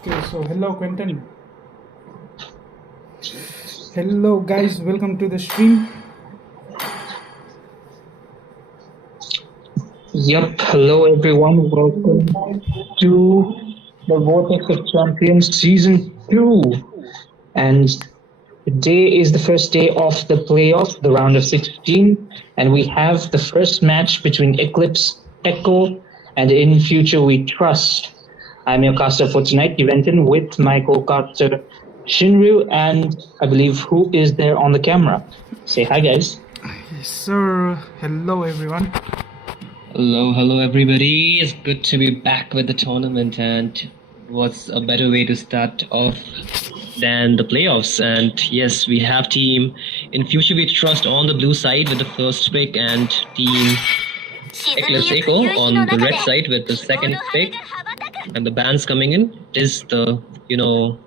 Okay, so hello Quentin. Hello guys, welcome to the stream. Yep, hello everyone, welcome to the Vortex of Champions Season 2. And today is the first day of the playoffs, the round of 16, and we have the first match between Eclipse, Echo, and In Future We Trust. I'm your caster for tonight, Juventus, with my co-caster Shinryu, and I believe who is there on the camera. Say hi, guys. Yes, sir. Hello everyone. Hello everybody. It's good to be back with the tournament, and what's a better way to start off than the playoffs? And yes, we have team In Future We Trust on the blue side with the first pick, and team Eclipse Echo on the red side with the second pick. And the bands coming in is the,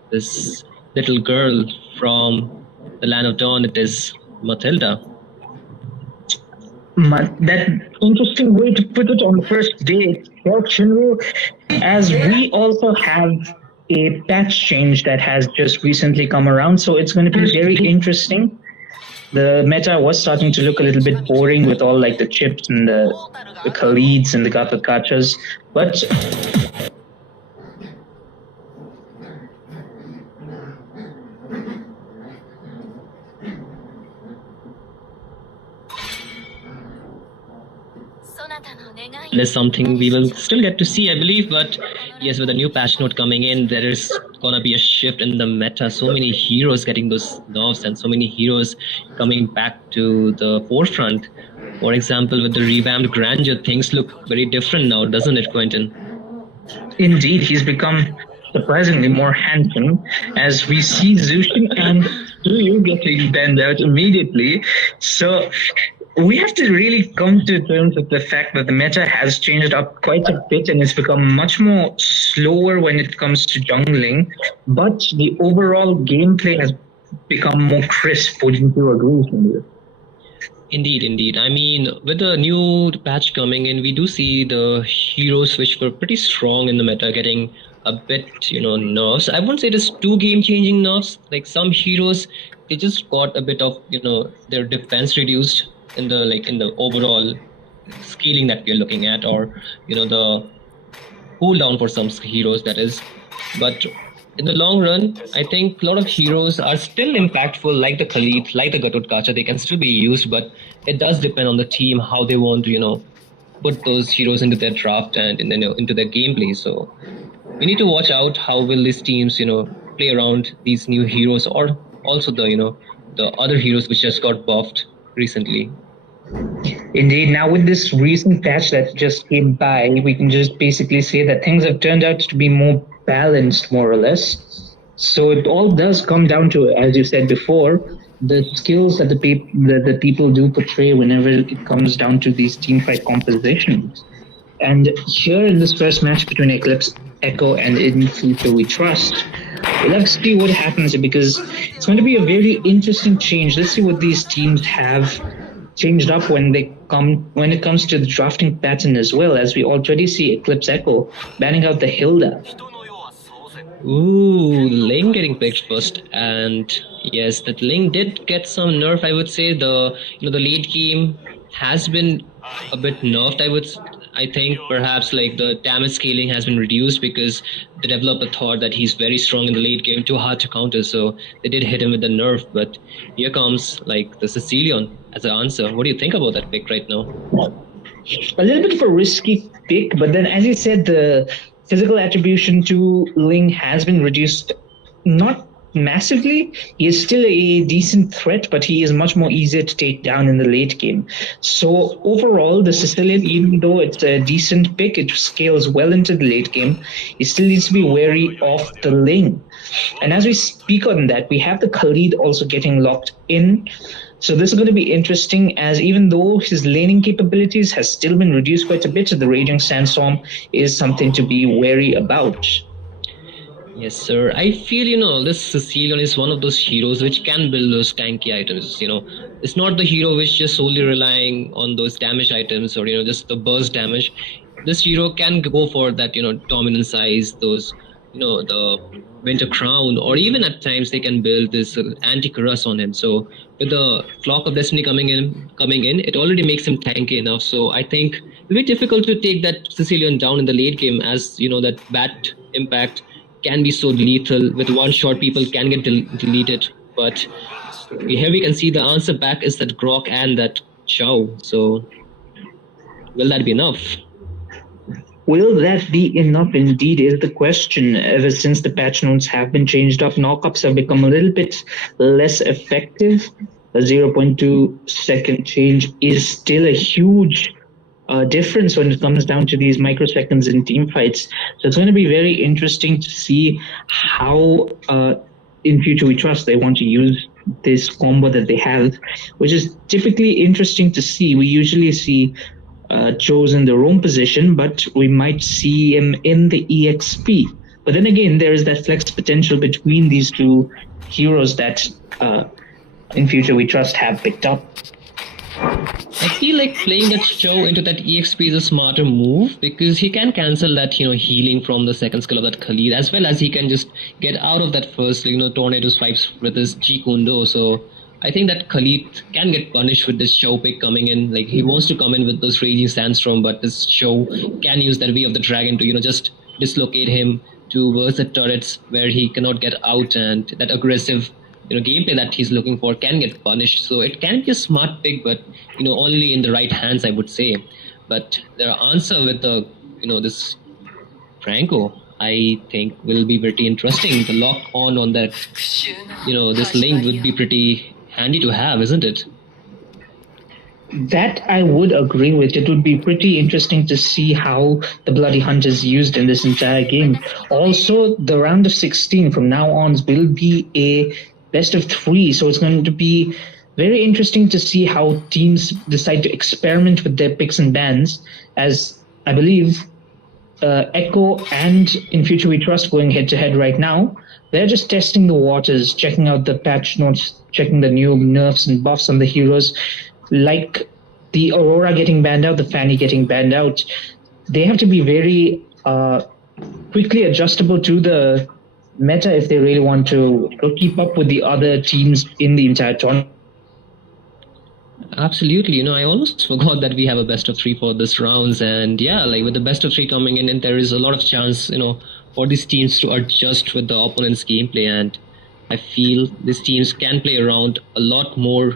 this little girl from the Land of Dawn. It is Matilda. That interesting way to put it on the first day, Shinru, as we also have a patch change that has just recently come around, so it's going to be very interesting. The meta was starting to look a little bit boring with all like the chips and the Khalids and the Gatakachas, but is something we will still get to see, I believe. But yes, with the new patch note coming in, there is gonna be a shift in the meta. So many heroes getting those nerfs and so many heroes coming back to the forefront. For example, with the revamped Grandeur, things look very different now, doesn't it, Quentin? Indeed, he's become surprisingly more handsome as we see Zushin and Suyu getting banned out immediately. So we have to really come to terms with the fact that the meta has changed up quite a bit and it's become much more slower when it comes to jungling, but the overall gameplay has become more crisp. Wouldn't you agree, Sindhu? Indeed. I mean, with the new patch coming in, we do see the heroes which were pretty strong in the meta getting a bit, nerfs. I wouldn't say it is too game-changing nerfs. Like some heroes, they just got a bit of, their defense reduced in the overall scaling that we are looking at, or the cooldown for some heroes, that is. But in the long run, I think a lot of heroes are still impactful, like the Khalid, like the Gatut Kacha. They can still be used, but it does depend on the team how they want to put those heroes into their draft and into their gameplay. So we need to watch out how will these teams play around these new heroes, or also the other heroes which just got buffed recently. Indeed. Now, with this recent patch that just came by, we can just basically say that things have turned out to be more balanced, more or less. So it all does come down to, as you said before, the skills that the people do portray whenever it comes down to these team fight compositions. And here in this first match between Eclipse, Echo, and In Future We Trust, let's see what happens, because it's going to be a very interesting change. Let's see what these teams have changed up when it comes to the drafting pattern as well, as we already see Eclipse Echo banning out the Hilda. Ooh, Ling getting picked first, and yes, that Ling did get some nerf. I would say the late game has been a bit nerfed. I think perhaps like the damage scaling has been reduced because the developer thought that he's very strong in the late game, too hard to counter, so they did hit him with the nerf. But here comes like the Sicilian as an answer. What do you think about that pick right now? A little bit of a risky pick, but then as you said, the physical attribution to Ling has been reduced, not massively. He is still a decent threat, but he is much more easier to take down in the late game. So overall, the Sicilian, even though it's a decent pick, it scales well into the late game. He still needs to be wary of the Ling. And as we speak on that, we have the Khalid also getting locked in. So this is going to be interesting, as even though his laning capabilities has still been reduced quite a bit, the Raging Sandstorm is something to be wary about. Yes, sir. I feel, this Sicilian is one of those heroes which can build those tanky items. It's not the hero which just solely relying on those damage items or, just the burst damage. This hero can go for that, dominant size, those the Winter Crown, or even at times they can build this anti-Cuirass on him. So with the Flock of Destiny coming in, it already makes him tanky enough. So I think it'll be difficult to take that Sicilian down in the late game, as that bat impact can be so lethal. With one shot, people can get deleted. But here we can see the answer back is that Grok and that Chow. So will that be enough? Will that be enough? Indeed, is the question. Ever since the patch notes have been changed up, knockups have become a little bit less effective. A 0.2 second change is still a huge difference when it comes down to these microseconds in team fights. So it's going to be very interesting to see how in future we trust they want to use this combo that they have, which is typically interesting to see. We usually see chosen the wrong position, but we might see him in the EXP. But then again, there is that flex potential between these two heroes that in future we trust have picked up. I feel like playing that show into that EXP is a smarter move, because he can cancel that healing from the second skill of that Khalid, as well as he can just get out of that first tornado swipes with his G Kundo. So I think that Khalid can get punished with this show pick coming in. Like, he wants to come in with this raging sandstorm, but this show can use that way of the dragon to just dislocate him towards the turrets where he cannot get out, and that aggressive gameplay that he's looking for can get punished. So it can be a smart pick, but only in the right hands, I would say. But the answer with the this Franco, I think, will be pretty interesting. The lock on that this link would be pretty handy to have, isn't it? That I would agree with. It would be pretty interesting to see how the Bloody Hunt is used in this entire game. Also, the round of 16 from now on will be a best of 3, so it's going to be very interesting to see how teams decide to experiment with their picks and bans, as I believe Echo and In Future We Trust going head to head right now. They're just testing the waters, checking out the patch notes, checking the new nerfs and buffs on the heroes. Like the Aurora getting banned out, the Fanny getting banned out, they have to be very quickly adjustable to the meta if they really want to keep up with the other teams in the entire tournament. Absolutely. I almost forgot that we have a best of 3 for this rounds, and yeah, like with the best of 3 coming in, and there is a lot of chance, for these teams to adjust with the opponent's gameplay, and I feel these teams can play around a lot more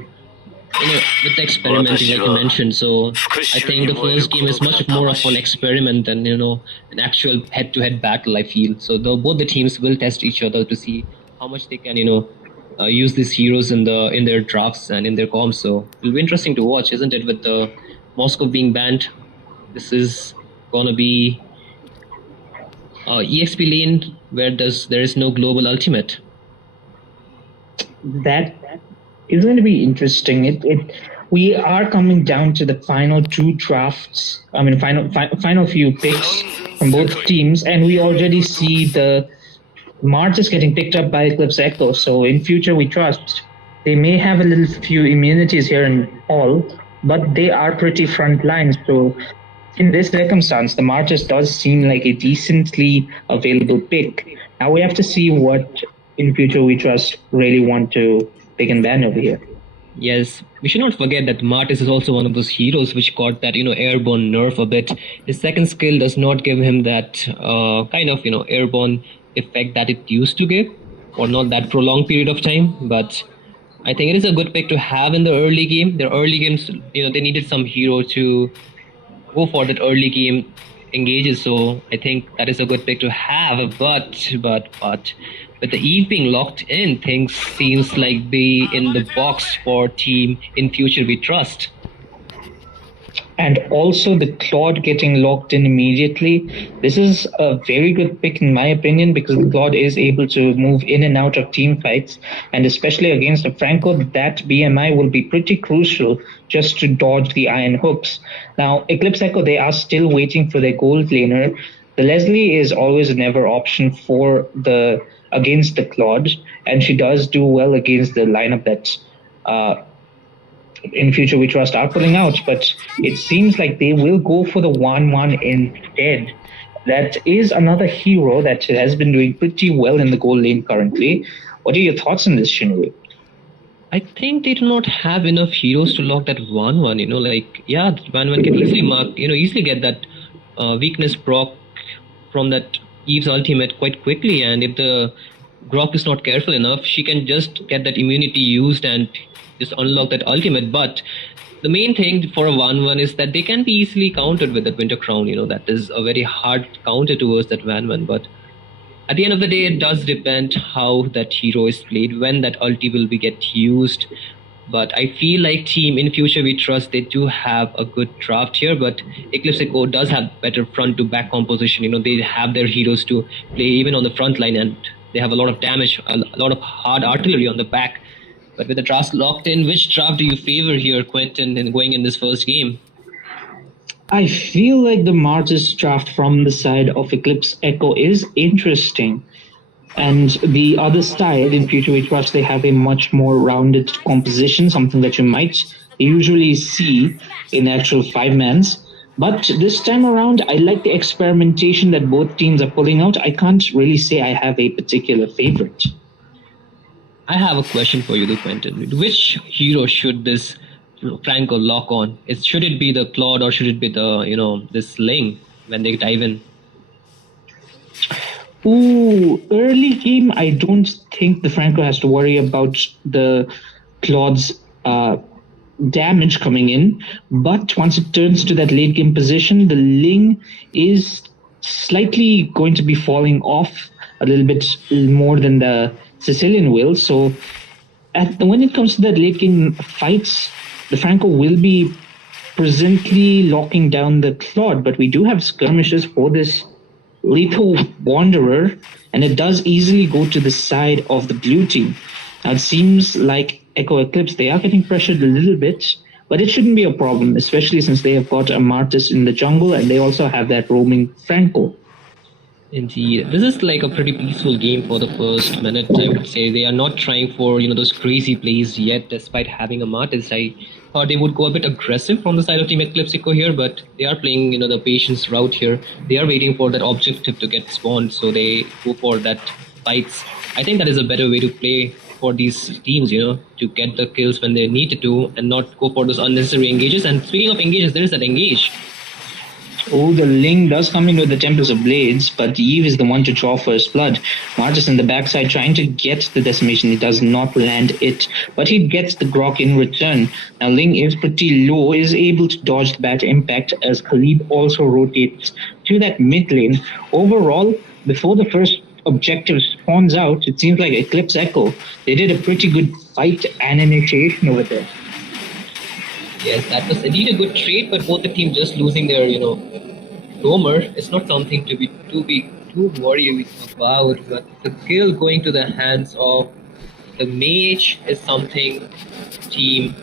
with the experimenting, like you mentioned. So I think the first game is much more of an experiment than an actual head-to-head battle, I feel. So both the teams will test each other to see how much they can use these heroes in their drafts and in their comps. So it'll be interesting to watch, isn't it? With the Moscow being banned, this is gonna be EXP lane where there is no global ultimate. That is going to be interesting. We are coming down to the final 2 drafts. I mean, final few picks from both teams, and we already see the March is getting picked up by Eclipse Echo. So in future we trust they may have a little few immunities here and all, but they are pretty front lines. So in this circumstance, the Marches does seem like a decently available pick. Now we have to see what in future we trust really want to pick and ban over here. Yes, we should not forget that Martis is also one of those heroes which got that airborne nerf a bit. His second skill does not give him that kind of airborne effect that it used to give, or not that prolonged period of time. But I think it is a good pick to have in the early game. Their early games, they needed some hero to go for that early game engages. So I think that is a good pick to have. But with the Eve being locked in, things seems like be in the box for team In Future We Trust. And also the Claude getting locked in immediately. This is a very good pick in my opinion, because the Claude is able to move in and out of team fights, and especially against the Franco, that BMI will be pretty crucial just to dodge the iron hooks. Now, Eclipse Echo, they are still waiting for their gold laner. The Leslie is always a never option for against the Claude, and she does do well against the lineup that In Future We Trust are pulling out, but it seems like they will go for the 1-1 instead. that is another hero that has been doing pretty well in the gold lane currently. What are your thoughts on this, Shinru? I think they do not have enough heroes to lock that 1-1. Like, yeah, 1-1 can easily mark, easily get that weakness proc from that Eve's ultimate quite quickly. And if the Grok is not careful enough, she can just get that immunity used and just unlock that ultimate. But the main thing for a 1-1 is that they can be easily countered with that Winter Crown. That is a very hard counter towards that 1-1. But at the end of the day, it does depend how that hero is played, when that ulti will be get used. But I feel like team in future we trust they do have a good draft here, but Eclipse Echo does have better front to back composition. They have their heroes to play even on the front line, and they have a lot of damage, a lot of hard artillery on the back. But with the draft locked in, which draft do you favor here, Quentin, in going in this first game? I feel like the Martis draft from the side of Eclipse Echo is interesting. And the other side, in Future We Trust, they have a much more rounded composition, something that you might usually see in actual five-mans. But this time around, I like the experimentation that both teams are pulling out. I can't really say I have a particular favorite. I have a question for you, Quentin. Which hero should this Franco lock on? Should it be the Claude or should it be the this Ling when they dive in? Ooh, early game, I don't think the Franco has to worry about the Claude's damage coming in. But once it turns to that late game position, the Ling is slightly going to be falling off a little bit more than the Sicilian will. So when it comes to that late game fights, the Franco will be presently locking down the Claude. But we do have skirmishes for this lethal wanderer, and it does easily go to the side of the blue team. Now it seems like Echo Eclipse, they are getting pressured a little bit, but it shouldn't be a problem, especially since they have got a Martis in the jungle and they also have that roaming Franco. Indeed. This is like a pretty peaceful game for the first minute, I would say. They are not trying for, those crazy plays yet, despite having a Martis. I thought they would go a bit aggressive from the side of Team Eclipse Echo here, but they are playing, the patience route here. They are waiting for that objective to get spawned, so they go for that fights. I think that is a better way to play for these teams, to get the kills when they need to and not go for those unnecessary engages. And speaking of engages, there is that engage. Oh, the Ling does come in with the Tempest of Blades, but Eve is the one to draw first blood. Martis in the backside trying to get the decimation. He does not land it, but he gets the Grok in return. Now Ling is pretty low, is able to dodge the bat impact as Khalid also rotates to that mid lane. Overall, before the first objective spawns out, it seems like Eclipse Echo, they did a pretty good fight and initiation over there. Yes, that was indeed a good trade, but both the teams just losing their, roamer is not something to be too worried about. But the kill going to the hands of the mage is something Team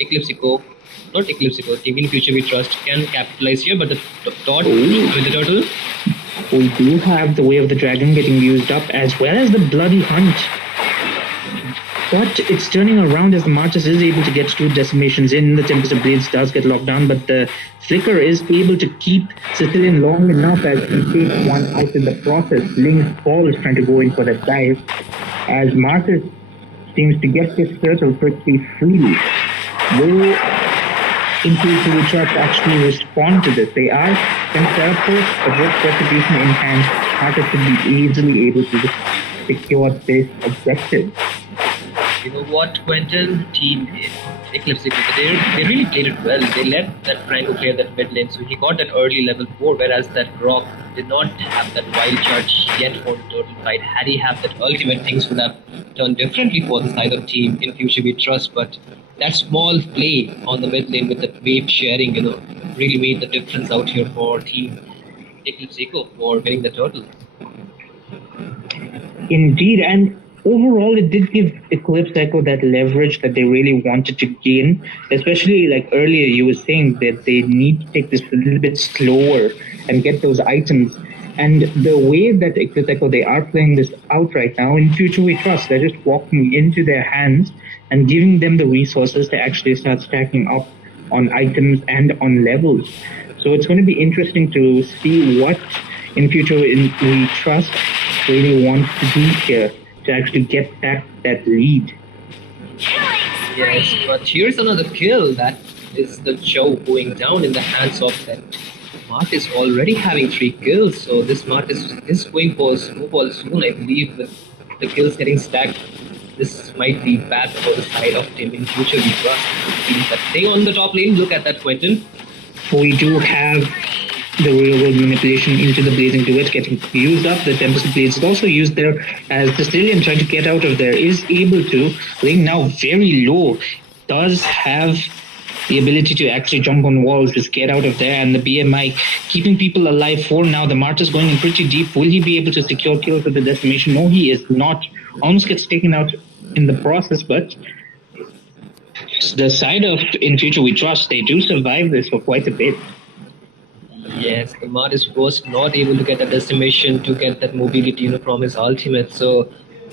Eclipse Echo, not Eclipse Echo, Team in Future We Trust can capitalize here. But the dot with the turtle. We do have the Way of the Dragon getting used up, as well as the Bloody Hunt. But it's turning around as the Martis is able to get 2 decimations in. The Tempest of Blades does get locked down, but the Flicker is able to keep Sicilian long enough as he takes one out in the process. Ling's Fall is trying to go in for that dive, as Martis seems to get this turtle pretty freely. Will Intuitive We Trust actually respond to this? They are Tempest, but with Retribution in hand, Martis should be easily able to secure this objective. You know what, Quentin? Team Eclipse Echo, they really played it well. They let that Franco clear that mid lane, so he got that early level 4, whereas that Grok did not have that wild charge yet for the total fight. Had he had that ultimate, things would have turned differently for the side of Team in Future We Trust, but that small play on the mid lane with that wave sharing, really made the difference out here for Team Eclipse Echo for winning the turtle. Indeed, and overall, it did give Eclipse Echo that leverage that they really wanted to gain. Especially like earlier, you were saying that they need to take this a little bit slower and get those items. And the way that Eclipse Echo, they are playing this out right now, in Future We Trust, they're just walking into their hands and giving them the resources to actually start stacking up on items and on levels. So it's going to be interesting to see what in future we trust really wants to do here to actually get back that lead. Yes, but here's another kill. That is the Joe going down in the hands of that. Mart is already having 3 kills, so this Mart is going for snowball soon. I believe with the kills getting stacked, this might be bad for the side of Team in future. We trust. Seems that thing on the top lane. Look at that, Quentin. We do have the real world manipulation into the blazing duet getting used up. The Tempest Blades is also used there as the Sicilian trying to get out of there is able to. Lane now very low, does have the ability to actually jump on walls, just get out of there, and the BMI keeping people alive for now. The Martyrs going in pretty deep. Will he be able to secure kills at the decimation? No, he is not. Almost gets taken out in the process, but the side of In Future We Trust, they do survive this for quite a bit. Yes, the Martis was not able to get that decimation to get that mobility, from his ultimate. So,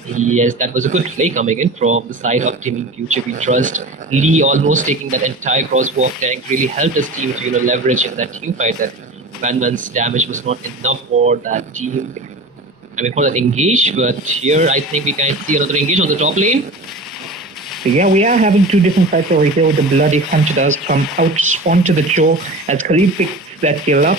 yes, that was a good play coming in from the side of Team in Future We Trust. Lee almost taking that entire crosswalk tank really helped his team to, leverage in that team fight. That Vanman's damage was not enough for that team. I mean, for that engage, but here I think we can see another engage on the top lane. So yeah, we are having 2 different fights over here with the Bloody Hunter does come out onto the shore as Khalid picks that kill up.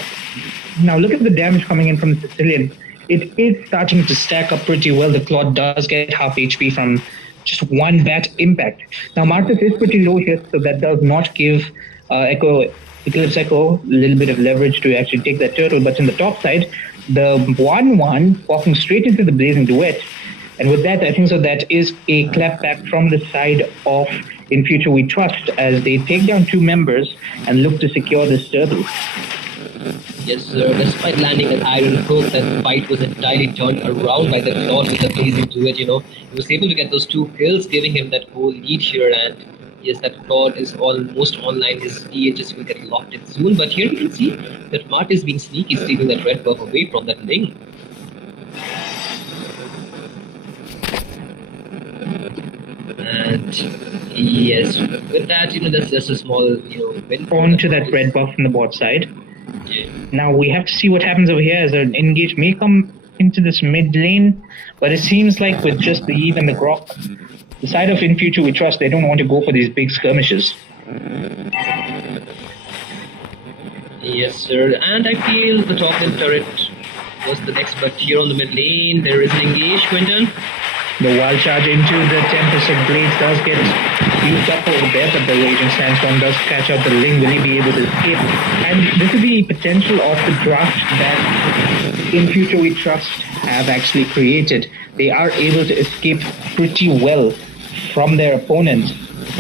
Now look at the damage coming in from the Sicilian. It is starting to stack up pretty well. The Claude does get half HP from just one bat impact. Now Marcus is pretty low here, so that does not give Eclipse Echo a little bit of leverage to actually take that turtle. But in the top side, the 1-1 walking straight into the Blazing Duet. And with that, I think so that is a clapback from the side of In Future We Trust as they take down 2 members and look to secure this turtle. Yes, sir. Despite landing that iron hook, that fight was entirely turned around by the Claude with the blazing duet, He was able to get those 2 kills, giving him that whole lead here. And yes, that Claude is almost online. His EHS will get locked in soon. But here we can see that Mart is being sneaky, stealing that red buff away from that lane. And yes, with that, that's just a small, win. On to that red buff on the bot side. Yeah. Now we have to see what happens over here as an engage may come into this mid lane, but it seems like with just the Eve and the Grok, the side of In Future We Trust, they don't want to go for these big skirmishes. Yes, sir. And I feel the top lane turret was the next, but here on the mid lane, there is an engage, Quentin. The wild charge into the Tempest of Blades does get used up over there, but the Raging Sandstorm does catch up the Ling. Will he be able to escape? And this is the potential of the draft that In Future We Trust have actually created. They are able to escape pretty well from their opponents.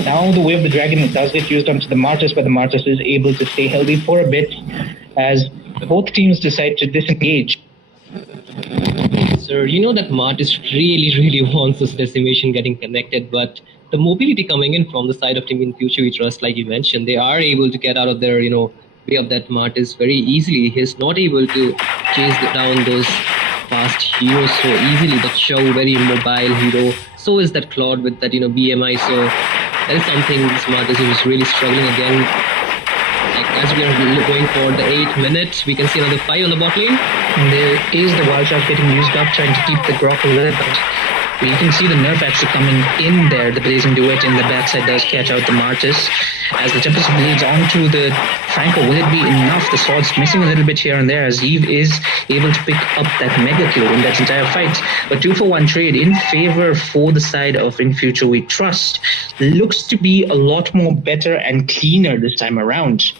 Now the Way of the Dragon does get used onto the Martyrs, but the Martyrs is able to stay healthy for a bit as both teams decide to disengage. Sir, that Martis really wants this decimation getting connected, but the mobility coming in from the side of Team in Future We Trust, like you mentioned, they are able to get out of their, way of that Martis very easily. He's not able to chase down those fast heroes so easily. That Show, very mobile hero. So is that Claude with that, BMI. So that is something this Martis is really struggling again. As we are going for the 8 minutes, we can see another 5 on the bot lane. And there is the wild shot getting used up, trying to keep the Grok alive. But you can see the nerf actually coming in there. The Blazing Duet in the backside does catch out the Martyrs. As the Tempest bleeds onto the Franco, will it be enough? The sword's missing a little bit here and there as Eve is able to pick up that mega kill in that entire fight. But 2-for-1 trade in favor for the side of In Future We Trust. Looks to be a lot more better and cleaner this time around.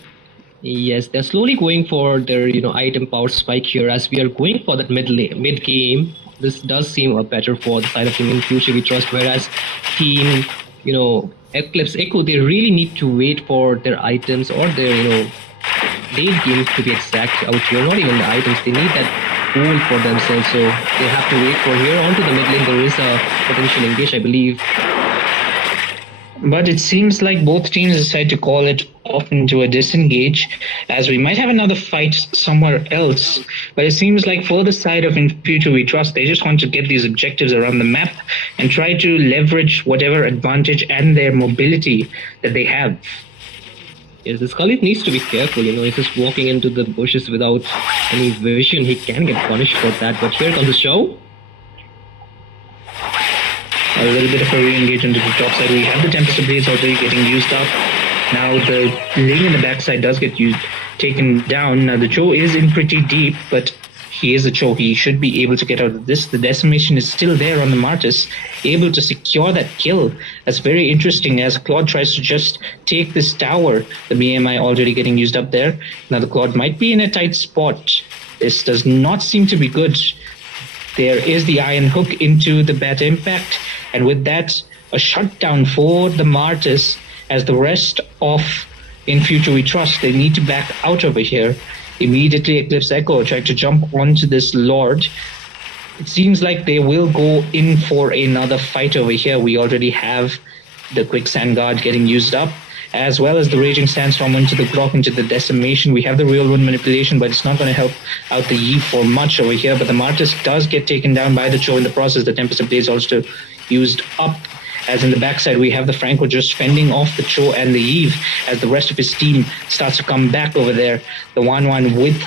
Yes, they're slowly going for their, item power spike here as we are going for that mid game. This does seem better for the side of Team in Future We Trust, whereas Team, Eclipse Echo, they really need to wait for their items or their, late games to be exact out here. Not even the items, they need that goal for themselves, so they have to wait for here. Onto the mid lane, there is a potential engage, I believe. But it seems like both teams decide to call it off into a disengage, as we might have another fight somewhere else. But it seems like for the side of In Future We Trust, they just want to get these objectives around the map and try to leverage whatever advantage and their mobility that they have. Yes, the Scully needs to be careful. If he's walking into the bushes without any vision, he can get punished for that. But here comes the show. A little bit of a re-engage into the top side. We have the Tempest of Blades already getting used up. Now the lane in the backside does get taken down. Now the Cho is in pretty deep, but he is a Cho. He should be able to get out of this. The decimation is still there on the Martis, able to secure that kill. That's very interesting as Claude tries to just take this tower. The BMI already getting used up there. Now the Claude might be in a tight spot. This does not seem to be good. There is the iron hook into the bat impact, and with that, a shutdown for the Martis as the rest of In Future We Trust, they need to back out over here. Immediately Eclipse Echo trying to jump onto this Lord. It seems like they will go in for another fight over here. We already have the Quicksand Guard getting used up, as well as the Raging Sandstorm into the Grok, into the Decimation. We have the Real Wind Manipulation, but it's not going to help out the Yi for much over here. But the Martis does get taken down by the Cho in the process. The Tempest of Blades also used up. As in the backside, we have the Franco just fending off the Cho and the Eve as the rest of his team starts to come back over there. The 1-1 with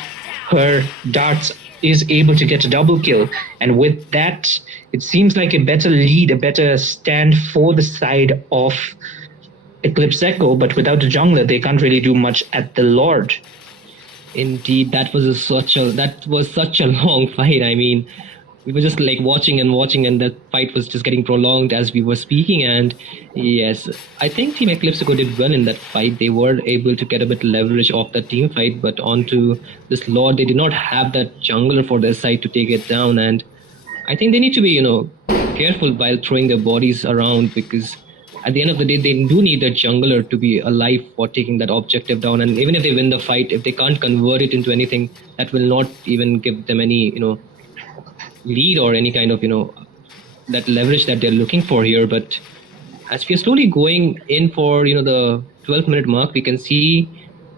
her darts is able to get a double kill. And with that, it seems like a better lead, a better stand for the side of Eclipse Echo, but without a jungler, they can't really do much at the Lord. Indeed, that was such a long fight. I mean, we were just like watching, and that fight was just getting prolonged as we were speaking. And yes, I think Team Eclipse Echo did well in that fight. They were able to get a bit leverage off that team fight, but onto this Lord, they did not have that jungler for their side to take it down. And I think they need to be, careful while throwing their bodies around, because at the end of the day, they do need a jungler to be alive for taking that objective down. And even if they win the fight, if they can't convert it into anything, that will not even give them any, lead or any kind of, that leverage that they're looking for here. But as we are slowly going in for, the 12-minute mark, we can see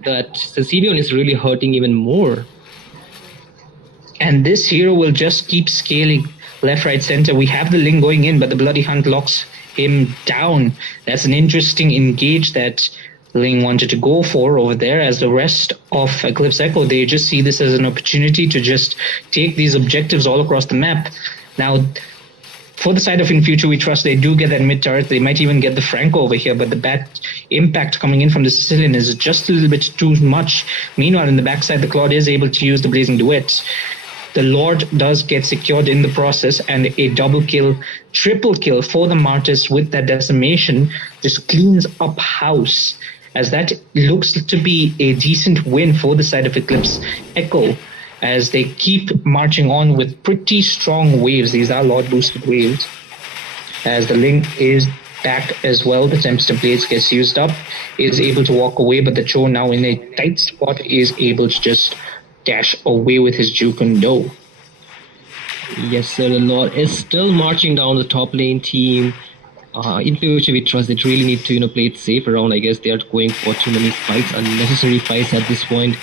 that Cecilion is really hurting even more. And this hero will just keep scaling left, right, center. We have the Ling going in, but the Bloody Hunt locks him down. That's an interesting engage that Ling wanted to go for over there, as the rest of Eclipse Echo, they just see this as an opportunity to just take these objectives all across the map. Now, for the side of In Future We Trust, they do get that mid turret. They might even get the Franco over here, but the bat impact coming in from the Sicilian is just a little bit too much. Meanwhile, in the backside, the Claude is able to use the Blazing Duet. The Lord does get secured in the process, and a double kill, triple kill for the Martis with that decimation just cleans up house, as that looks to be a decent win for the side of Eclipse Echo, as they keep marching on with pretty strong waves. These are Lord boosted waves, as the Link is back as well. The Tempest of Blades gets used up, is able to walk away, but the Cho, now in a tight spot, is able to just dash away with his Jukundo. Yes, sir, the Lord is still marching down the top lane team. In Future We Trust, they really need to play it safe around. I guess they are going for too many fights, unnecessary fights at this point.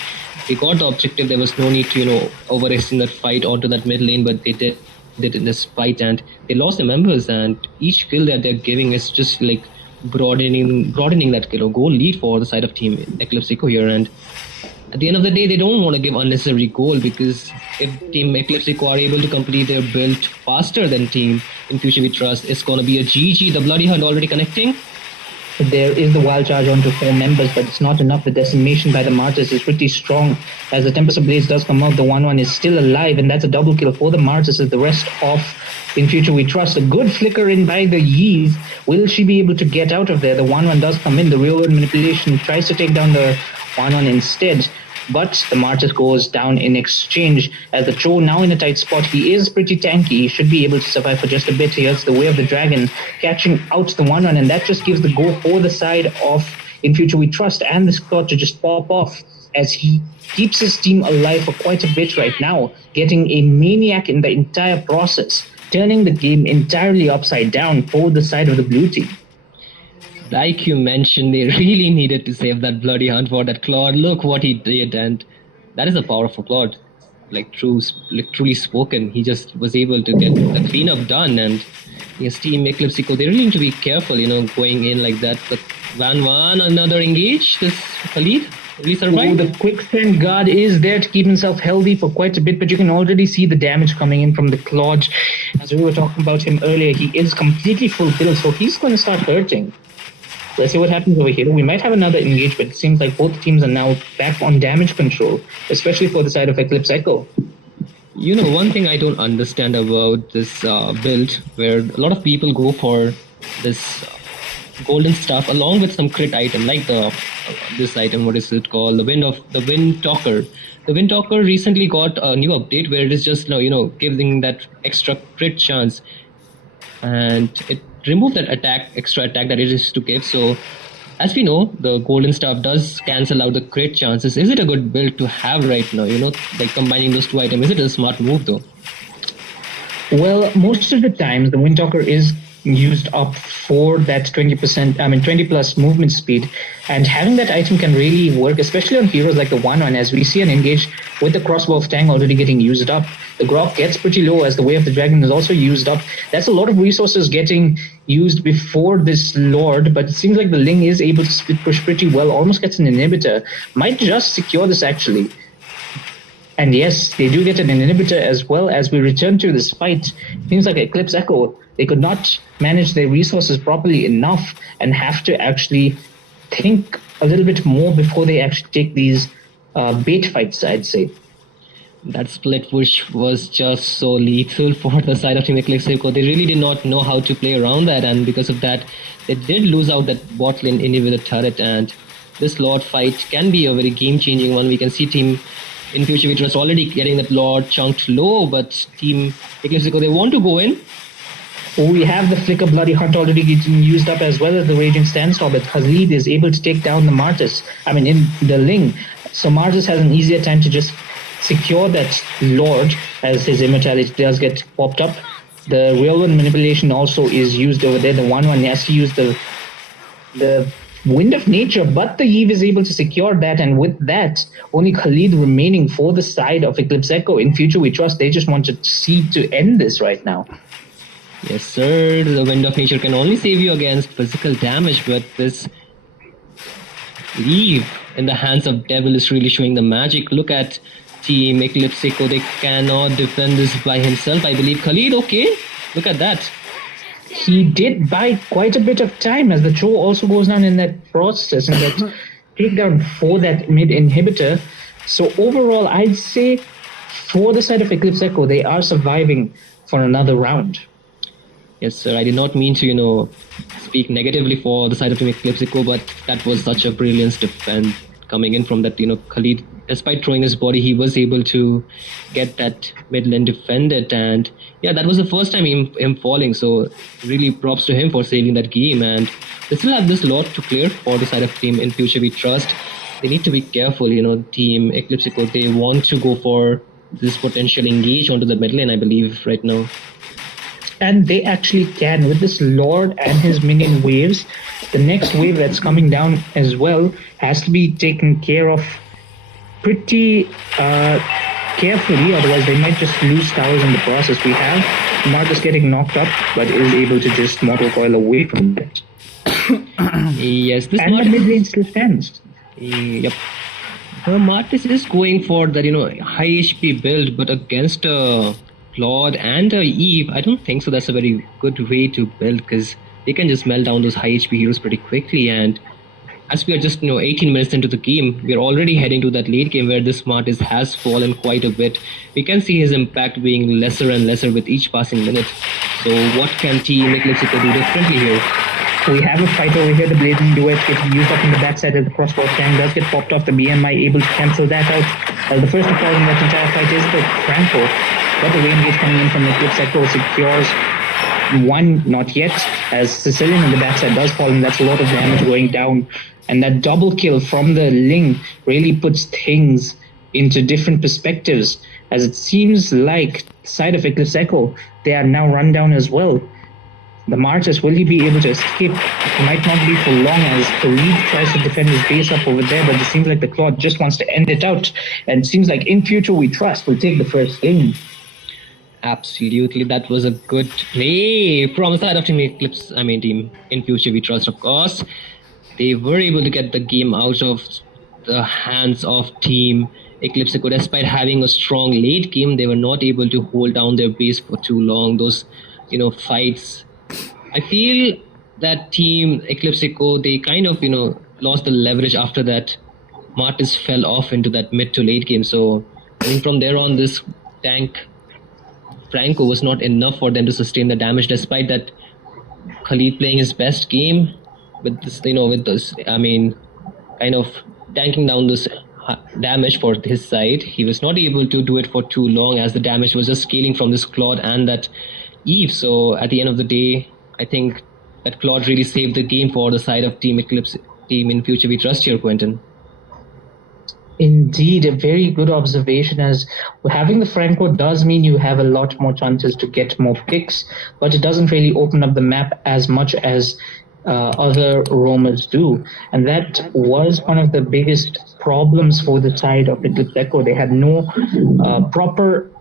They got the objective. There was no need to overextend that fight onto that mid lane, but they did in this fight, and they lost their members. And each kill that they're giving is just like broadening that goal lead for the side of Team Eclipse Echo here. And at the end of the day, they don't want to give unnecessary goal, because if Team Eclipse Echo are able to complete their build faster than Team In Future We Trust, it's going to be a GG. The Bloody Hunt already connecting. There is the wild charge onto 4 members, but it's not enough. The decimation by the Martis is pretty strong. As the Tempest of Blades does come out, the 1-1 is still alive, and that's a double kill for the Martis as the rest of In Future We Trust. A good flicker in by the Yeez. Will she be able to get out of there? The 1-1 does come in. The Real World Manipulation tries to take down the 1-1 instead, but the Martis goes down in exchange, as the Cho now in a tight spot. He is pretty tanky. He should be able to survive for just a bit. Here's the Way of the Dragon catching out the 1-1, and that just gives the go for the side of In Future We Trust and this Claude to just pop off, as he keeps his team alive for quite a bit right now, getting a maniac in the entire process, turning the game entirely upside down for the side of the blue team. Like you mentioned, they really needed to save that Bloody Hunt for that Claude. Look what he did, and that is the power of a Claude. Truly spoken, he just was able to get the cleanup done, and Yes, Team Eclipse Eco, they really need to be careful, going in like that. But Van, another engage. This Khalid really Oh, survived. the quicksand guard is there to keep himself healthy for quite a bit, but you can already see the damage coming in from the Claude. As we were talking about him earlier, he is completely full build, so he's going to start hurting. Let's see what happens over here. We might have another engage, but it seems like both teams are now back on damage control, especially for the side of Eclipse Echo. One thing I don't understand about this build, where a lot of people go for this golden stuff along with some crit item, like this item. What is it called? The Wind Talker. The Wind Talker recently got a new update where it is just giving that extra crit chance, and it removed that extra attack that it used to give. So, as we know, the golden stuff does cancel out the crit chances. Is it a good build to have right now? Like combining those two items. Is it a smart move though? Well, most of the times the Windtalker is used up for that 20 plus movement speed, and having that item can really work, especially on heroes like the 1-1, as we see an engage with the crossbow of Tang already getting used up. The Grok gets pretty low as the Way of the Dragon is also used up. That's a lot of resources getting used before this Lord, but it seems like the Ling is able to split push pretty well, almost gets an inhibitor. Might just secure this actually. And yes, they do get an inhibitor as well. As we return to this fight, seems like Eclipse Echo, they could not manage their resources properly enough and have to actually think a little bit more before they actually take these bait fights, I'd say. That split push was just so lethal for the side of Team Eclipse Echo. They really did not know how to play around that, and because of that, they did lose out that bot lane inhibitor turret, and this Lord fight can be a very game-changing one. We can see Team in future we trust already getting that Lord chunked low, but Team Eclipse Echo, they want to go in. We have the Flicker Bloody Hunt already getting used up, as well as the Raging Sandstorm, but Khalid is able to take down the Martis. In the Ling. So Martis has an easier time to just secure that Lord, as his immortality does get popped up. The real one manipulation also is used over there. The 1-1 has to use the Wind of Nature, but the Eve is able to secure that, and with that, only Khalid remaining for the side of Eclipse Echo. In future we trust they just want to see to end this right now. Yes, sir. The Wind of Nature can only save you against physical damage, but this Eve in the hands of Devil is really showing the magic. Look at Team Eclipse Echo. They cannot defend this by himself. I believe Khalid, okay. Look at that. He did buy quite a bit of time, as the Cho also goes down in that process and that takedown for that mid inhibitor. So overall, I'd say for the side of Eclipse Echo, they are surviving for another round. Yes, sir. I did not mean to, speak negatively for the side of Team Eclipse Echo, but that was such a brilliant defense coming in from that, Khalid. Despite throwing his body, he was able to get that mid lane defended, and yeah, that was the first time him falling. So really props to him for saving that game. And they still have this lot to clear for the side of Team in future we trust. They need to be careful, Team Eclipse Echo. They want to go for this potential engage onto the mid lane, I believe, right now. And they actually can with this Lord and his minion waves. The next wave that's coming down as well has to be taken care of pretty carefully, otherwise they might just lose towers in the process. We have Marcus getting knocked up, but is able to just mortal coil away from it. Yes, this and the mid lane still stands. Yep. The Martis is going for that, high HP build, but against Claude and Eve, I don't think so. That's a very good way to build, because they can just melt down those high HP heroes pretty quickly. And as we are just 18 minutes into the game, we are already heading to that late game where this Martis has fallen quite a bit. We can see his impact being lesser and lesser with each passing minute. So what can Team Eclipse Echo do differently here? We have a fight over here. The Blazing Duet getting used up in the backside of the crossbow tank does get popped off. The BMI able to cancel that out. The first to fall in that entire fight is the Franco, but the range is coming in from Eclipse Echo secures one, not yet, as Sicilian in the backside does fall, and that's a lot of damage going down. And that double kill from the Ling really puts things into different perspectives, as it seems like side of Eclipse Echo, they are now run down as well. The Martis, will he be able to escape? It might not be for long, as Khalid tries to defend his base up over there, but it seems like the Claude just wants to end it out. And it seems like in future we trust will take the first game. Absolutely, that was a good play from the side of Team Eclipse. I mean, Team In Future We Trust, of course. They were able to get the game out of the hands of Team Eclipse. Despite having a strong late game, they were not able to hold down their base for too long. Those, fights. I feel that Team Eclipse they kind of, lost the leverage after that. Martis fell off into that mid to late game. So I think from there on, this tank Franco was not enough for them to sustain the damage, despite that Khalid playing his best game with this, kind of tanking down this damage for his side. He was not able to do it for too long as the damage was just scaling from this Claude and that Eve. So at the end of the day, I think that Claude really saved the game for the side of Team Eclipse, Team In Future We Trust here, Quentin. Indeed, a very good observation, as having the Franco does mean you have a lot more chances to get more picks, but it doesn't really open up the map as much as other roamers do. And that was one of the biggest problems for the side of Eclipse Echo. They had no proper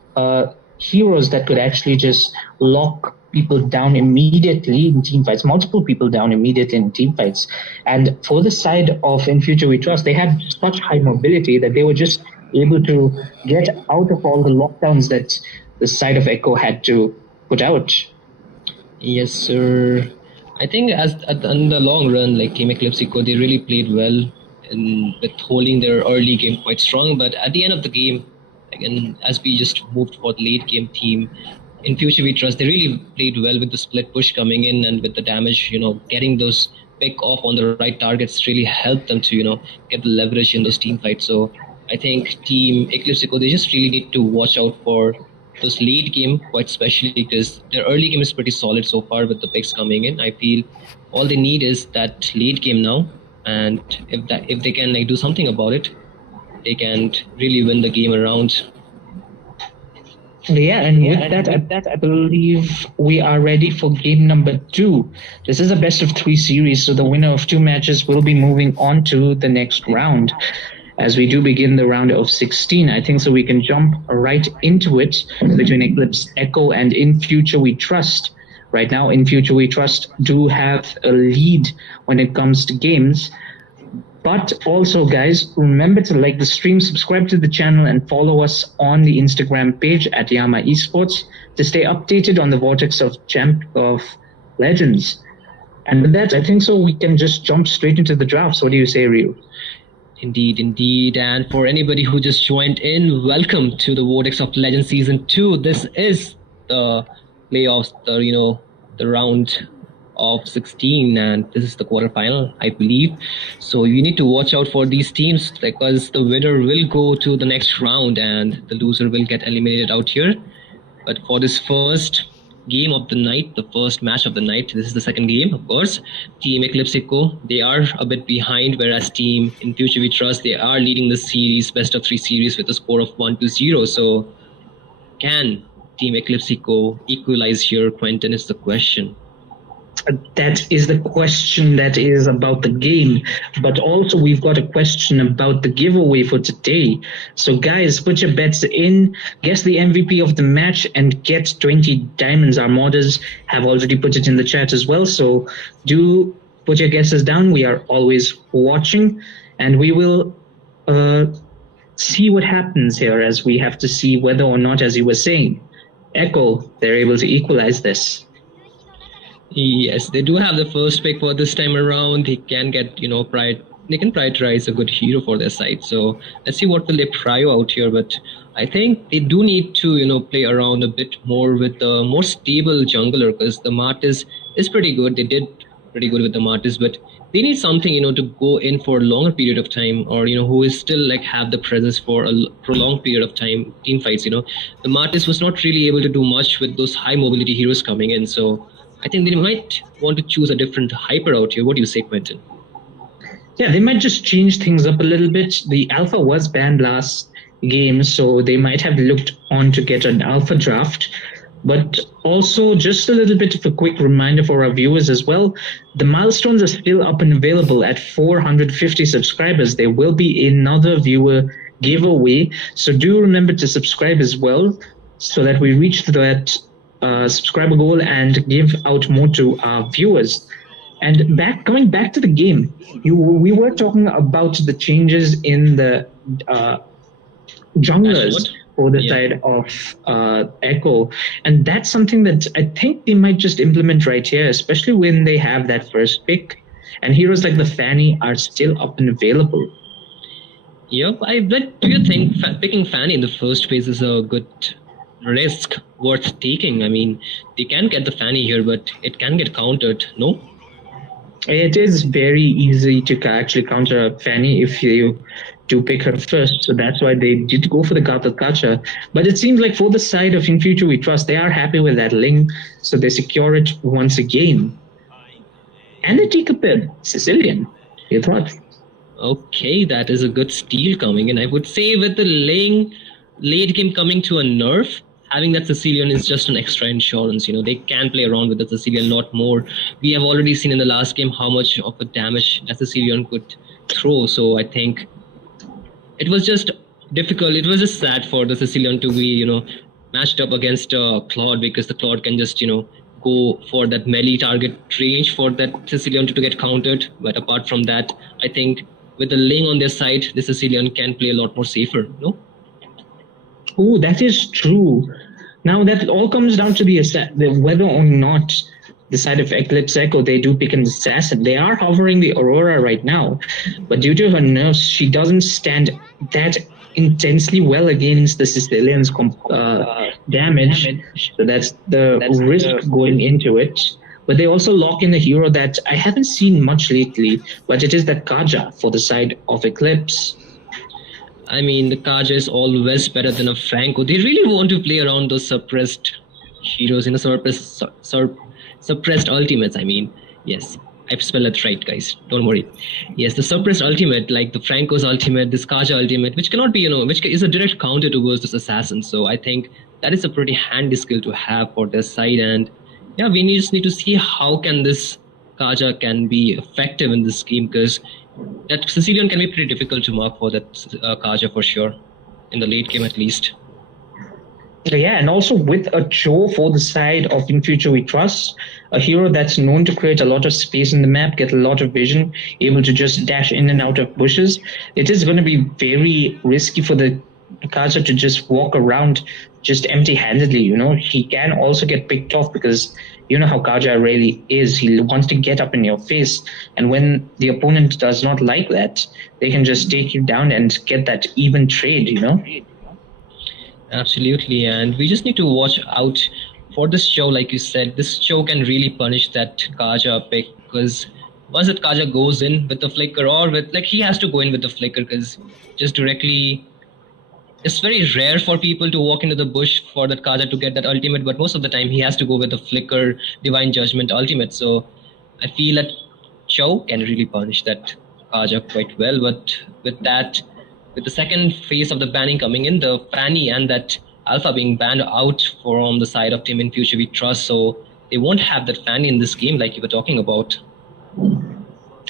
heroes that could actually just lock people down immediately in team fights, multiple people down immediately in team fights. And for the side of In Future We Trust, they had such high mobility that they were just able to get out of all the lockdowns that the side of Echo had to put out. Yes, sir. I think in the long run, like Team Eclipse they really played well with holding their early game quite strong. But at the end of the game, again, as we just moved for the late game team, In Future We Trust, they really played well with the split push coming in and with the damage, getting those pick off on the right targets really helped them to, get the leverage in those team fights. So I think Team Eclipse they just really need to watch out for those late game, quite especially because their early game is pretty solid so far with the picks coming in. I feel all they need is that late game now, and if they can do something about it, they can really win the game around. Yeah, and with that, I believe we are ready for game number 2. This is a best of 3 series, so the winner of 2 matches will be moving on to the next round. As we do begin the round of 16, I think so we can jump right into it between Eclipse Echo and In Future We Trust. Right now, In Future We Trust do have a lead when it comes to games. But also, guys, remember to like the stream, subscribe to the channel, and follow us on the Instagram page at Yama Esports to stay updated on the Vortex of Legends. And with that, I think so we can just jump straight into the drafts. What do you say, Ryu? Indeed. And for anybody who just joined in, welcome to the Vortex of Legends Season 2. This is the playoffs, the round of 16, and this is the quarterfinal, I believe. So you need to watch out for these teams because the winner will go to the next round and the loser will get eliminated out here. But for this first game of the night, the first match of the night, this is the second game, of course. Team Eclipse they are a bit behind, whereas Team In Future We Trust, they are leading the series, best of 3 series with a score of 1-0. So can Team Eclipse equalize here, Quentin, is the question. That is the question that is about the game, but also we've got a question about the giveaway for today. So guys, put your bets in, guess the MVP of the match, and get 20 diamonds. Our modders have already put it in the chat as well, so do put your guesses down. We are always watching, and we will see what happens here, as we have to see whether or not, as you were saying, Echo, they're able to equalize this. Yes, they do have the first pick for this time around. They can get, they can prioritize a good hero for their side. So let's see what will they prio out here. But I think they do need to, play around a bit more with the more stable jungler, because the Martis is pretty good. They did pretty good with the Martis, but they need something, to go in for a longer period of time, or, who is still have the presence for a prolonged period of time, team fights, The Martis was not really able to do much with those high mobility heroes coming in. So I think they might want to choose a different hyper out here. What do you say, Quentin? Yeah, they might just change things up a little bit. The alpha was banned last game, so they might have looked on to get an alpha draft. But also, just a little bit of a quick reminder for our viewers as well. The milestones are still up and available at 450 subscribers. There will be another viewer giveaway. So do remember to subscribe as well, so that we reach that subscriber goal and give out more to our viewers. And coming back to the game, we were talking about the changes in the uh, junglers Dashboard. for the Yeah. side of Echo, and that's something that I think they might just implement right here, especially when they have that first pick, and heroes like the Fanny are still up and available. Yep. But do you think picking Fanny in the first phase is a good risk worth taking? I mean, they can get the Fanny here, but it can get countered. No. It is very easy to actually counter a Fanny if you do pick her first. So that's why they did go for the Gata Kacha. But it seems like for the side of In Future We Trust, they are happy with that link. So they secure it once again. And they take a bit. Sicilian. You thought? Okay, that is a good steal coming in. I would say with the late game coming to a nerf, having that Sicilian is just an extra insurance. You know, they can play around with the Sicilian a lot more. We have already seen in the last game how much of a damage that Sicilian could throw. So I think it was just difficult. It was just sad for the Sicilian to be, matched up against Claude, because the Claude can just, go for that melee target range for that Sicilian to get countered. But apart from that, I think with the Ling on their side, the Sicilian can play a lot more safer, no? Oh, that is true. Now that all comes down to the whether or not the side of Eclipse Echo they do pick an assassin. They are hovering the Aurora right now, but due to her nerfs, she doesn't stand that intensely well against the Sicilian's damage. So that's the risk going into it. But they also lock in a hero that I haven't seen much lately, but it is that Kaja for the side of Eclipse. I mean, the Kaja is always better than a Franco. They really want to play around those suppressed heroes in a suppressed ultimates. I mean, yes, I've spelled it right, guys. Don't worry. Yes, the suppressed ultimate, like the Franco's ultimate, this Kaja ultimate, which cannot be, which is a direct counter towards this assassin. So I think that is a pretty handy skill to have for this side. And yeah, we just need to see how can this Kaja can be effective in this game, because that Sicilian can be pretty difficult to mark for that Kaja for sure, in the late game at least. Yeah, and also with a Joe for the side of In Future We Trust, a hero that's known to create a lot of space in the map, get a lot of vision, able to just dash in and out of bushes, it is going to be very risky for the Kaja to just walk around just empty-handedly, He can also get picked off because you know how Kaja really is. He wants to get up in your face. And when the opponent does not like that, they can just take you down and get that even trade, Absolutely. And we just need to watch out for this show. Like you said, this show can really punish that Kaja pick, because once that Kaja goes in with the flicker, or with, like, he has to go in with the flicker, because just directly, it's very rare for people to walk into the bush for that Kaja to get that ultimate, but most of the time he has to go with the flicker Divine Judgment ultimate. So I feel that Chow can really punish that Kaja quite well. But with the second phase of the banning coming in, the Fanny and that Alpha being banned out from the side of Team In Future We Trust, so they won't have that Fanny in this game like you were talking about.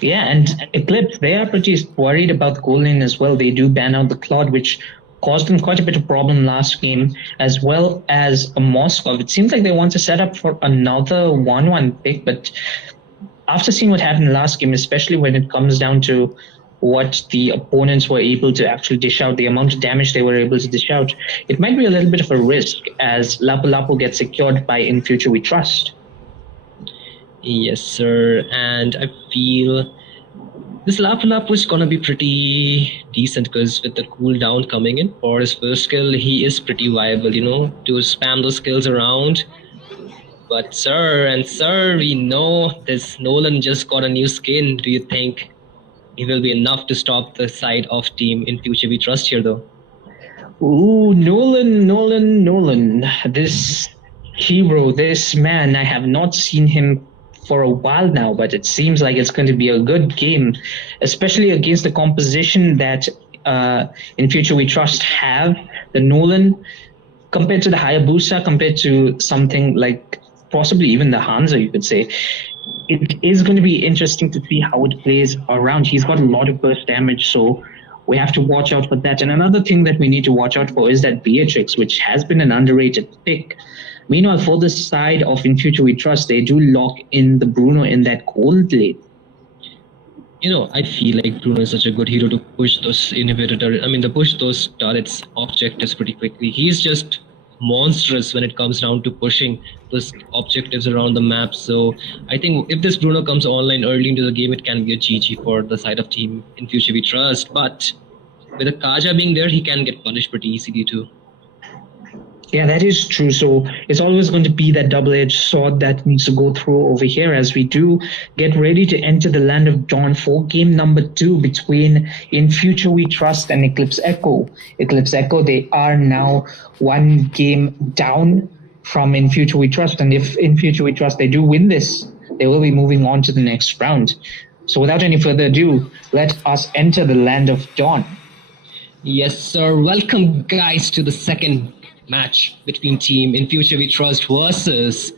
Yeah, and Eclipse, they are pretty worried about the goal lane as well. They do ban out the Claude, which caused them quite a bit of problem last game, as well as a Moskov. It seems like they want to set up for another 1-1 pick, but after seeing what happened last game, especially when it comes down to what the opponents were able to actually dish out, the amount of damage they were able to dish out, it might be a little bit of a risk as Lapu Lapu gets secured by In Future We Trust. Yes, sir. And I feel this Lapu Lapu is gonna be pretty decent, because with the cooldown coming in for his first skill, he is pretty viable, to spam those skills around. But sir, we know this Nolan just got a new skin. Do you think he will be enough to stop the side of Team In Future We Trust here, though? Ooh, Nolan. This hero, this man, I have not seen him for a while now, but it seems like it's going to be a good game, especially against the composition that In Future We Trust have. The Nolan, compared to the Hayabusa, compared to something like possibly even the Hanzo, you could say, it is going to be interesting to see how it plays around. He's got a lot of burst damage, so we have to watch out for that. And another thing that we need to watch out for is that Beatrix, which has been an underrated pick. Meanwhile, for the side of In Future We Trust, they do lock in the Bruno in that gold lane. I feel like Bruno is such a good hero to push those to push those turrets objectives pretty quickly. He's just monstrous when it comes down to pushing those objectives around the map. So I think if this Bruno comes online early into the game, it can be a GG for the side of team In Future We Trust. But with a Kaja being there, he can get punished pretty easily too. Yeah, that is true. So it's always going to be that double-edged sword that needs to go through over here as we do get ready to enter the Land of Dawn for game number 2 between In Future We Trust and Eclipse Echo. Eclipse Echo, they are now one game down from In Future We Trust. And if In Future We Trust, they do win this, they will be moving on to the next round. So without any further ado, let us enter the Land of Dawn. Yes, sir. Welcome, guys, to the second match between Team In Future We Trust versus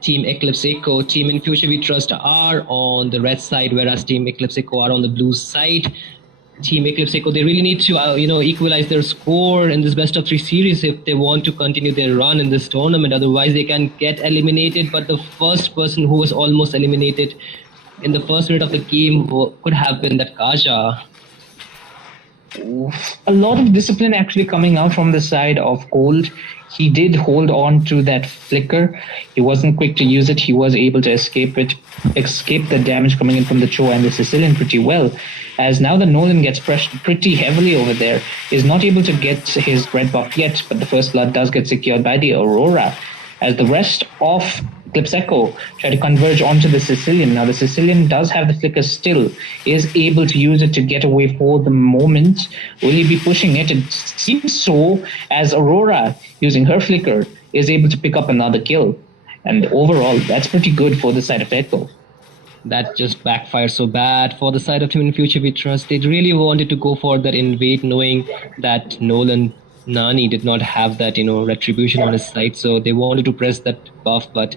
Team Eclipse Echo. Team In Future We Trust are on the red side, whereas Team Eclipse Echo are on the blue side. Team Eclipse Echo, they really need to equalize their score in this best of 3 series if they want to continue their run in this tournament. Otherwise, they can get eliminated. But the first person who was almost eliminated in the first minute of the game could have been that Kaja. A lot of discipline actually coming out from the side of Gold. He did hold on to that flicker. He wasn't quick to use it. He was able to escape the damage coming in from the Cho and the Sicilian pretty well. As now the Nolan gets pressured pretty heavily over there. Is not able to get his red buff yet, but the first blood does get secured by the Aurora. As the rest of Eclipse Echo try to converge onto the Sicilian. Now the Sicilian does have the flicker still, is able to use it to get away for the moment. Will he be pushing it? It seems so, as Aurora, using her flicker, is able to pick up another kill. And overall, that's pretty good for the side of Echo. That just backfired so bad for the side of Team In Future We Trust. They really wanted to go for that invade, knowing that Nolan Nani did not have that, retribution on his side, so they wanted to press that buff, but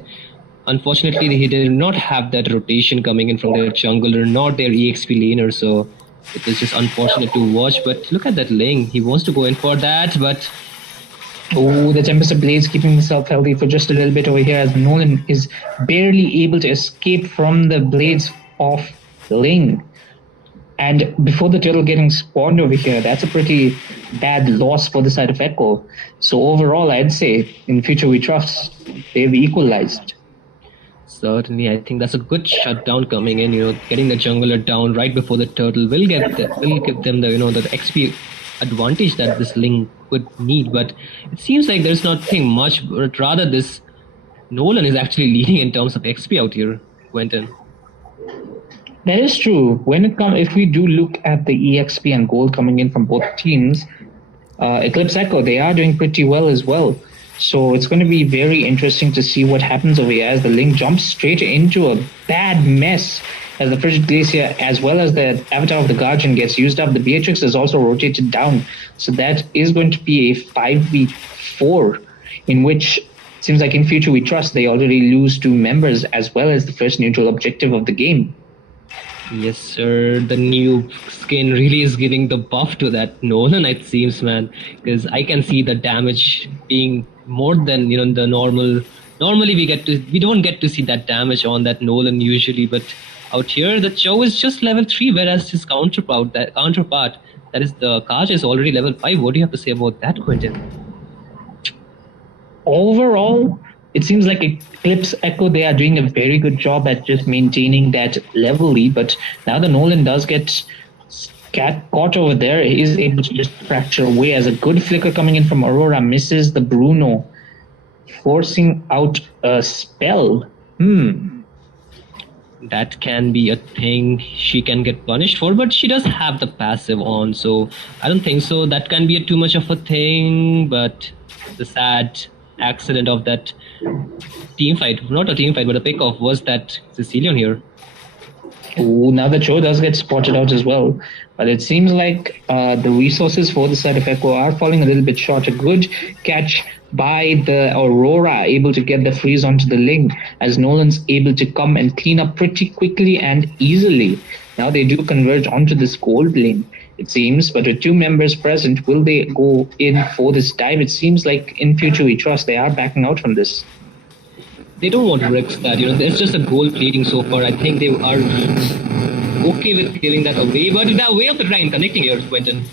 unfortunately he did not have that rotation coming in from their jungler, nor their EXP laner, so it was just unfortunate to watch. But look at that Ling, he wants to go in for that, but the Tempest of Blades keeping himself healthy for just a little bit over here, as Nolan is barely able to escape from the blades of Ling. And before the turtle getting spawned over here, that's a pretty bad loss for the side of Echo. So overall, I'd say In Future We Trust, they've equalized. Certainly, I think that's a good shutdown coming in. Getting the jungler down right before the turtle will give them the the XP advantage that this Ling would need. But it seems like there's nothing much, but rather this Nolan is actually leading in terms of XP out here, Quentin. That is true. If we do look at the EXP and gold coming in from both teams, Eclipse Echo, they are doing pretty well as well. So it's going to be very interesting to see what happens over here as the Ling jumps straight into a bad mess as the Frigid Glacier as well as the Avatar of the Guardian gets used up. The Beatrix is also rotated down. So that is going to be a 5v4 in which it seems like In Future We Trust, they already lose 2 members as well as the first neutral objective of the game. Yes, sir. The new skin really is giving the buff to that Nolan, it seems, man. Because I can see the damage being more than the normal. Normally, we don't get to see that damage on that Nolan usually, but out here the Cho is just level 3, whereas his counterpart, that is the Kaj, is already level 5. What do you have to say about that, Quentin? Overall, it seems like Eclipse Echo, they are doing a very good job at just maintaining that level lead, but now the Nolan does get caught over there. He is able to just fracture away as a good flicker coming in from Aurora misses the Bruno, forcing out a spell. That can be a thing she can get punished for, but she does have the passive on, so I don't think so. That can be too much of a thing, but the sad accident of that team fight, not a team fight, but a pick-off, was that Sicilian here. Now the Cho does get spotted out as well, but it seems like the resources for the side of Echo are falling a little bit short. A good catch by the Aurora, able to get the freeze onto the Ling, as Nolan's able to come and clean up pretty quickly and easily. Now they do converge onto this gold lane, it seems. But with two members present, will they go in for this dive? It seems like in future we trust they are backing out from this. They don't want to risk that. There's just a gold plating so far. I think they are okay with giving that away, but they're way off the track connecting here, Quentin.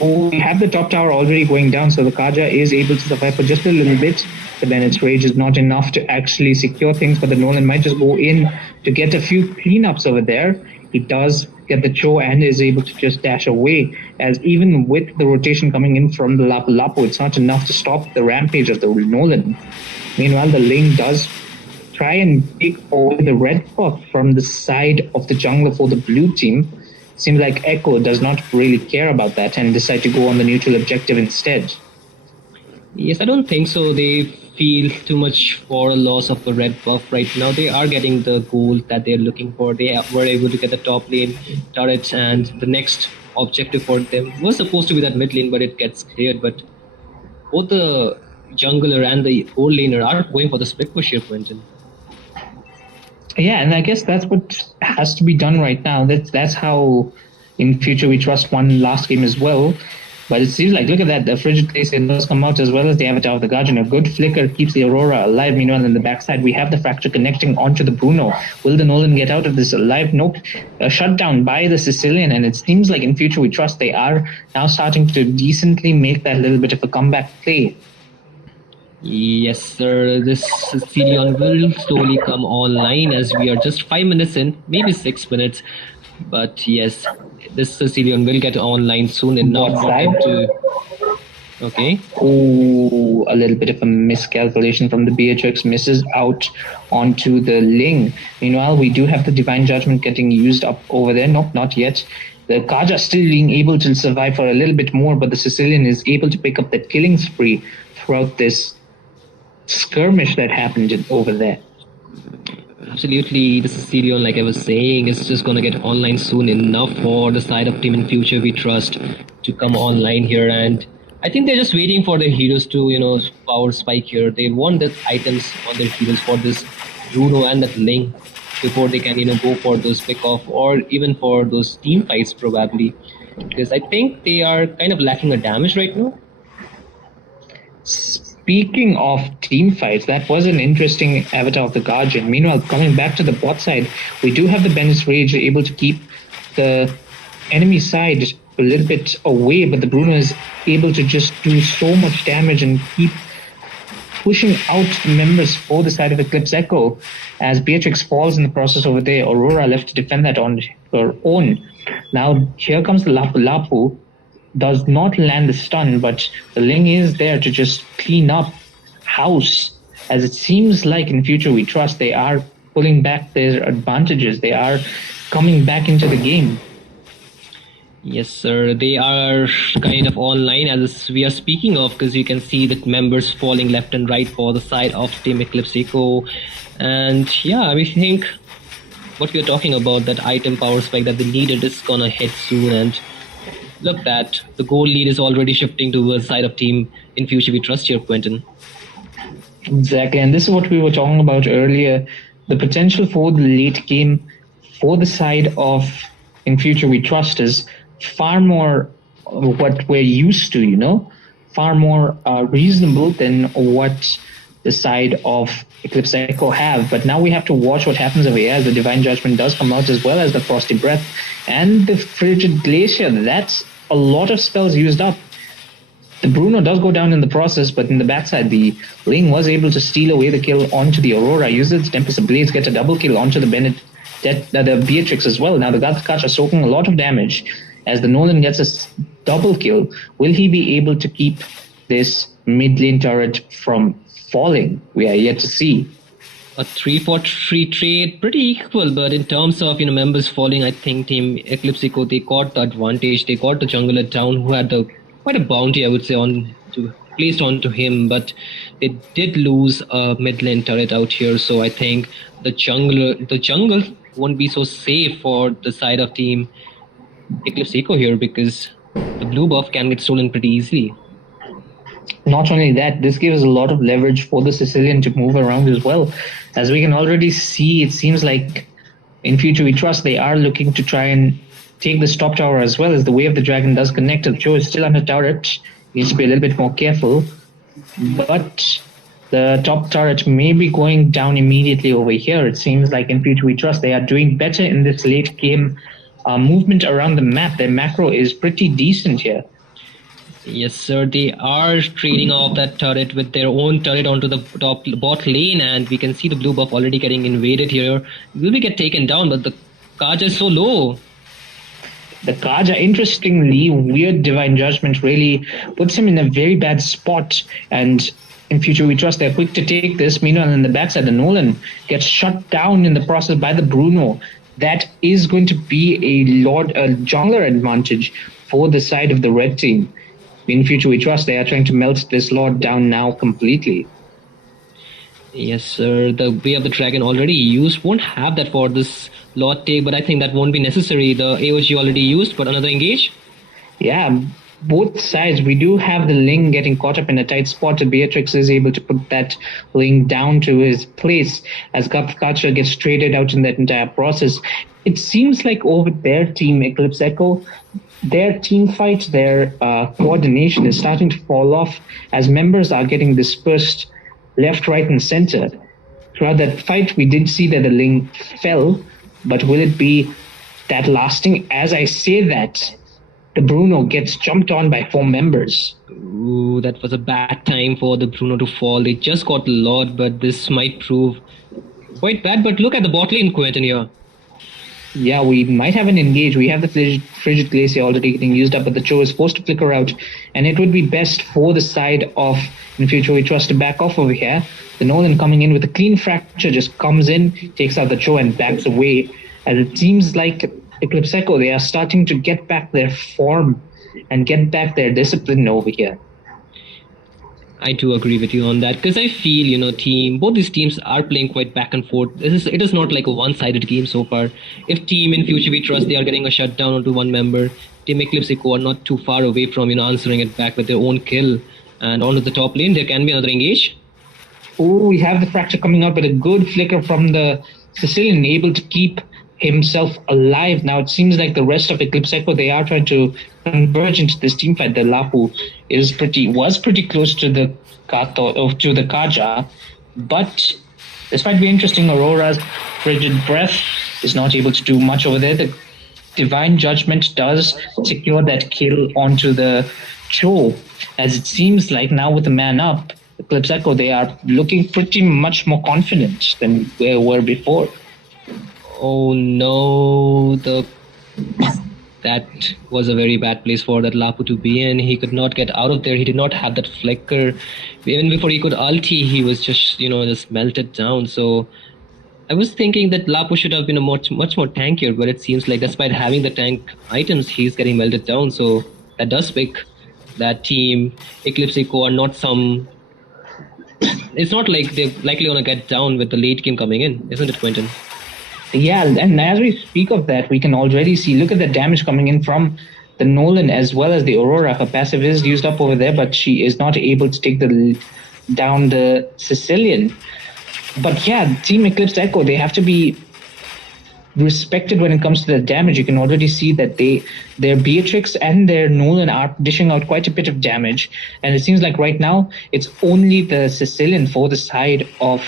Oh, we have the top tower already going down, so the Kaja is able to survive for just a little bit. But then its rage is not enough to actually secure things, but the Nolan might just go in to get a few cleanups over there. He does get the Cho and is able to just dash away, as even with the rotation coming in from the Lapu Lapu, it's not enough to stop the rampage of the Nolan. Meanwhile, the Ling does try and take over the red buff from the side of the jungler for the blue team. Seems like Echo does not really care about that and decide to go on the neutral objective instead. Yes, I don't think so. They feel too much for a loss of the red buff right now. They are getting the gold that they're looking for. They were able to get the top lane turrets, and the next objective for them was supposed to be that mid lane, but it gets cleared. But both the jungler and the old laner are going for the split push here, Quentin. Yeah, and I guess that's what has to be done right now. That's how in future we trust one last game as well. But it seems like, look at that, the Frigid Glacier does come out as well as the Avatar of the Guardian. A good flicker keeps the Aurora alive. Meanwhile, on the backside, we have the Fracture connecting onto the Bruno. Will the Nolan get out of this alive? Nope. Shut down by the Sicilian, and it seems like in future we trust they are now starting to decently make that little bit of a comeback play. Yes, sir. This Sicilian will slowly come online as we are just 5 minutes in, maybe 6 minutes. But yes, this Sicilian will get online soon enough for him to. Okay. Oh, a little bit of a miscalculation from the Beatrix, misses out onto the Ling. Meanwhile, we do have the Divine Judgment getting used up over there. Nope, not yet. The Kaja still being able to survive for a little bit more, but the Sicilian is able to pick up that killing spree throughout this skirmish that happened over there. Absolutely, the Sicilian, like I was saying, is just gonna get online soon enough for the side of Team in Future We Trust to come online here, and I think they're just waiting for their heroes to, power spike here. They want the items on their heroes for this Bruno and that Ling before they can, go for those pick off or even for those team fights probably. Because I think they are kind of lacking a damage right now. Speaking of team fights, that was an interesting Avatar of the Guardian. Meanwhile, coming back to the bot side, we do have the Bennett's Rage able to keep the enemy side a little bit away, but the Bruno is able to just do so much damage and keep pushing out the members for the side of Eclipse Echo as Beatrix falls in the process over there. Aurora left to defend that on her own. Now, here comes the Lapu Lapu. Does not land the stun, but the Ling is there to just clean up house. As it seems like in future we trust they are pulling back their advantages. They are coming back into the game. Yes, sir. They are kind of online as we are speaking of, because you can see that members falling left and right for the side of Team Eclipse Echo. And yeah, we think what we're talking about, that item power spike that they needed, is gonna hit soon. And look, that the goal lead is already shifting to the side of Team in Future We Trust here, Quentin. Exactly, and this is what we were talking about earlier. The potential for the late game for the side of in Future We Trust is far more what we're used to, far more reasonable than what the side of Eclipse Echo have. But now we have to watch what happens over here as the Divine Judgment does come out, as well as the Frosty Breath and the Frigid Glacier. That's a lot of spells used up. The Bruno does go down in the process, but in the backside, the Ling was able to steal away the kill onto the Aurora, uses Tempest Blades, get a double kill onto the Bennett, the Beatrix as well. Now the Gazkash are soaking a lot of damage as the Nolan gets a double kill. Will he be able to keep this mid lane turret from falling? We are yet to see. A 3-4-3 trade, pretty equal, but in terms of members falling, I think Team Eclipse Echo, they got the advantage. They got the jungler down, who had quite a bounty, I would say, placed onto him, but they did lose a mid lane turret out here. So I think the jungle won't be so safe for the side of Team Eclipse Echo here, because the blue buff can get stolen pretty easily. Not only that, this gives a lot of leverage for the Sicilian to move around as well. As we can already see, it seems like in Future We Trust, they are looking to try and take this top tower as well, as the Way of the Dragon does connect. The Joe is still under turret. Needs to be a little bit more careful. But the top turret may be going down immediately over here. It seems like in Future We Trust they are doing better in this late game movement around the map. Their macro is pretty decent here. Yes, sir. They are trading off that turret with their own turret onto the top bot lane, and we can see the blue buff already getting invaded here. Will we get taken down? But the Kaja is so low. The Kaja, interestingly, weird Divine Judgment really puts him in a very bad spot. And in Future We Trust, they're quick to take this. Meanwhile, in the backside, the Nolan gets shut down in the process by the Bruno. That is going to be a jungler advantage for the side of the red team. In Future We Trust, they are trying to melt this Lord down now completely. Yes, sir. The Way of the Dragon already used. Won't have that for this Lord take, but I think that won't be necessary. The AOG already used, but another engage? Yeah, both sides. We do have the Ling getting caught up in a tight spot. Beatrix is able to put that Ling down to his place as Kacha gets traded out in that entire process. It seems like over their team, Eclipse Echo, their team fight, their coordination is starting to fall off as members are getting dispersed left, right, and center. Throughout that fight, we did see that the Ling fell, but will it be that lasting? As I say that, the Bruno gets jumped on by 4 members. Ooh, that was a bad time for the Bruno to fall. They just got Lord, but this might prove quite bad. But look at the bot lane, Quentin, here. Yeah, we might have an engage. We have the Frigid Glacier already getting used up, but the Cho is forced to flicker out. And it would be best for the side of In Future We Trust to back off over here. The Nolan coming in with a clean fracture just comes in, takes out the Cho and backs away. And it seems like Eclipse Echo, they are starting to get back their form and get back their discipline over here. I do agree with you on that because I feel, both these teams are playing quite back and forth. It is not like a one-sided game so far. If team In Future We Trust, they are getting a shutdown onto one member, Team Eclipse Echo are not too far away from, answering it back with their own kill. And onto the top lane, there can be another engage. Oh, we have the fracture coming out, but a good flicker from the Sicilian, able to keep himself alive. Now it seems like the rest of Eclipse Echo, they are trying to converge into this team fight. The Lapu was pretty close to the Kaja, but this might be interesting. Aurora's Frigid Breath is not able to do much over there. The Divine Judgment does secure that kill onto the Cho, as it seems like now with the man up, Eclipse Echo, they are looking pretty much more confident than they were before. Oh no, that was a very bad place for that Lapu to be in. He could not get out of there. He did not have that flicker. Even before he could ulti, he was just melted down. So I was thinking that Lapu should have been a much more tankier, but it seems like despite having the tank items, he's getting melted down. So that does pick that team. Eclipse Echo are not some... It's not like they're likely going to get down with the late game coming in, isn't it, Quentin? Yeah, and as we speak of that, we can already see, look at the damage coming in from the Nolan as well as the Aurora. Her passive is used up over there, but she is not able to take down the Sicilian. But yeah, Team Eclipse Echo, they have to be respected when it comes to the damage. You can already see that their Beatrix and their Nolan are dishing out quite a bit of damage. And it seems like right now, it's only the Sicilian for the side of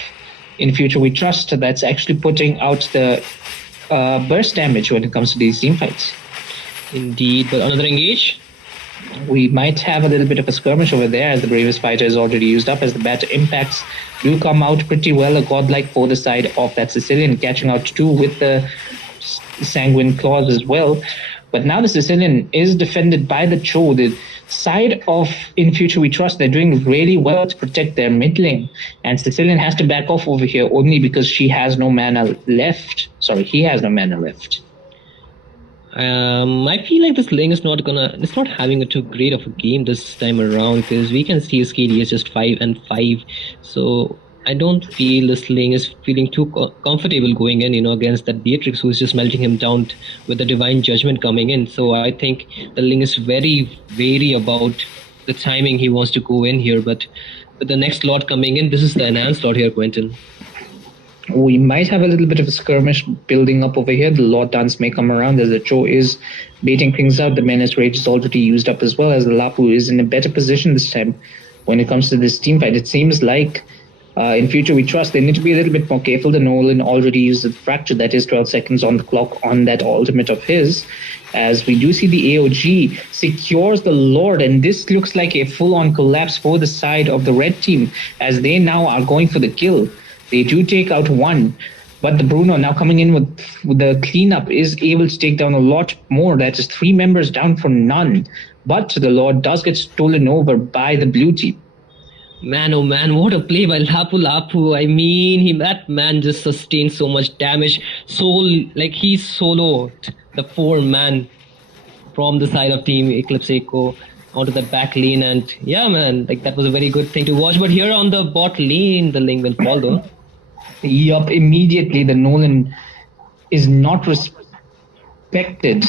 In Future We Trust that's actually putting out the burst damage when it comes to these team fights. Indeed, but another engage? We might have a little bit of a skirmish over there as the Bravest Fighter is already used up, as the batter impacts do come out pretty well. A godlike for the side of that Sicilian, catching out 2 with the Sanguine Claws as well. But now the Sicilian is defended by the Cho. The side of In Future We Trust, they're doing really well to protect their mid lane. And Sicilian has to back off over here only because she has no mana left. Sorry, he has no mana left. I feel like this Ling is not having too great of a game this time around, because we can see his KD is just 5 and 5. So I don't feel this Ling is feeling too comfortable going in, against that Beatrix who is just melting him down with the Divine Judgment coming in. So I think the Ling is very wary about the timing he wants to go in here. But with the next lot coming in, this is the enhanced lot here, Quentin. We might have a little bit of a skirmish building up over here. The Lord Dance may come around as the Cho is baiting things out. The Menace Rage is already used up as well, as the Lapu is in a better position this time when it comes to this team fight. It seems like in future we trust they need to be a little bit more careful. The Nolan already used the Fracture, that is 12 seconds on the clock on that ultimate of his. As we do see the AOG secures the Lord, and this looks like a full-on collapse for the side of the red team, as they now are going for the kill. They do take out one, but the Bruno now coming in with the cleanup is able to take down a lot more. That is 3 members down for none. But the Lord does get stolen over by the blue team. Man, oh man, what a play by Lapu Lapu. I mean, that man just sustained so much damage. Like he soloed the 4-man from the side of Team Eclipse Echo onto the back lane. And yeah, man, like that was a very good thing to watch. But here on the bot lane, the link will fall though. Yup, immediately the Nolan is not respected.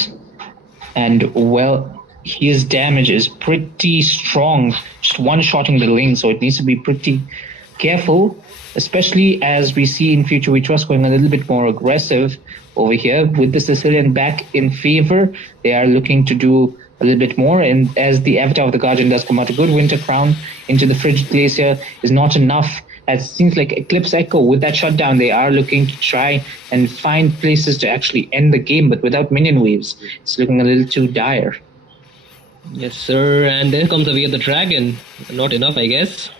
And well, his damage is pretty strong, just one-shotting the lane, so it needs to be pretty careful, especially as we see in future we trust going a little bit more aggressive over here. With the Sicilian back in favor, they are looking to do a little bit more, and as the Avatar of the Guardian does come out, a good Winter Crown into the Frigid Glacier is not enough. As it seems like Eclipse Echo, with that shutdown, they are looking to try and find places to actually end the game, but without minion waves, it's looking a little too dire. Yes, sir. And there comes the way of the dragon. Not enough, I guess.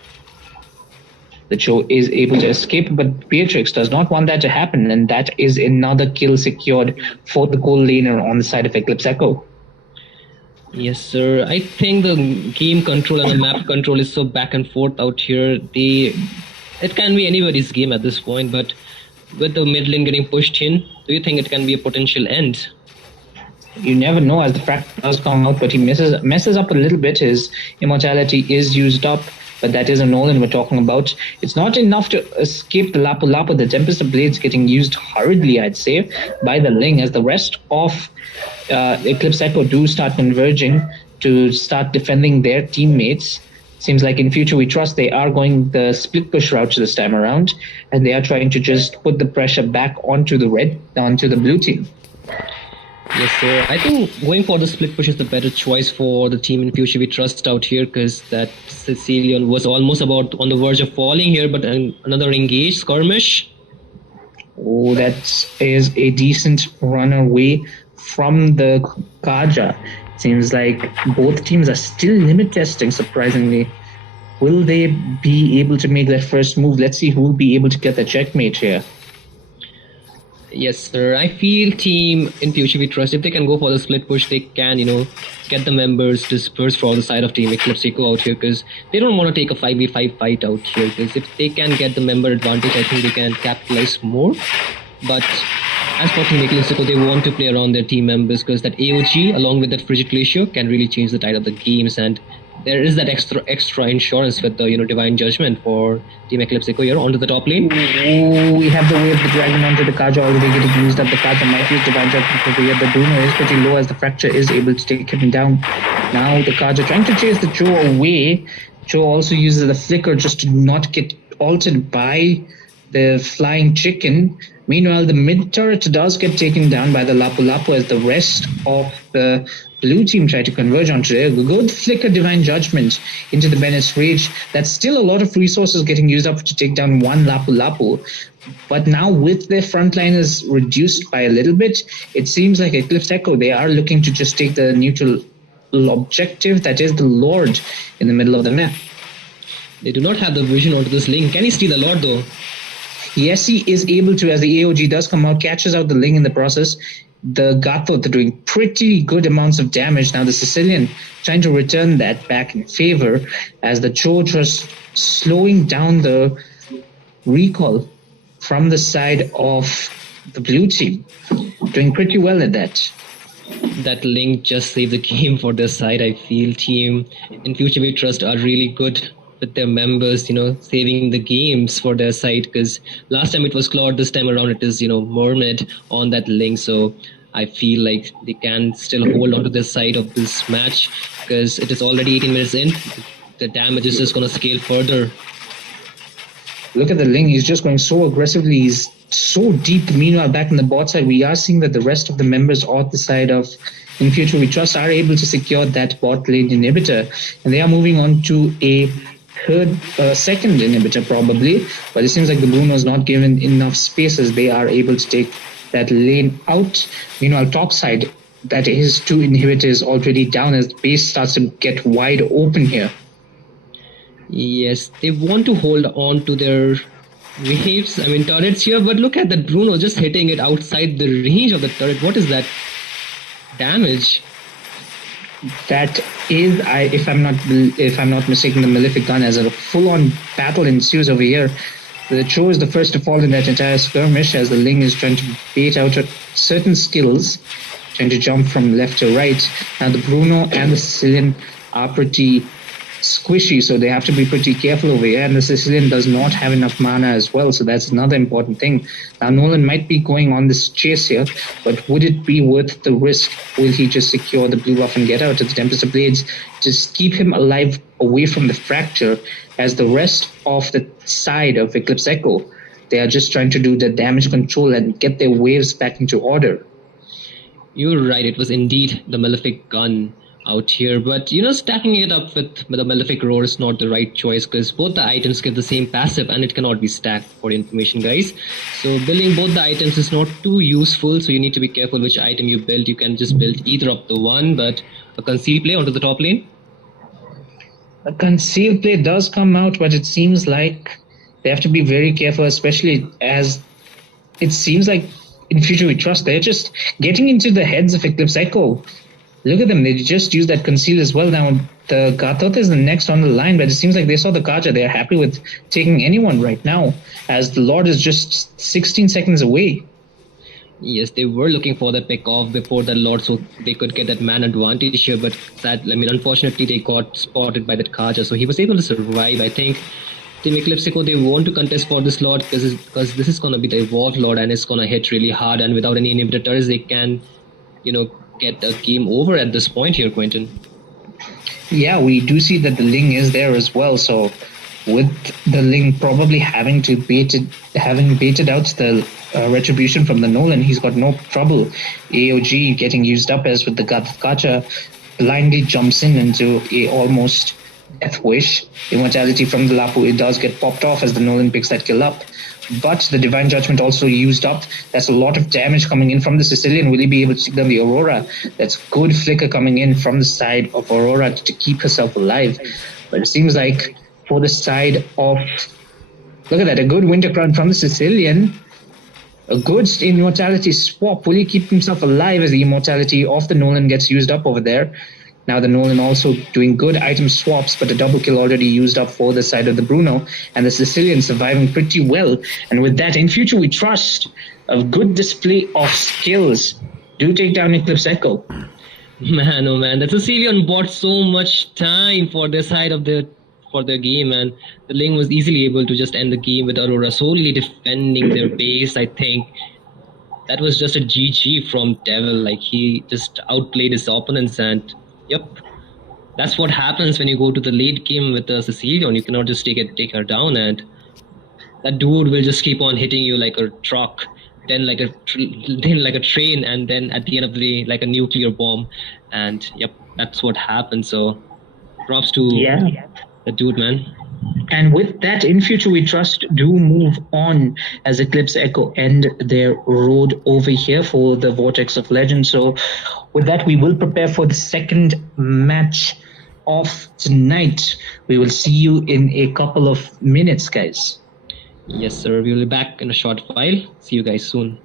The Cho is able to escape, but Beatrix does not want that to happen, and that is another kill secured for the gold laner on the side of Eclipse Echo. Yes, sir. I think the game control and the map control is so back and forth out here. It can be anybody's game at this point, but with the mid lane getting pushed in, do you think it can be a potential end? You never know, as the fracture does come out, but he messes up a little bit. His immortality is used up, but that is a Nolan we're talking about. It's not enough to escape the Lapu Lapu. The Tempest of Blades getting used hurriedly, I'd say, by the Ling, as the rest of Eclipse Echo do start converging to start defending their teammates. Seems like in future we trust they are going the split push route this time around, and they are trying to just put the pressure back onto the blue team. Yes, sir. I think going for the split push is the better choice for the team in future we trust out here, because that Sicilian was almost about on the verge of falling here, but another engaged skirmish. Oh, that is a decent run away from the Kaja. Seems like both teams are still limit testing, surprisingly. Will they be able to make that first move? Let's see who will be able to get the checkmate here. Yes, sir. I feel team in future we trust, if they can go for the split push, they can, get the members dispersed from the side of Team Eclipse Echo out here, because they don't want to take a 5v5 fight out here, because if they can get the member advantage, I think they can capitalize more. But as for Team Eclipse Echo, they want to play around their team members, because that AOG along with that Frigid Glacier can really change the tide of the games, and there is that extra insurance with the Divine Judgment for Team Eclipse Echo here onto the top lane. Oh, we have the way of the dragon onto the Kaja already getting used up. The Kaja might use Divine Judgment over here. The Bruno is pretty low as the Fracture is able to take him down. Now the Kaja trying to chase the Cho away. Cho also uses the Flicker just to not get altered by the flying chicken. Meanwhile, the mid turret does get taken down by the Lapu Lapu as the rest of the blue team try to converge onto it. A good Flicker Divine Judgment into the Menace Rage. That's still a lot of resources getting used up to take down one Lapu Lapu. But now with their frontliners reduced by a little bit, it seems like Eclipse Echo, they are looking to just take the neutral objective, that is the Lord, in the middle of the map. They do not have the vision onto this lane. Can he steal the Lord though? Yes, he is able to, as the AOG does come out, catches out the Ling in the process. The Gato, they're doing pretty good amounts of damage. Now the Sicilian trying to return that back in favor, as the Cho just slowing down the recall from the side of the blue team. Doing pretty well at that. That link just saved the game for their side. I feel team in future we trust are really good with their members, saving the games for their side, because last time it was Claude, this time around it is, Mermaid on that link. So I feel like they can still hold on to their side of this match, because it is already 18 minutes in. The damage is just going to scale further. Look at the Ling. He's just going so aggressively. He's so deep. Meanwhile, back in the bot side, we are seeing that the rest of the members on the side of In Future We Trust are able to secure that bot lane inhibitor. And they are moving on to a second inhibitor probably. But it seems like the Bruno is not given enough space as they are able to take that lane out. Meanwhile, top side, that his two inhibitors already down as the base starts to get wide open here. Yes, they want to hold on to their waves, I mean turrets here, but look at that Bruno just hitting it outside the range of the turret. What is that damage? That is, if I'm not mistaken, the Malefic gun as a full-on battle ensues over here. The Cho is the first to fall in that entire skirmish as the Ling is trying to bait out certain skills, trying to jump from left to right. Now the Bruno and the Sicilian are pretty squishy, so they have to be pretty careful over here. And the Sicilian does not have enough mana as well, so that's another important thing. Now Nolan might be going on this chase here, but would it be worth the risk? Will he just secure the blue buff and get out of the Tempest of Blades? Just keep him alive away from the fracture, as the rest of the side of Eclipse Echo, they are just trying to do the damage control and get their waves back into order. You're right, it was indeed the Malefic gun out here, but stacking it up with the Malefic Roar is not the right choice because both the items give the same passive and it cannot be stacked, for information, guys. So building both the items is not too useful, so you need to be careful which item you build. You can just build either of the one, but a conceal play onto the top lane. A concealed play does come out, but it seems like they have to be very careful, especially as it seems like In Future We Trust, they're just getting into the heads of Eclipse Echo. Look at them, they just used that conceal as well. Now, the Gatot is the next on the line, but it seems like they saw the Kaja. They're happy with taking anyone right now, as the Lord is just 16 seconds away. Yes, they were looking for the pick off before the Lord so they could get that man advantage here, but unfortunately they got spotted by that Kaja, so he was able to survive. I think Team Eclipse Echo, they want to contest for this Lord because this is gonna be the Evolved Lord and it's gonna hit really hard, and without any inhibitor turrets they can, get a game over at this point here, Quentin. Yeah, we do see that the Ling is there as well, so with the Ling probably having baited out the retribution from the Nolan, he's got no trouble. AOG getting used up as with the Gacha blindly jumps in into a almost death wish. Immortality from the Lapu, it does get popped off as the Nolan picks that kill up. But the Divine Judgment also used up. That's a lot of damage coming in from the Sicilian. Will he be able to take down the Aurora? That's good flicker coming in from the side of Aurora to keep herself alive. But it seems like for the side of... Look at that, a good Winter Crown from the Sicilian. A good immortality swap. Will he keep himself alive as the immortality of the Nolan gets used up over there? Now the Nolan also doing good item swaps, but a double kill already used up for the side of the Bruno, and the Sicilian surviving pretty well. And with that, In Future We Trust, a good display of skills. Do take down Eclipse Echo. Man, oh man, the Sicilian bought so much time for their side of the game, and the Ling was easily able to just end the game with Aurora solely defending their base. I think that was just a GG from Devil. Like, he just outplayed his opponents, and yep, that's what happens when you go to the late game with the Sicilian. You cannot just take her down, and that dude will just keep on hitting you like a truck, then like a train, and then at the end of the day like a nuclear bomb. And yep, that's what happened. So props to the dude, man. And with that, In Future We Trust do move on as Eclipse Echo end their road over here for the Vortex of Legend. So with that, we will prepare for the second match of tonight. We will see you in a couple of minutes, guys. Yes, sir. We will be back in a short while. See you guys soon.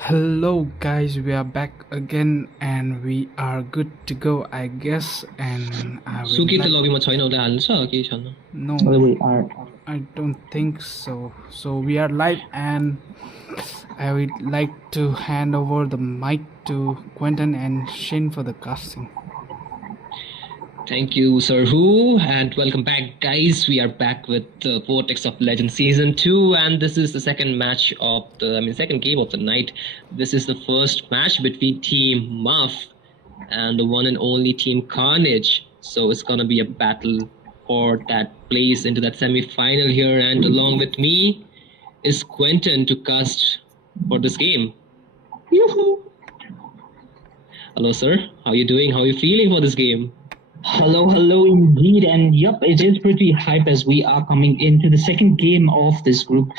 Hello, guys. We are back again, and we are good to go, I guess. And I will सुकी त like. लगीमा छैन उसले हाल्छ के छैन No, We are. I don't think so. So we are live, and I would like to hand over the mic to Quentin and Shin for the casting. Thank you, Sir Who, and welcome back, guys. We are back with the Vortex of Legend Season 2, and this is the second match of second game of the night. This is the first match between Team Muff and the one and only Team Carnage. So it's gonna be a battle for that place into that semi-final here, and along with me is Quentin to cast for this game. Yoo-hoo. Hello, sir. How you doing? How you feeling for this game? Hello, indeed. And yep, it is pretty hype as we are coming into the second game of this group.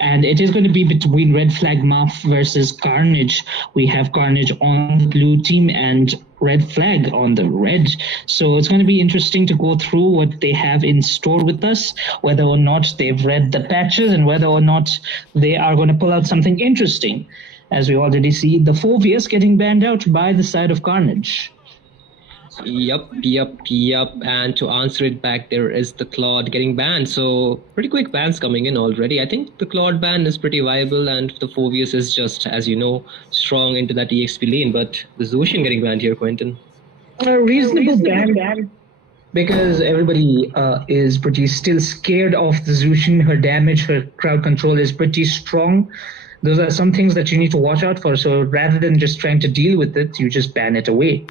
And it is going to be between Red Flag Muff versus Carnage. We have Carnage on the blue team and Red Flag on the red. So it's going to be interesting to go through what they have in store with us, whether or not they've read the patches and whether or not they are going to pull out something interesting. As we already see, the Phobius getting banned out by the side of Carnage. Yup. And to answer it back, there is the Claude getting banned. So pretty quick bans coming in already. I think the Claude ban is pretty viable, and the Phobius is just, as you know, strong into that EXP lane. But the Zushin getting banned here, Quentin. A reasonable ban. Because everybody is pretty still scared of the Zushin. Her damage, her crowd control is pretty strong. Those are some things that you need to watch out for. So rather than just trying to deal with it, you just ban it away.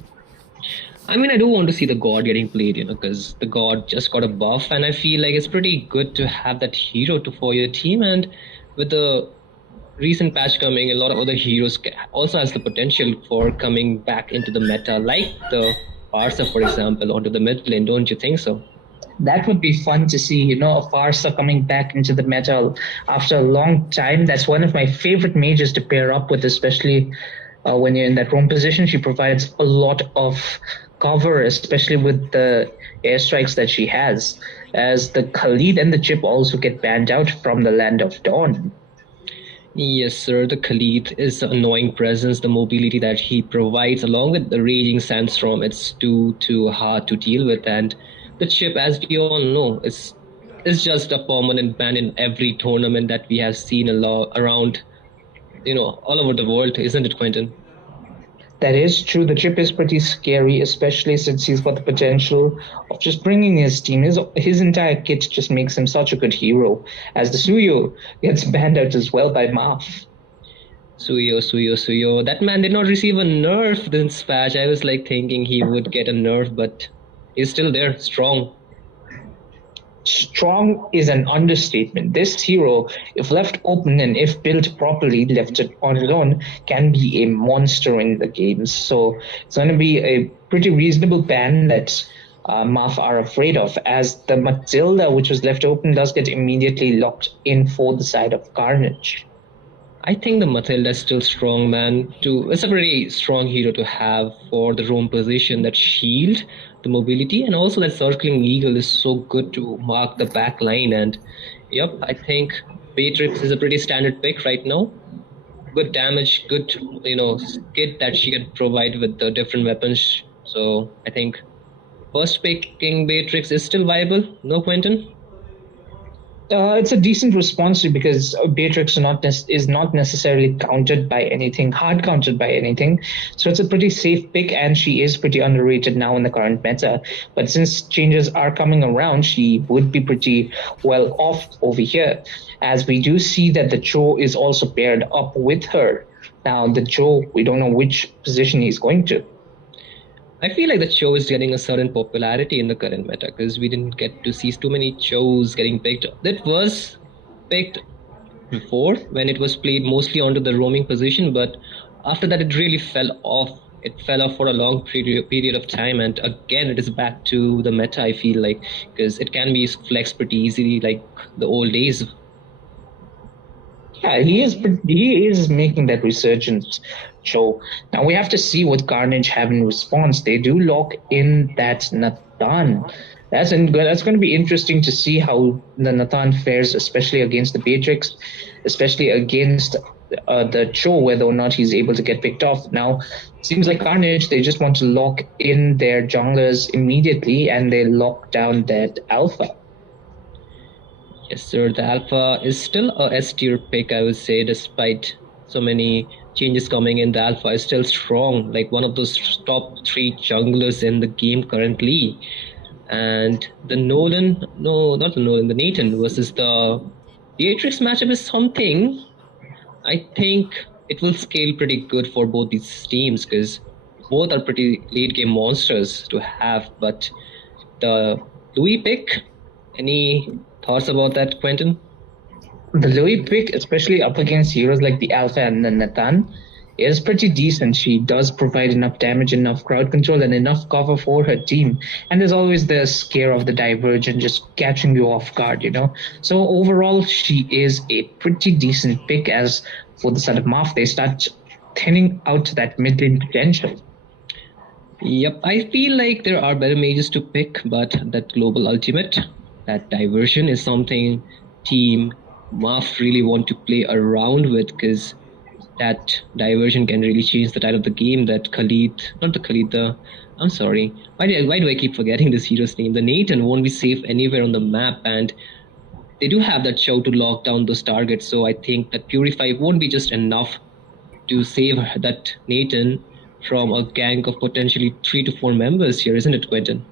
I mean, I do want to see the God getting played, because the God just got a buff, and I feel like it's pretty good to have that hero for your team. And with the recent patch coming, a lot of other heroes also has the potential for coming back into the meta, like the Parsa, for example, onto the mid lane. Don't you think so? That would be fun to see, a Farsa coming back into the meta after a long time. That's one of my favorite mages to pair up with, especially when you're in that roam position. She provides a lot of cover, especially with the airstrikes that she has, as the Khalid and the Chip also get banned out from the Land of Dawn. Yes, sir. The Khalid is an annoying presence. The mobility that he provides, along with the Raging Sandstorm, it's too hard to deal with. And the Chip, as we all know, is just a permanent ban in every tournament that we have seen around, all over the world, isn't it, Quentin? That is true. The Chip is pretty scary, especially since he's got the potential of just bringing his team. His entire kit just makes him such a good hero, as the Suyo gets banned out as well by Marth. Suyo. That man did not receive a nerf this patch. I was thinking he would get a nerf, but he's still there, strong. Strong is an understatement. This hero, if left open and if built properly, left it on its own, can be a monster in the games. So it's going to be a pretty reasonable ban that Marth are afraid of, as the Matilda, which was left open, does get immediately locked in for the side of Carnage. I think the Matilda is still strong, man. It's a pretty strong hero to have for the roam position. That shield, the mobility, and also that circling eagle is so good to mark the back line. And yep, I think Beatrix is a pretty standard pick right now. Good damage, good kit that she can provide with the different weapons. So I think first picking Beatrix is still viable. No, Quentin? It's a decent response because Beatrix is not necessarily countered by anything, hard countered by anything. So it's a pretty safe pick, and she is pretty underrated now in the current meta. But since changes are coming around, she would be pretty well off over here, as we do see that the Cho is also paired up with her. Now, the Cho, we don't know which position he's going to. I feel like the Cho is getting a certain popularity in the current meta because we didn't get to see too many Chos getting picked. That was picked before when it was played mostly onto the roaming position, but after that it really fell off. It fell off for a long period of time, and again it is back to the meta, I feel like, because it can be flexed pretty easily like the old days. Yeah, he is making that resurgence show. Now we have to see what Carnage have in response. They do lock in that Nathan. That's going to be interesting to see how the Nathan fares, especially against the Beatrix, especially against the Cho, whether or not he's able to get picked off. Now, seems like Carnage, they just want to lock in their junglers immediately, and they lock down that Alpha. Yes, sir. The Alpha is still a S tier pick, I would say, despite so many changes coming in. The Alpha is still strong, like one of those top three junglers in the game currently. And the Nolan, no, not the Nolan, the Nathan versus the Beatrix matchup is something I think it will scale pretty good for both these teams because both are pretty late game monsters to have. But the Louis pick, any thoughts about that, Quentin? The Louis pick, especially up against heroes like the Alpha and the Nathan, is pretty decent. She does provide enough damage, enough crowd control, and enough cover for her team. And there's always the scare of the Divergent just catching you off guard, you know? So overall, she is a pretty decent pick. As for the side of Marth, they start thinning out that mid-lane potential. Yep, I feel like there are better mages to pick, but that global ultimate, that diversion is something Team Maf really want to play around with because that diversion can really change the tide of the game. That Khalid, not the Khalid, the I'm sorry, why do I keep forgetting this hero's name? The Nathan won't be safe anywhere on the map, and they do have that show to lock down those targets. So I think that Purify won't be just enough to save that Nathan from a gang of potentially 3 to 4 members here, isn't it, Quentin?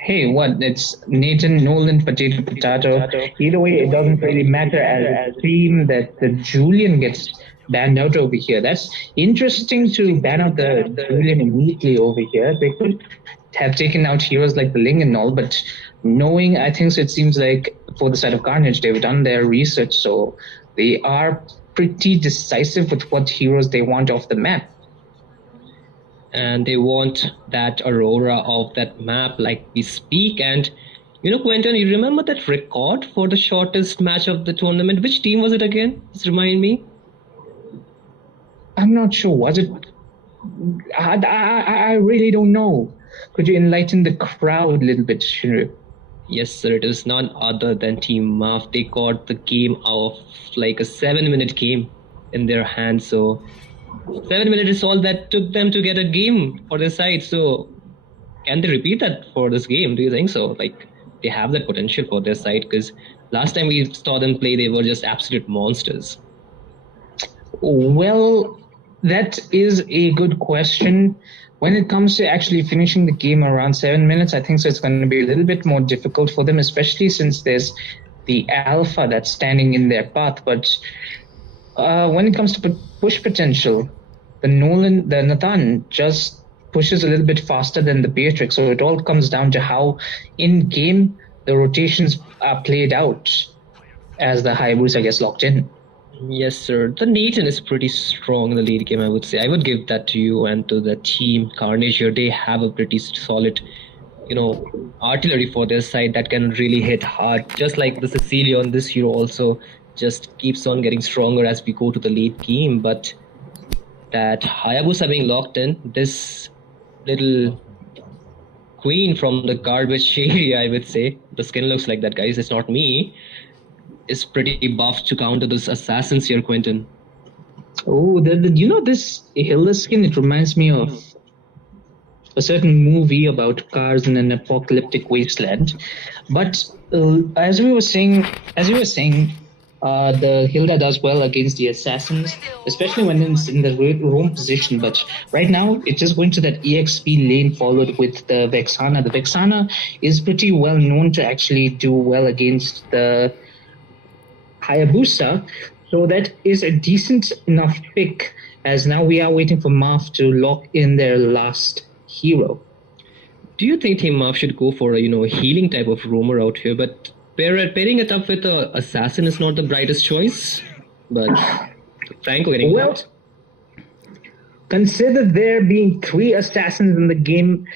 Hey, what? It's Nathan, Nolan, Potato. Either way, it doesn't really matter as a team that the Julian gets banned out over here. That's interesting to ban out the Julian immediately over here. They could have taken out heroes like the Ling and all, but knowing, I think so, it seems like for the side of Carnage, they've done their research, so they are pretty decisive with what heroes they want off the map. And they want that aurora of that map like we speak. And you know, Quentin, you remember that record for the shortest match of the tournament? Which team was it again? Just remind me. I'm not sure. Was it? I really don't know. Could you enlighten the crowd a little bit, Shinru? Yes, sir. It was none other than Team Maf. They got the game out of like a 7-minute game in their hands. So 7 minutes is all that took them to get a game for their side. So can they repeat that for this game? Do you think so? Like they have that potential for their side because last time we saw them play, they were just absolute monsters. Well, that is a good question. When it comes to actually finishing the game around 7 minutes, I think so it's going to be a little bit more difficult for them, especially since there's the Alpha that's standing in their path. But when it comes to push potential, the Nathan just pushes a little bit faster than the Beatrix. So it all comes down to how in game the rotations are played out as the Hayabusa gets locked in. Yes, sir. The Nathan is pretty strong in the late game, I would say. I would give that to you and to the team Carnage here. They have a pretty solid, artillery for their side that can really hit hard. Just like the Cecilia on this hero also just keeps on getting stronger as we go to the late game. But that Hayabusa being locked in, this little queen from the garbage area, I would say. The skin looks like that, guys. It's not me. Is pretty buff to counter those assassins here, Quentin. Oh, this Hilda skin, it reminds me of a certain movie about cars in an apocalyptic wasteland. But as you were saying, the Hilda does well against the assassins, especially when it's in the roam position. But right now, it's just going to that EXP lane followed with the Vexana. The Vexana is pretty well known to actually do well against the Hayabusa, so that is a decent enough pick, as now we are waiting for Marth to lock in their last hero. Do you think Team Marth should go for a healing type of roamer out here? But pairing it up with an assassin is not the brightest choice. But Franco getting caught. Consider there being 3 assassins in the game,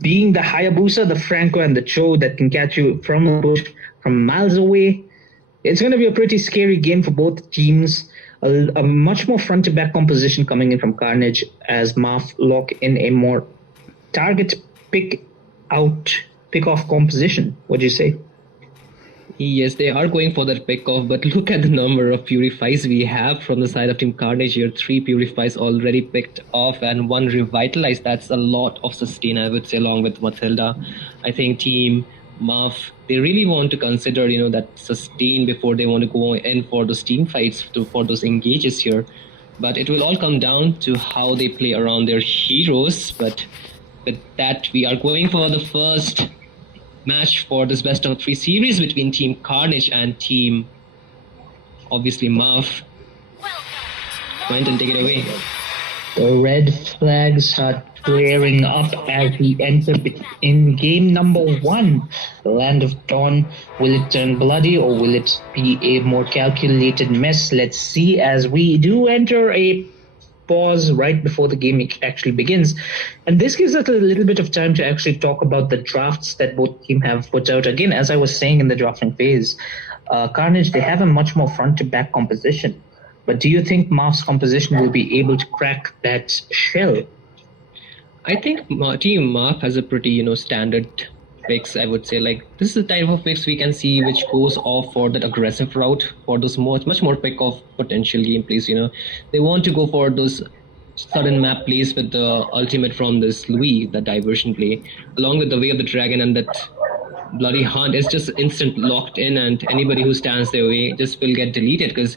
being the Hayabusa, the Franco, and the Cho that can catch you from a bush from miles away. It's going to be a pretty scary game for both teams. A much more front-to-back composition coming in from Carnage as Marth lock in a more target pick-off composition. What do you say? Yes, they are going for that pick off, but look at the number of purifies we have from the side of Team Carnage here. Three purifies already picked off and one revitalized. That's a lot of sustain, I would say, along with Matilda. I think Team Muff, they really want to consider, that sustain before they want to go in for those team fights, for those engages here. But it will all come down to how they play around their heroes. But with that, we are going for the first match for this best of three series between Team Carnage and Team, obviously, Muff. Quentin, take it away. The red flags start flaring up as we enter in game number 1. The Land of Dawn. Will it turn bloody or will it be a more calculated mess? Let's see as we do enter a pause right before the game actually begins. And this gives us a little bit of time to actually talk about the drafts that both teams have put out. Again, as I was saying in the drafting phase, Carnage, they have a much more front-to-back composition. But do you think Muff's composition will be able to crack that shell? I think Team Muff has a pretty, standard mix, I would say. Like, this is the type of mix we can see which goes off for that aggressive route, for those much more pick-off potential gameplays. They want to go for those sudden map plays with the ultimate from this Louis, the diversion play, along with the Way of the Dragon and that Bloody Hunt is just instant locked in, and anybody who stands their way just will get deleted, because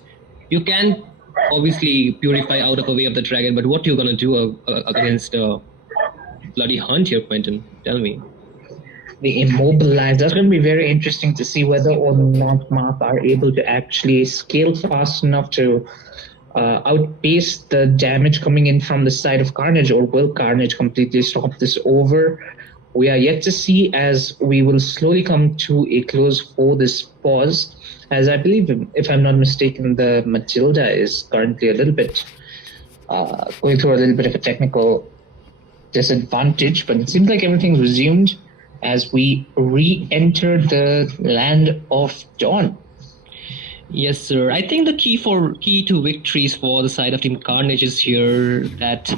you can obviously purify out of a Way of the Dragon, but what are you going to do against Bloody Hunt here, Quentin? Tell me. The immobilized. That's going to be very interesting to see whether or not Muff are able to actually scale fast enough to outpace the damage coming in from the side of Carnage, or will Carnage completely stop this over? We are yet to see, as we will slowly come to a close for this pause, as I believe, if I'm not mistaken, the Matilda is currently a little bit going through a little bit of a technical disadvantage, but it seems like everything's resumed as we re-enter the Land of Dawn. Yes, sir. I think the key to victories for the side of Team Carnage is here that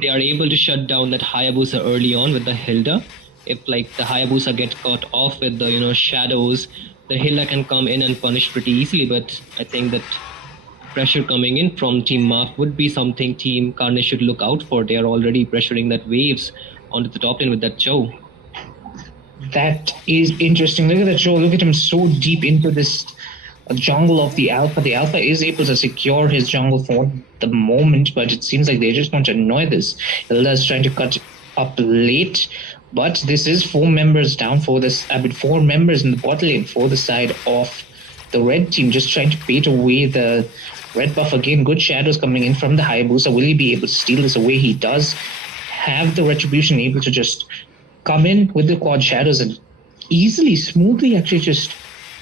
they are able to shut down that Hayabusa early on with the Hilda. If like the Hayabusa gets caught off with the shadows, the Hilda can come in and punish pretty easily. But I think that pressure coming in from Team Muff would be something Team Carnage should look out for. They are already pressuring that waves onto the top lane with that Joe. That is interesting. Look at that Joe. Look at him so deep into this jungle of the Alpha. The Alpha is able to secure his jungle for the moment, but it seems like they just want to annoy this. Hilda's trying to cut up late, but this is 4 members down for this. 4 members in the bot lane for the side of the red team, just trying to bait away the red buff again. Good shadows coming in from the Hayabusa. Will he be able to steal this away? He does have the retribution, able to just come in with the quad shadows and easily, smoothly actually just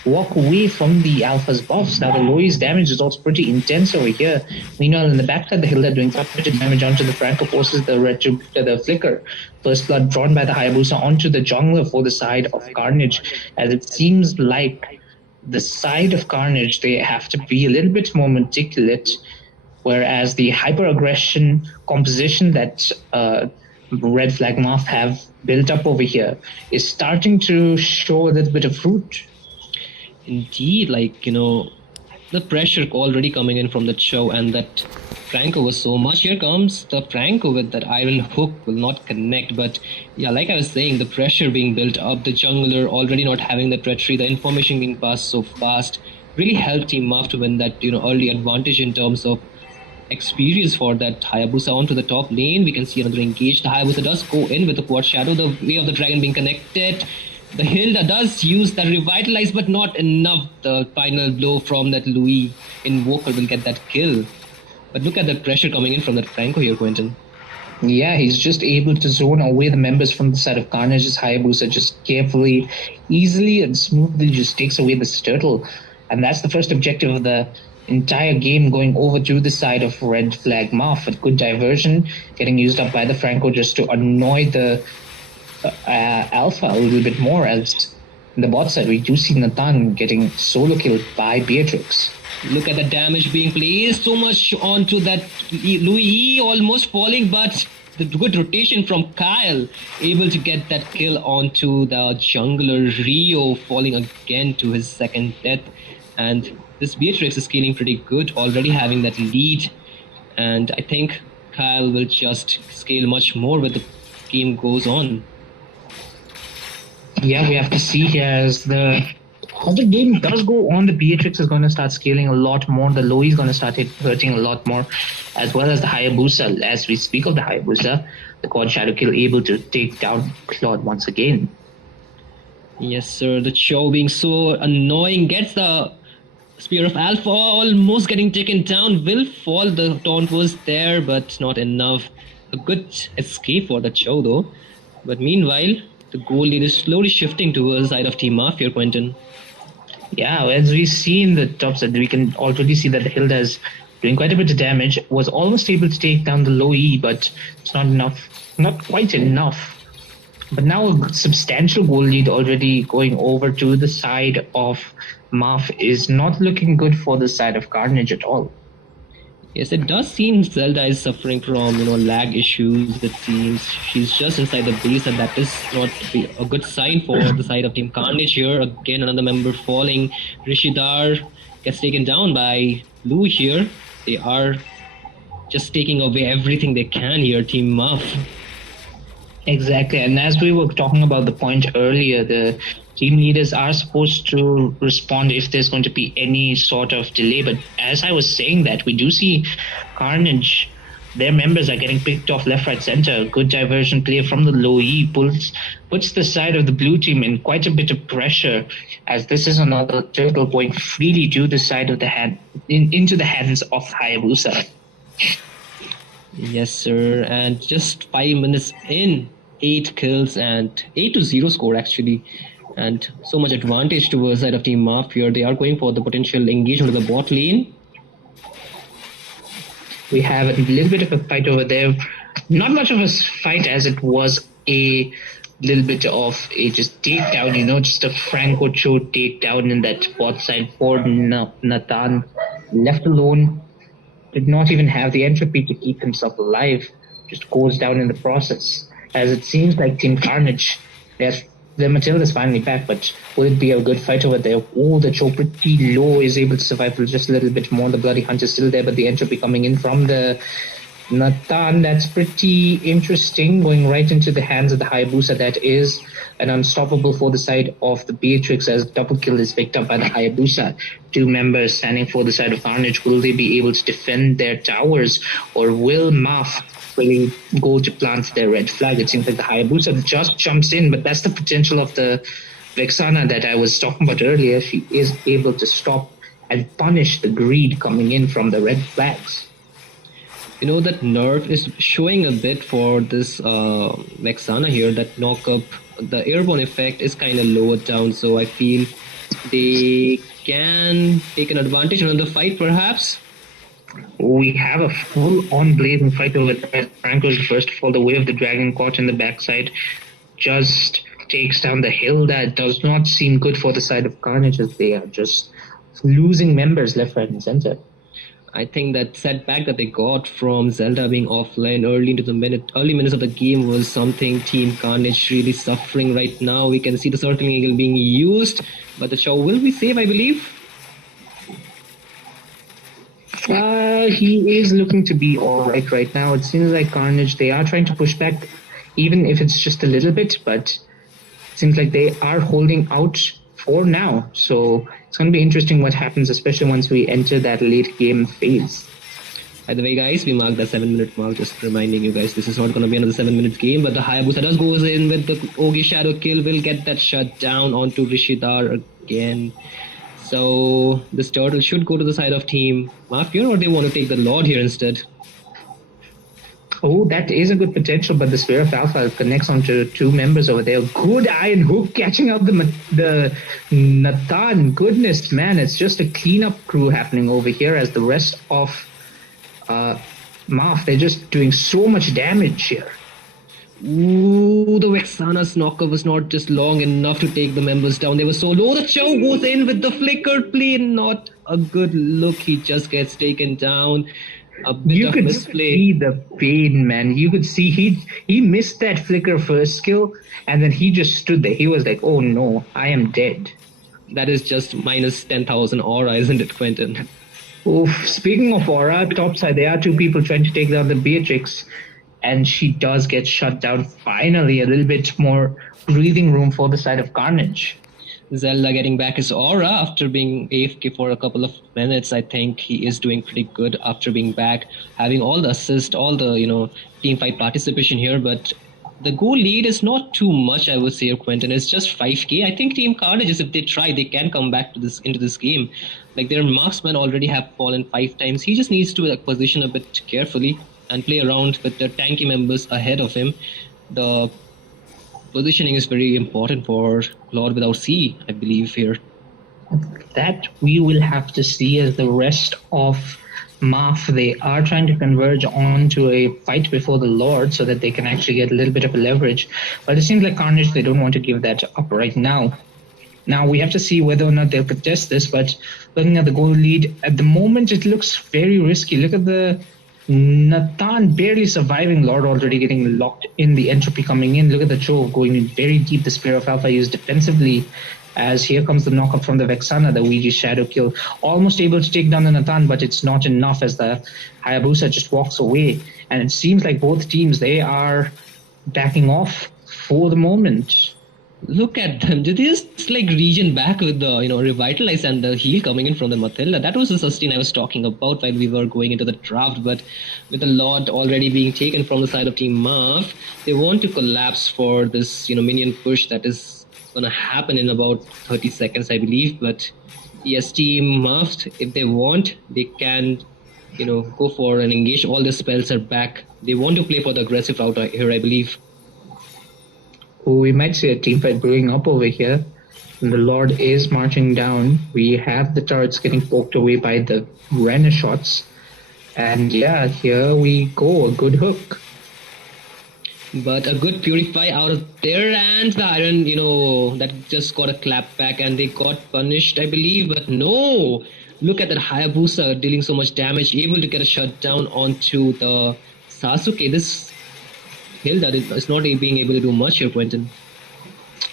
walk away from the Alpha's buffs. Now the Loi's damage is also pretty intense over here. Meanwhile, in the backside, the Hilda doing quite a bit of damage onto the Franco, forces the Flicker. First blood drawn by the Hayabusa onto the jungler for the side of Carnage, as it seems like the side of Carnage, they have to be a little bit more meticulous, whereas the hyper-aggression composition that Red Flag Muff have built up over here is starting to show a little bit of fruit. Indeed, the pressure already coming in from the show, and that Franco was so much. Here comes the Franco with that iron hook, will not connect. But yeah, like I was saying, the pressure being built up, the jungler already not having the treachery, the information being passed so fast, really helped Team Muff to win that early advantage in terms of experience for that Hayabusa onto the top lane. We can see another engage. The Hayabusa does go in with the quad shadow, the Way of the Dragon being connected. The Hilda does use the revitalize, but not enough. The final blow from that Louis Invoker will get that kill. But look at the pressure coming in from that Franco here, Quentin. Yeah, he's just able to zone away the members from the side of Carnage's Hayabusa, just carefully, easily and smoothly just takes away this turtle. And that's the first objective of the entire game, going over to the side of Red Flag Muff. A good diversion getting used up by the Franco just to annoy the Alpha a little bit more, as in the bot side we do see Nathan getting solo killed by Beatrix. Look at the damage being placed, so much onto that Louis, almost falling, but the good rotation from Kyle, able to get that kill onto the jungler Rio, falling again to his second death. And this Beatrix is scaling pretty good, already having that lead. And I think Kyle will just scale much more when the game goes on. Yeah, we have to see as the game does go on. The Beatrix is going to start scaling a lot more. The Lowy is going to start hurting a lot more, as well as the Hayabusa. As we speak of the Hayabusa, the Quad Shadow Kill able to take down Claude once again. Yes, sir. The Chow being so annoying gets the Spear of Alpha almost getting taken down. Will fall. The taunt was there, but not enough. A good escape for the Chow though. But meanwhile, the goal lead is slowly shifting towards the side of Team Mafia, Quentin. Yeah, as we see in the top side, we can already see that the Hilda is doing quite a bit of damage. Was almost able to take down the low E, but it's not enough. Not quite enough. But now a substantial goal lead already going over to the side of Maf is not looking good for the side of Carnage at all. Yes, it does seem Zelda is suffering from, lag issues. It seems she's just inside the base, and that is not a good sign for the side of Team Carnage here. Again, another member falling. Rishidar gets taken down by Lou here. They are just taking away everything they can here, Team Muff. Exactly, and as we were talking about the point earlier, the team leaders are supposed to respond if there's going to be any sort of delay. But as I was saying that, we do see Carnage, their members are getting picked off left, right, center. Good diversion play from the low E puts the side of the blue team in quite a bit of pressure, as this is another turtle going freely to the side of the hand, into the hands of Hayabusa. Yes, sir. And just 5 minutes in, 8 kills and 8-0 score actually. And so much advantage towards side of Team Mafia. They are going for the potential engagement of the bot lane. We have a little bit of a fight over there. Not much of a fight as it was a little bit of a just takedown, just a Franco Cho takedown in that bot side for Nathan. Left alone, did not even have the entropy to keep himself alive. Just goes down in the process. As it seems like Team Carnage, their Matilda's finally back, but will it be a good fight over there? Oh, the Cho pretty low, is able to survive for just a little bit more. The Bloody Hunt is still there, but the entropy coming in from the Nathan, that's pretty interesting, going right into the hands of the Hayabusa. That is an unstoppable for the side of the Beatrix, as double kill is picked up by the Hayabusa. 2 members standing for the side of Carnage. Will they be able to defend their towers, or will Maf really go to plant their red flag? It seems like the Hayabusa just jumps in, but that's the potential of the Vexana that I was talking about earlier. She is able to stop and punish the greed coming in from the red flags. That nerf is showing a bit for this Vexana here. That knock-up, the airborne effect is kind of lowered down, so I feel they can take an advantage on the fight perhaps. We have a full-on blazing fight over there. Franco is first of all the way of the dragon caught in the backside. Just takes down the hill. That does not seem good for the side of Carnage, as they are just losing members left, right, and center. I think that setback that they got from Zelda being offline early into the early minutes of the game was something Team Carnage really suffering right now. We can see the Circling Eagle being used, but the Chow will be safe, I believe. He is looking to be alright right now. It seems like Carnage, they are trying to push back, even if it's just a little bit, but it seems like they are holding out for now. So it's going to be interesting what happens, especially once we enter that late game phase. By the way, guys, we marked the 7-minute mark, just reminding you guys, this is not going to be another 7 minutes game, but the Hayabusa does goes in with the Ogi Shadow kill, will get that shut down onto Rishidar again. So this turtle should go to the side of Team Mafia, or they want to take the Lord here instead. Oh, that is a good potential, but the Spear of Alpha connects onto 2 members over there. Good Iron Hook catching up the Nathan. Goodness, man, it's just a cleanup crew happening over here, as the rest of Maf, they're just doing so much damage here. Ooh, the Vexana's knocker was not just long enough to take the members down. They were so low. The Chow goes in with the flicker play. Not a good look. He just gets taken down. A bit You of could misplay. see the pain, man. You could see he missed that flicker first skill, and then he just stood there. He was like, "Oh no, I am dead." That is just minus 10,000 aura, isn't it, Quentin? Oof. Speaking of aura, topside, there are two people trying to take down the Beatrix, and she does get shut down. Finally, a little bit more breathing room for the side of Carnage. Zelda getting back his aura after being AFK for a couple of minutes. I think he is doing pretty good after being back, having all the assist, all the team fight participation here. But the goal lead is not too much, I would say, Quentin. It's just 5k. I think Team Carnages, if they try, they can come back to this into this game. Like their marksmen already have fallen 5 times. He just needs to position a bit carefully and play around with the tanky members ahead of him. The positioning is very important for Lord Without Sea, I believe here. That we will have to see as the rest of Maf. They are trying to converge onto a fight before the Lord so that they can actually get a little bit of a leverage. But it seems like Carnage, they don't want to give that up right now. Now we have to see whether or not they'll contest this, but looking at the goal lead, at the moment it looks very risky. Look at the Nathan barely surviving, Lord already getting locked in, the entropy coming in. Look at the Jove going in very deep. The Spear of Alpha used defensively, as here comes the knockup from the Vexana, the Ouija Shadow Kill. Almost able to take down the Nathan, but it's not enough as the Hayabusa just walks away. And it seems like both teams, they are backing off for the moment. Look at them. Did they just like regen back with the revitalize and the heal coming in from the Matilda? That was the sustain I was talking about while we were going into the draft. But with a lot already being taken from the side of Team Marv, they want to collapse for this minion push that is gonna happen in about 30 seconds, I believe. But yes, Team Marv, if they want, they can go for and engage. All their spells are back. They want to play for the aggressive route here, I believe. We might see a team fight brewing up over here. And the Lord is marching down. We have the turrets getting poked away by the Renner shots. And yeah, here we go. A good hook. But a good purify out of there, and the iron, that just got a clap back and they got punished, I believe. But no! Look at that Hayabusa dealing so much damage, able to get a shutdown onto the Sasuke. This Hilda is not being able to do much here, Quentin.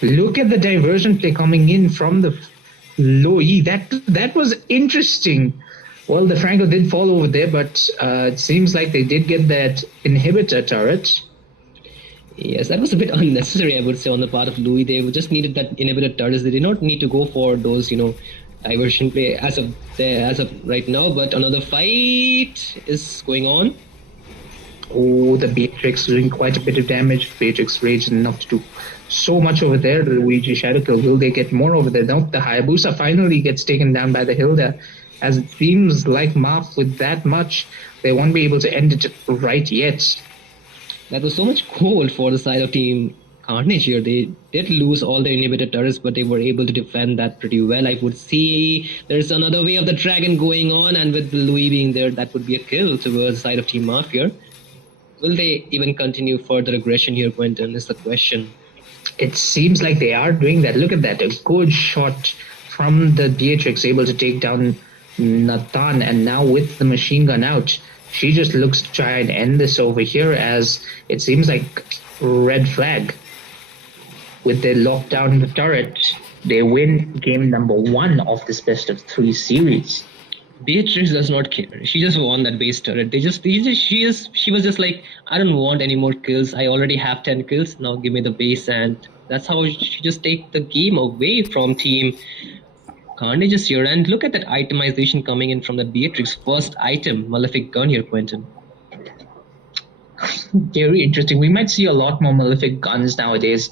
Look at the diversion play coming in from the low E. That was interesting. Well, the Franco did fall over there, but it seems like they did get that inhibitor turret. Yes, that was a bit unnecessary, I would say, on the part of Louis. They just needed that inhibitor turrets. They did not need to go for those, diversion play as of right now. But another fight is going on. Oh, the Beatrix doing quite a bit of damage. Beatrix rage enough to do so much over there. The Luigi Shadow Kill, will they get more over there? Nope, the Hayabusa finally gets taken down by the Hilda. As it seems like Marth, with that much, they won't be able to end it right yet. That was so much gold for the side of Team Carnage here. They did lose all their inhibitor turrets, but they were able to defend that pretty well. I would see there's another way of the dragon going on, and with Louis being there, that would be a kill towards the side of Team Marth here. Will they even continue further aggression here, Quentin, is the question. It seems like they are doing that. Look at that. A good shot from the Beatrix, able to take down Nathan. And now with the machine gun out, she just looks to try and end this over here, as it seems like red flag. With their lockdown the turret, they win game number 1 of this best of 3 series. Beatrice does not care. She just won that base turret. She was just like, I don't want any more kills. I already have 10 kills. Now give me the base, and that's how she just take the game away from Team Carnage's here. And look at that itemization coming in from the Beatrix. First item, Malefic Gun here, Quentin. Very interesting. We might see a lot more Malefic Guns nowadays.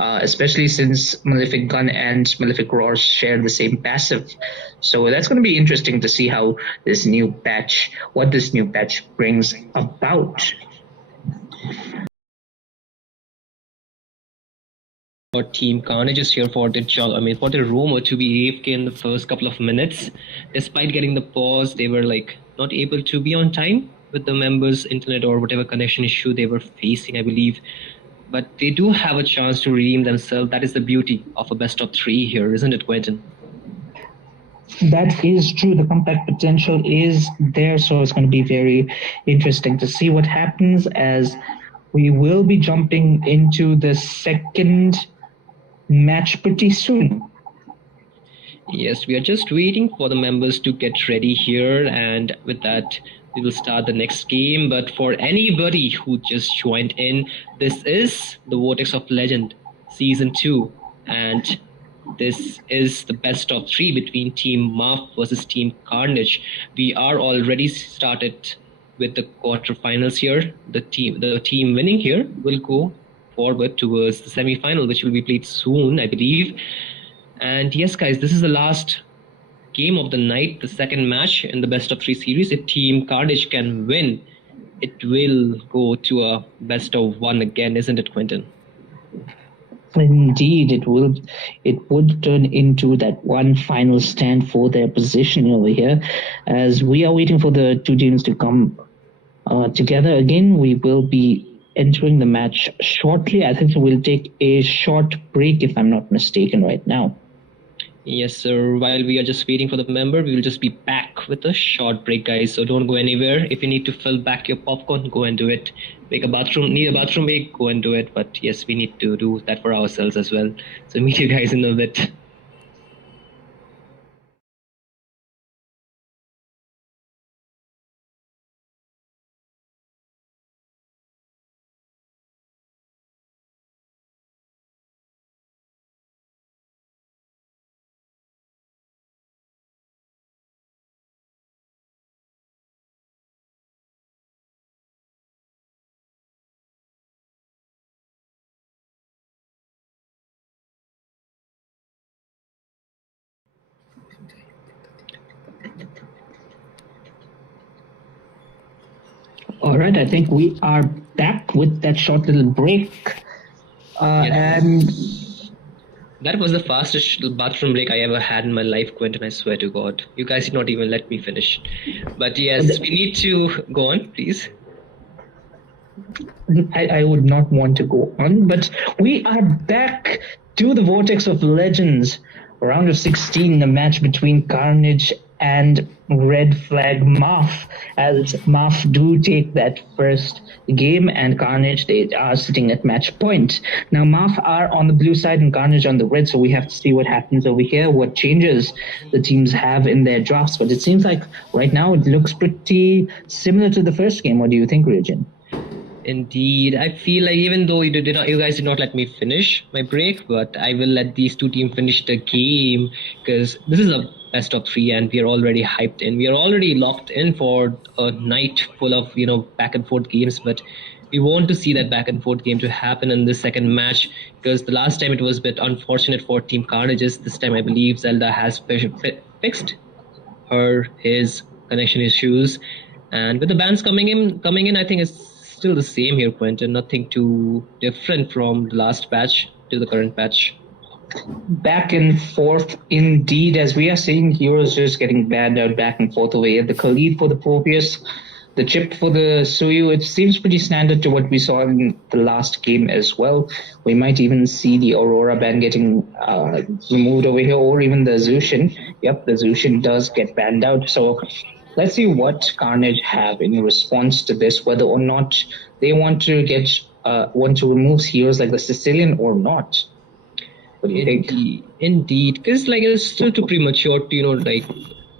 Especially since Malefic Gun and Malefic Roar share the same passive. So that's going to be interesting to see what this new patch brings about. For Team Carnage is here for the Roamer to be AFK in the first couple of minutes. Despite getting the pause, they were not able to be on time with the members' internet or whatever connection issue they were facing, I believe. But they do have a chance to redeem themselves. That is the beauty of a best of 3 here, isn't it, Quentin? That is true. The comeback potential is there, so it's going to be very interesting to see what happens as we will be jumping into the second match pretty soon. Yes, we are just waiting for the members to get ready here, and with that, we will start the next game. But for anybody who just joined in, this is the Vortex of Legend Season 2, and this is the best of three between Team Muff versus Team Carnage. We are already started with the quarterfinals here. The team winning here will go forward towards the semi-final, which will be played soon, I believe. And yes, guys, this is the last game of the night, the second match in the best of three series. If Team Carnage can win, it will go to a best of one again, isn't it, Quentin? Indeed, it will. It would turn into that one final stand for their position over here. As we are waiting for the two teams to come together again, we will be entering the match shortly. I think we'll take a short break, if I'm not mistaken, right now. Yes, sir. While we are just waiting for the member, we will just be back with a short break, guys. So don't go anywhere. If you need to fill back your popcorn, go and do it. Need a bathroom break, go and do it. But yes, we need to do that for ourselves as well. So meet you guys in a bit. All right, I think we are back with that short little break. Yes. And That was the fastest bathroom break I ever had in my life, Quentin. I swear to God. You guys did not even let me finish. But yes, we need to go on, please. I would not want to go on, but we are back to the Vortex of Legends, round of 16, a match between Carnage and Red Flag Muff. As Muff do take that first game, and Carnage, they are sitting at match point. Now, Muff are on the blue side and Carnage on the red, so we have to see what happens over here, what changes the teams have in their drafts. But it seems like right now it looks pretty similar to the first game. What do you think, Regin? Indeed, I feel like even though you guys did not let me finish my break, but I will let these two teams finish the game because this is a best of three, and we are already hyped in. We are already locked in for a night full of back and forth games, but we want to see that back and forth game to happen in the second match because the last time it was a bit unfortunate for Team Carnages. This time I believe Zelda has fixed his connection issues, and with the bans coming in, I think it's still the same here, Quentin. Nothing too different from the last patch to the current patch. Back and forth indeed, as we are seeing heroes just getting banned out back and forth over here. The Khalid for the Proteus, the chip for the Suyu. It seems pretty standard to what we saw in the last game as well. We might even see the Aurora ban getting removed over here, or even the Zushin. Yep, the Zushin does get banned out. So let's see what Carnage have in response to this, whether or not they want to remove heroes like the Sicilian or not. What do you think? Indeed, because like it's still too premature to like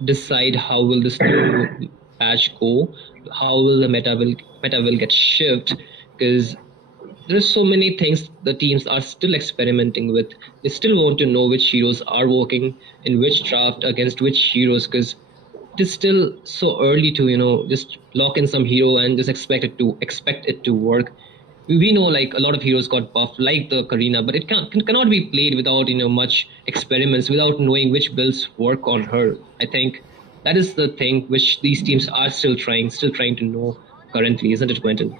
decide how will this new patch go, how will the meta will get shifted, because there's so many things the teams are still experimenting with. They still want to know which heroes are working in which draft against which heroes, because it is still so early to just lock in some hero and just expect it to work. We know like a lot of heroes got buffed like the Karina, but it cannot be played without much experiments, without knowing which builds work on her. I think that is the thing which these teams are still trying to know currently, isn't it, Quentin?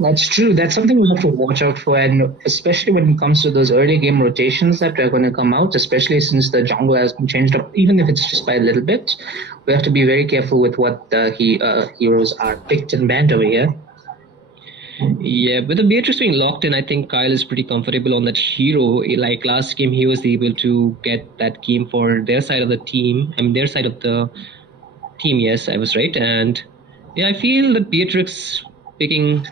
That's true. That's something we have to watch out for, and especially when it comes to those early game rotations that are going to come out, especially since the jungle has been changed up, even if it's just by a little bit. We have to be very careful with what the heroes are picked and banned over here. Yeah, with the Beatrix being locked in, I think Kyle is pretty comfortable on that hero. Like last game, he was able to get that game for their side of the team. I mean, their side of the team. Yes, I was right. And yeah, I feel that Beatrix picking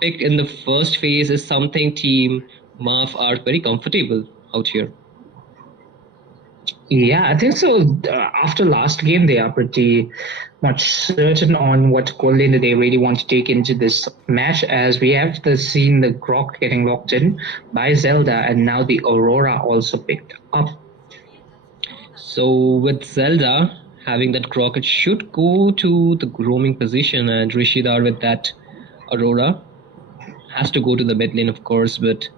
pick in the first phase is something Team Marv are very comfortable out here. Yeah, I think so. After last game, they are pretty much certain on what goal lane they really want to take into this match, as we have seen the Grok getting locked in by Zelda, and now the Aurora also picked up. So with Zelda having that Grok, it should go to the roaming position, and Rishidar with that Aurora has to go to the mid lane, of course. But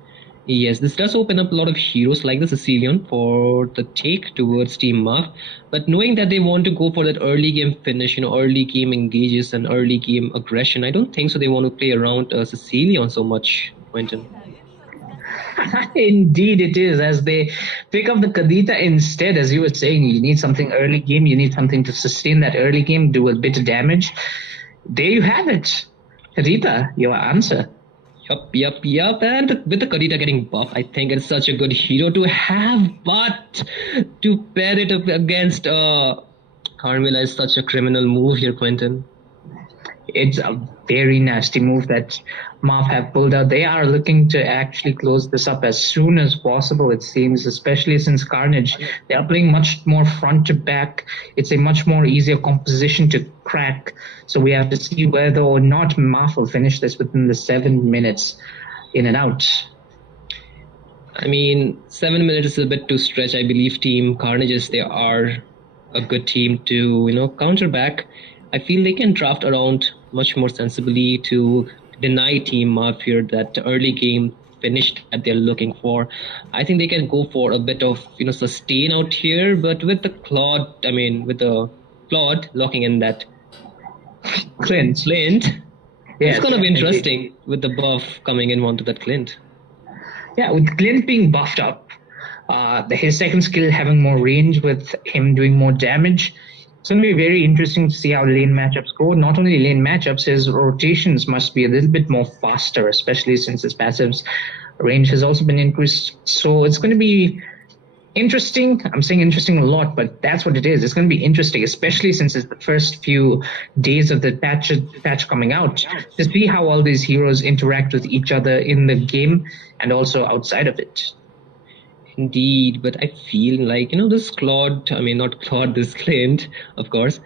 yes, this does open up a lot of heroes like the Sicilian for the take towards Team Marv. But knowing that they want to go for that early game finish, early game engages and early game aggression, I don't think so. They want to play around Sicilian so much, Quentin. Indeed, it is. As they pick up the Kadita instead, as you were saying, you need something early game. You need something to sustain that early game, do a bit of damage. There you have it, Kadita. Your answer. Yup. And with the Kadita getting buff, I think it's such a good hero to have. But to pair it up against Carmilla is such a criminal move here, Quentin. It's a very nasty move that Marv have pulled out. They are looking to actually close this up as soon as possible, it seems, especially since Carnage. They are playing much more front to back. It's a much more easier composition to crack. So we have to see whether or not Marv will finish this within the 7 minutes in and out. I mean, 7 minutes is a bit too stretch. I believe Team Carnages, they are a good team to, counter back. I feel they can draft around much more sensibly to deny Team Marv here that early game finish that they're looking for. I think they can go for a bit of sustain out here, but with the Claude locking in that Clint. It's gonna be interesting with the buff coming in onto that Clint. Yeah, with Clint being buffed up, his second skill having more range with him doing more damage, it's going to be very interesting to see how lane matchups go. Not only lane matchups, his rotations must be a little bit more faster, especially since his passive's range has also been increased. So it's going to be interesting. I'm saying interesting a lot, but that's what it is. It's going to be interesting, especially since it's the first few days of the patch coming out, to see how all these heroes interact with each other in the game and also outside of it. Indeed, but I feel like, this this Clint, of course,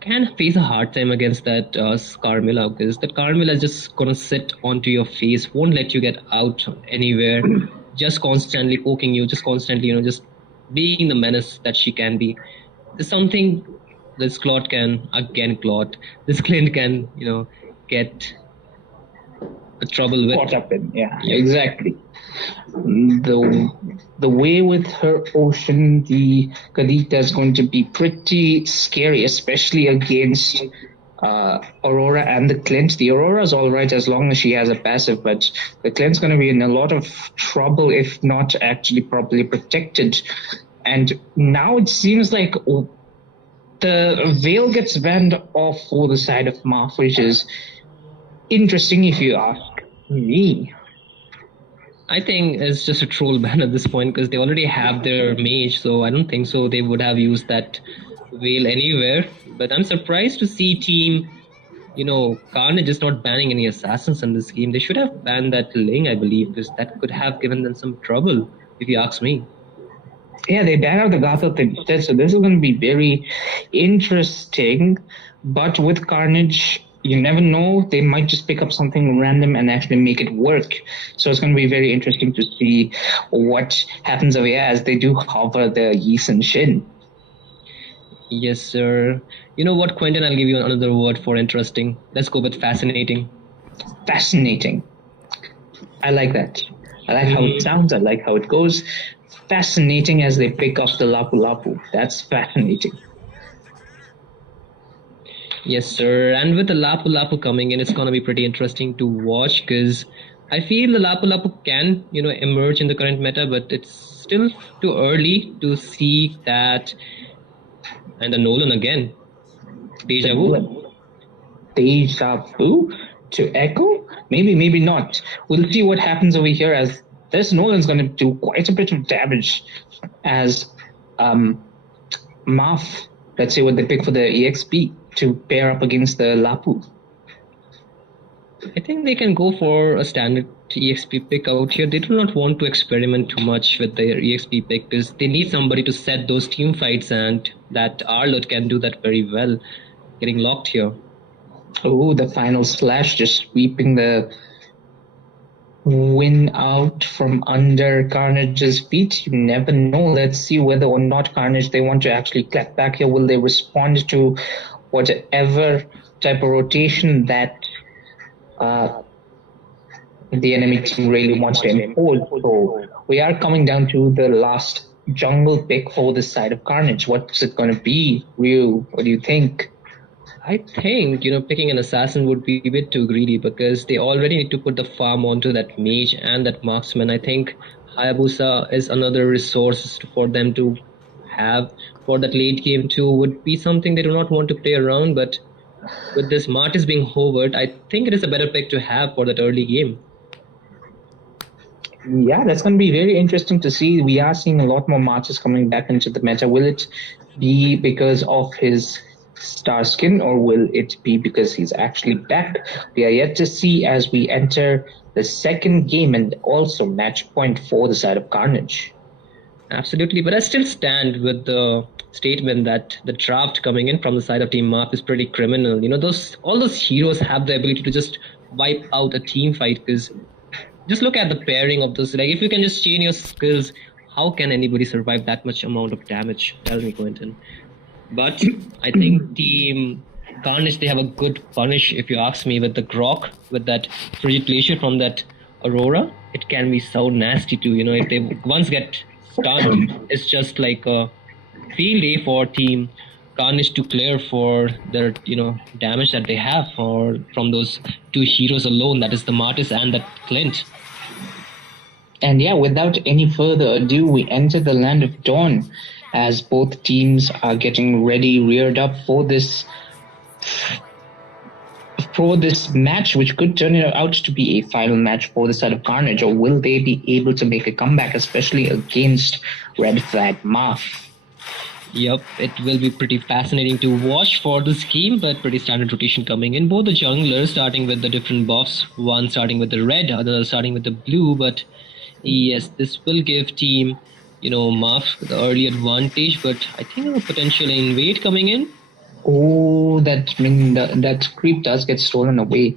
can face a hard time against that Carmilla, because that Carmilla is just gonna sit onto your face, won't let you get out anywhere, just constantly poking you, just constantly, just being the menace that she can be. There's something this Claude, this Clint can, get a trouble with. Caught up in, yeah, exactly. The way with her Ocean, the Kadita is going to be pretty scary, especially against Aurora and the Clint. The Aurora is all right as long as she has a passive, but the Clint's going to be in a lot of trouble if not actually properly protected. And now it seems like the veil gets banned off for the side of Marv, which is interesting if you ask me. I think it's just a troll ban at this point because they already have their mage, so I don't think so they would have used that veil anywhere. But I'm surprised to see Team, Carnage is not banning any assassins in this game. They should have banned that Ling, I believe, because that could have given them some trouble, if you ask me. Yeah, they banned out the Gothel instead, so this is going to be very interesting. But with Carnage, you never know. They might just pick up something random and actually make it work. So it's going to be very interesting to see what happens over here as they do cover the Yi and Shin. Yes, sir. You know what, Quentin? I'll give you another word for interesting. Let's go with fascinating. Fascinating. I like that. I like how it sounds. I like how it goes. Fascinating as they pick up the Lapu Lapu. That's fascinating. Yes, sir. And with the Lapu Lapu coming in, it's going to be pretty interesting to watch because I feel the Lapu Lapu can, emerge in the current meta, but it's still too early to see that. And the Nolan again. Deja vu. Deja vu? To echo? Maybe, maybe not. We'll see what happens over here as this Nolan's going to do quite a bit of damage as Marth, let's see what they pick for the EXP to pair up against the Lapu. I think they can go for a standard EXP pick out here. They do not want to experiment too much with their EXP pick because they need somebody to set those team fights, and that Arlott can do that very well, getting locked here. Oh, the final slash just sweeping the win out from under Carnage's feet. You never know. Let's see whether or not Carnage they want to actually clap back here. Will they respond to whatever type of rotation that the enemy team really wants to impose? So we are coming down to the last jungle pick for this side of Carnage. What's it going to be, Ryu? What do you think? I think, picking an assassin would be a bit too greedy because they already need to put the farm onto that mage and that marksman. I think Hayabusa is another resource for them to have for that late game too. Would be something they do not want to play around, but with this Martis being hovered, I think it is a better pick to have for that early game. Yeah, that's going to be very interesting to see. We are seeing a lot more Marches coming back into the meta. Will it be because of his star skin, or will it be because he's actually back? We are yet to see as we enter the second game and also match point for the side of Carnage. Absolutely, but I still stand with the statement that the draft coming in from the side of Team Marp is pretty criminal. All those heroes have the ability to just wipe out a team fight because just look at the pairing of those. Like, if you can just chain your skills, how can anybody survive that much amount of damage? Tell me, Quentin. But I think Team Carnage, they have a good punish, if you ask me, with the Grok, with that Frigid Glacier from that Aurora. It can be so nasty too. If they once get stunned, it's just like a field day for Team Carnage to clear for their, damage that they have from those two heroes alone. That is the Martis and that Clint. And yeah, without any further ado, we enter the Land of Dawn as both teams are getting ready, reared up for this match, which could turn out to be a final match for the side of Carnage, or will they be able to make a comeback, especially against Red Flag Marth? Yep, it will be pretty fascinating to watch for this game, but pretty standard rotation coming in. Both the junglers starting with the different buffs, one starting with the red, other starting with the blue, but yes, this will give team Marth the early advantage, but I think a potential invade coming in. Oh, that creep does get stolen away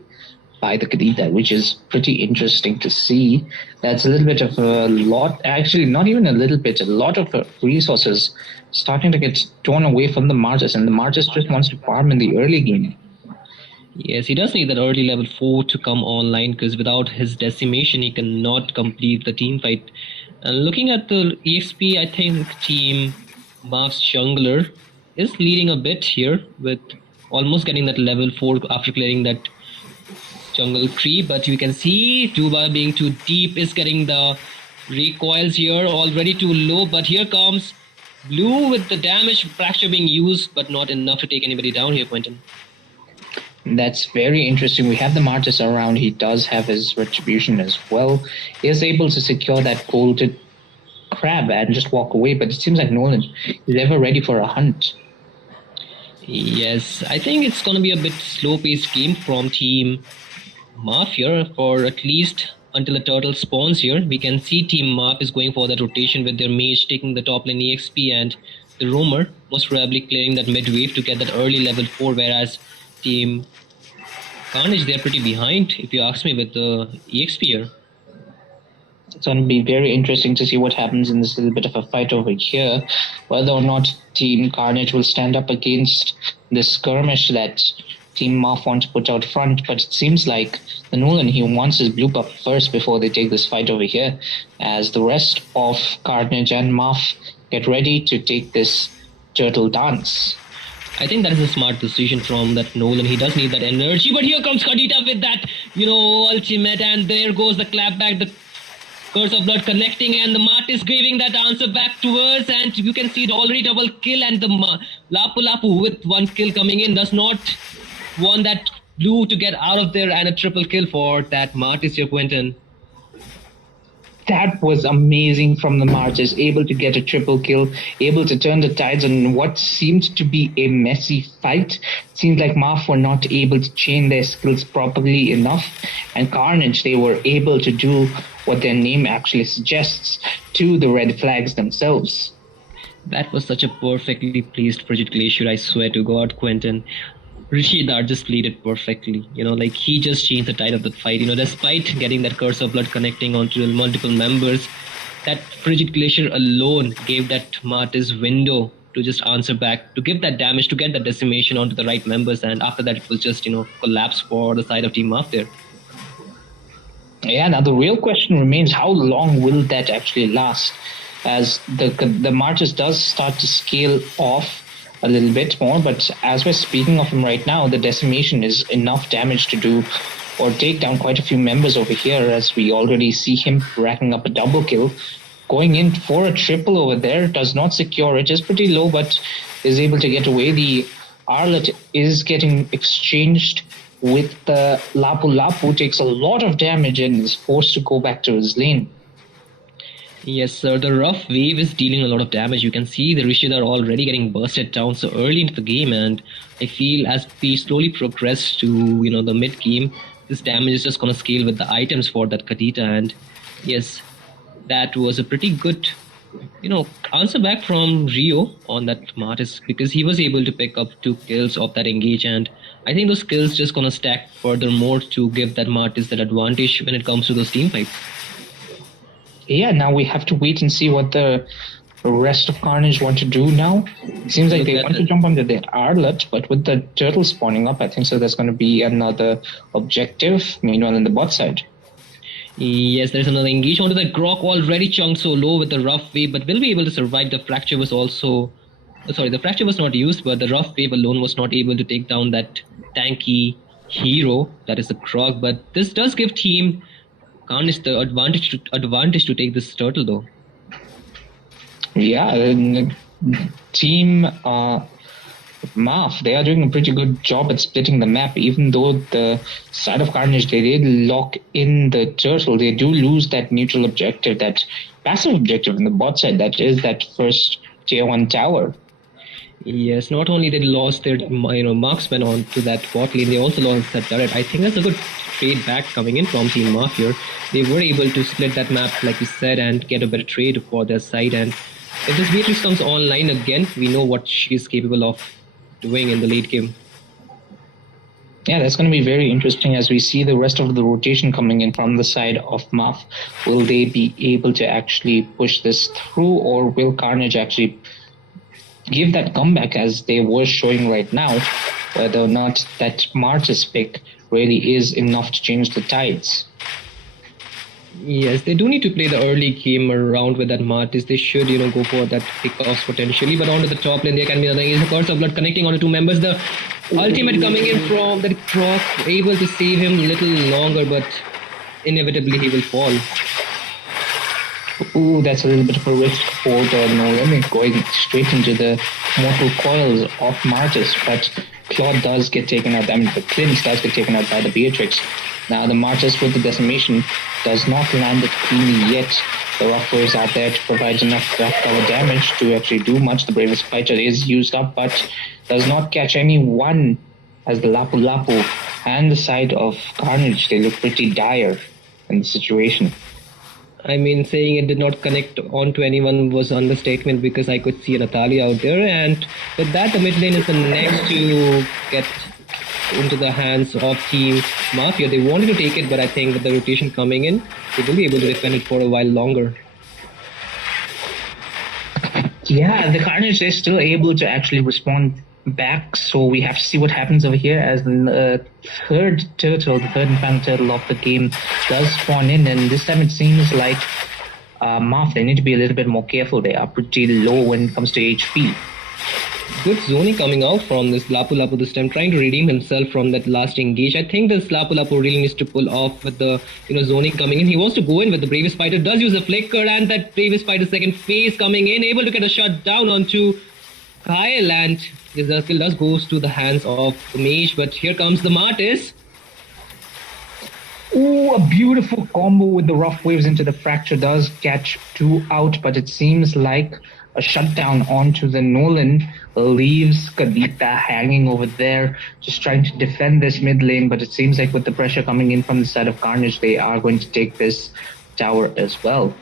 by the Kadita, which is pretty interesting to see. That's a little bit of a lot, actually not even a little bit, a lot of resources starting to get torn away from the Martis, and the Martis just wants to farm in the early game. Yes, he does need that early level 4 to come online because without his decimation, he cannot complete the team fight. And looking at the EXP, I think Team Marth's jungler is leading a bit here with almost getting that level 4 after clearing that jungle tree. But you can see Tuba being too deep is getting the recoils here, already too low. But here comes Blue with the damage fracture being used, but not enough to take anybody down here, Quentin. That's very interesting. We have the Martis around. He does have his retribution as well. He is able to secure that golden crab and just walk away, but it seems like Nolan is ever ready for a hunt. Yes, I think it's going to be a bit slow-paced game from Team Marth here for at least until the turtle spawns here. We can see Team Marth is going for that rotation with their mage taking the top lane EXP and the roamer most probably clearing that mid wave to get that early level 4, whereas Team Carnage, they're pretty behind, if you ask me, with the EXP here. It's going to be very interesting to see what happens in this little bit of a fight over here, whether or not Team Carnage will stand up against the skirmish that Team Marth want to put out front. But it seems like the Nolan, he wants his blue buff first before they take this fight over here, as the rest of Carnage and Marth get ready to take this turtle dance. I think that is a smart decision from that Nolan. He does need that energy, but here comes Kadita with that, ultimate, and there goes the clapback, the Curse of Blood connecting, and the Martis giving that answer back to us, and you can see it already double kill, and the Lapu Lapu with one kill coming in does not want that blue to get out of there, and a triple kill for that Martis here, Quentin. That was amazing from the Marches, able to get a triple kill, able to turn the tides on what seemed to be a messy fight. Seemed like Marf were not able to chain their skills properly enough, and Carnage, they were able to do what their name actually suggests to the red flags themselves. That was such a perfectly placed Frigid Glacier, I swear to God, Quentin. Rishidar just played it perfectly. Like he just changed the tide of the fight. Despite getting that curse of blood connecting onto multiple members, that Frigid Glacier alone gave that Martis window to just answer back, to give that damage, to get that decimation onto the right members, and after that it was just, collapse for the side of Team Marf there. Yeah, now the real question remains, how long will that actually last? As the Marches does start to scale off a little bit more, but as we're speaking of him right now, the decimation is enough damage to do or take down quite a few members over here, as we already see him racking up a double kill. Going in for a triple over there, does not secure it, is pretty low, but is able to get away. The Arlet is getting exchanged with the Lapu Lapu, takes a lot of damage and is forced to go back to his lane. Yes, sir. The rough wave is dealing a lot of damage. You can see the Rishid are already getting bursted down so early into the game, and I feel as we slowly progress to the mid game, this damage is just gonna scale with the items for that Kadita. And yes, that was a pretty good answer back from Rio on that Martis, because he was able to pick up 2 kills of that engage, and I think those kills just gonna stack furthermore to give that Martis that advantage when it comes to those team fights. Yeah, now we have to wait and see what the rest of Carnage want to do now. It seems like they want to jump onto the Arlet, but with the turtle spawning up, I think so there's going to be another objective, meanwhile in the bot side. Yes, there's another engage onto the Grok, already chunked so low with the rough wave, but will be able to survive. The fracture was also... the fracture was not used, but the rough wave alone was not able to take down that tanky hero, that is the Grok, but this does give team Carnage the advantage to take this turtle though. Yeah, team Marf, they are doing a pretty good job at splitting the map. Even though the side of Carnage, they did lock in the turtle, they do lose that neutral objective, that passive objective in the bot side, that is that first tier 1 tower. Yes, not only they lost their marksman onto that bot lane, they also lost that turret. I think that's a good trade back coming in from Team Marf here. They were able to split that map, like you said, and get a better trade for their side. And if this Beatrice comes online again, we know what she's capable of doing in the late game. Yeah, that's going to be very interesting as we see the rest of the rotation coming in from the side of Marf. Will they be able to actually push this through, or will Carnage actually give that comeback as they were showing right now, whether or not that March's pick really is enough to change the tides? Yes, they do need to play the early game around with that Martis. They should, go for that pickoffs potentially. But onto the top lane, there can be another Ace of Curse of Blood connecting onto 2 members. The ultimate coming in from that Croc, able to save him a little longer, but inevitably he will fall. Ooh, that's a little bit of a risk for the No Limit, going straight into the mortal coils of Martis. But Claude does get taken out. I mean, the Clint does get taken out by the Beatrix. Now the Martis with the decimation does not land it cleanly yet. The rough waves out there to provide enough cover damage to actually do much. The bravest fighter is used up, but does not catch anyone, as the Lapu Lapu and the side of Carnage, they look pretty dire in the situation. I mean, saying it did not connect onto anyone was understatement, because I could see Natalia out there, and with that, the mid lane is the next to get into the hands of Team Mafia. They wanted to take it, but I think with the rotation coming in, they will be able to defend it for a while longer. Yeah, the Carnage is still able to actually respond back, so we have to see what happens over here as the third and final turtle of the game does spawn in, and this time it seems like Marf, they need to be a little bit more careful. They are pretty low when it comes to HP. Good zoning coming out from this Lapu Lapu this time, trying to redeem himself from that last engage. I think this Lapu Lapu really needs to pull off with the zoning coming in. He wants to go in with the Bravest Fighter, does use a flicker, and that Bravest Fighter second phase coming in, able to get a shot down onto Kyle, and the kill does goes to the hands of the mage, but here comes the Martis. Ooh, a beautiful combo with the rough waves into the fracture does catch two out, but it seems like a shutdown onto the Nolan leaves Kadita hanging over there, just trying to defend this mid lane. But it seems like with the pressure coming in from the side of Carnage, they are going to take this tower as well.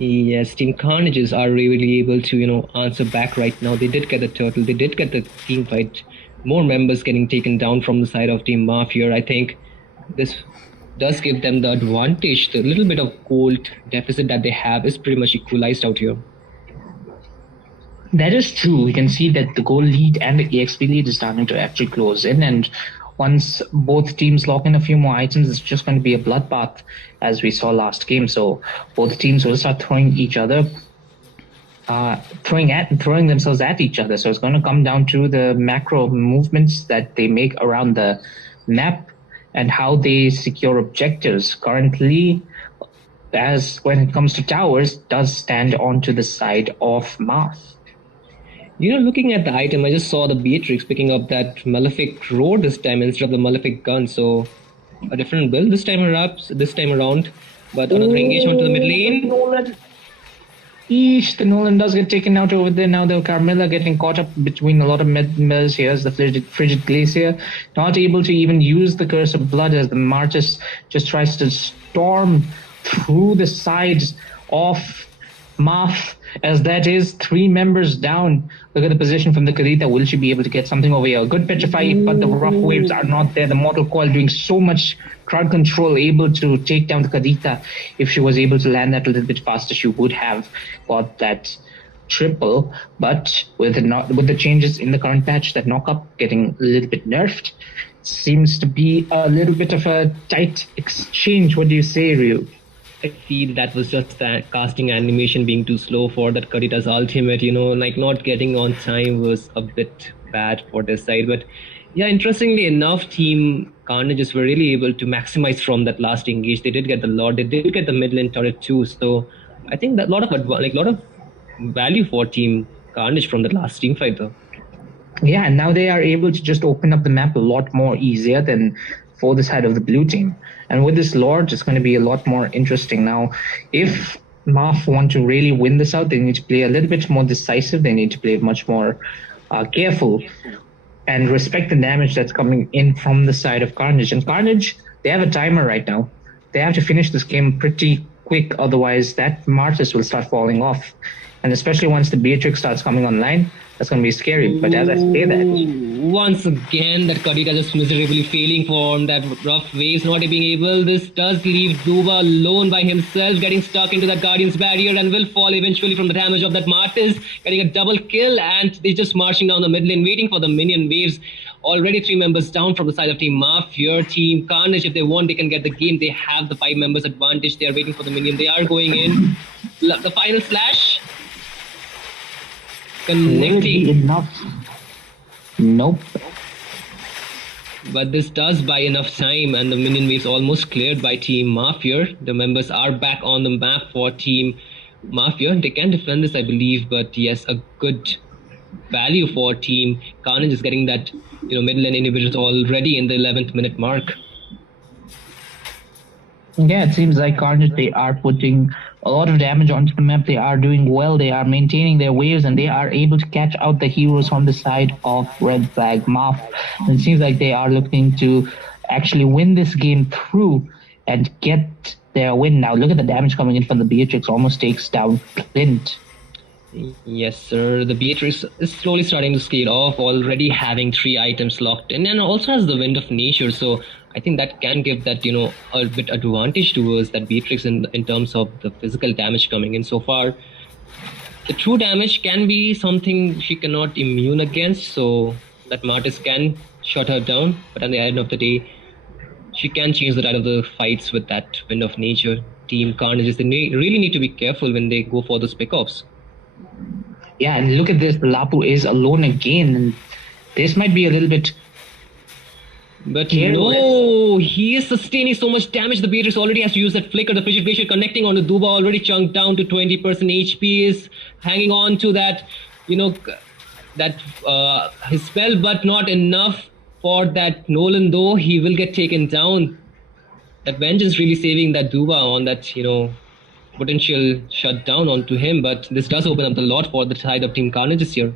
Yes, Team Carnages are really able to, answer back right now. They did get the turtle, they did get the team fight. More members getting taken down from the side of Team Mafia. I think this does give them the advantage. The little bit of gold deficit that they have is pretty much equalized out here. That is true. We can see that the goal lead and the EXP lead is starting to actually close in, and once both teams lock in a few more items, it's just going to be a bloodbath as we saw last game. So both teams will start throwing each other, throwing themselves at each other. So it's going to come down to the macro movements that they make around the map and how they secure objectives. Currently, as when it comes to towers, does stand onto the side of Math. Looking at the item, I just saw the Beatrix picking up that Malefic Roar this time instead of the Malefic Gun. So a different build this time around. But another engagement to the mid lane. Nolan. Eesh, the Nolan does get taken out over there. Now the Carmilla getting caught up between a lot of members. Here's the Frigid Glacier. Not able to even use the Curse of Blood as the Martis just tries to storm through the sides of Math, as that is 3 members down. Look at the position from the Karita. Will she be able to get something over here? Good petrify, but the rough waves are not there. The Mortal Coil doing so much crowd control, able to take down the Karita. If she was able to land that a little bit faster, she would have got that triple. But with the changes in the current patch, that knock-up getting a little bit nerfed, seems to be a little bit of a tight exchange. What do you say, Ryu? I feel that was just that casting animation being too slow for that Karita's ultimate, not getting on time was a bit bad for this side. But yeah, interestingly enough, Team Carnages were really able to maximize from that last engage. They did get the Lord, they did get the mid lane turret too. So I think that lot of value for Team Carnage from that last team fight though. Yeah, and now they are able to just open up the map a lot more easier than for the side of the blue team. And with this Lord, it's going to be a lot more interesting. Now, if Marth want to really win this out, they need to play a little bit more decisive. They need to play much more careful and respect the damage that's coming in from the side of Carnage. And Carnage, they have a timer right now. They have to finish this game pretty quick, otherwise that Martis will start falling off. And especially once the Beatrix starts coming online, that's going to be scary. But as I say that, once again, that Karita just miserably failing from that rough waves, not being able. This does leave Duba alone by himself, getting stuck into that Guardian's barrier and will fall eventually from the damage of that Martis, getting a double kill, and they just marching down the mid lane, waiting for the minion waves. Already 3 members down from the side of Team Mafia. Team Carnage, if they want, they can get the game. They have the 5 members advantage. They are waiting for the minion. They are going in. The final slash. Connecting. Enough. Nope. But this does buy enough time, and the minion waves almost cleared by Team Mafia. The members are back on the map for Team Mafia. They can defend this, I believe, but yes, a good value for Team Carnage is getting that mid lane inhibitors already in the 11th minute mark. Yeah, it seems like Carnage, they are putting a lot of damage onto the map. They are doing well. They are maintaining their waves, and they are able to catch out the heroes on the side of Red Flag Moth. And it seems like they are looking to actually win this game through and get their win. Now, look at the damage coming in from the Beatrix. Almost takes down Clint. Yes, sir. The Beatrix is slowly starting to scale off, already having 3 items locked in, and also has the Wind of Nature. So I think that can give that, a bit advantage towards that Beatrix in terms of the physical damage coming in. So far, the true damage can be something she cannot immune against, so that Martis can shut her down. But at the end of the day, she can change the tide of the fights with that Wind of Nature. Team Carnages, they really need to be careful when they go for those pickoffs. Yeah, and look at this. Lapu is alone again, and this might be a little bit. But no, he is sustaining so much damage. The Beatrix already has to use that flicker. The Frigid Glacier connecting on the Duba, already chunked down to 20% HP, is hanging on to that, that his spell, but not enough for that Nolan. Though he will get taken down. That vengeance really saving that Duba on that potential shutdown onto him. But this does open up the lot for the side of Team Carnage this year.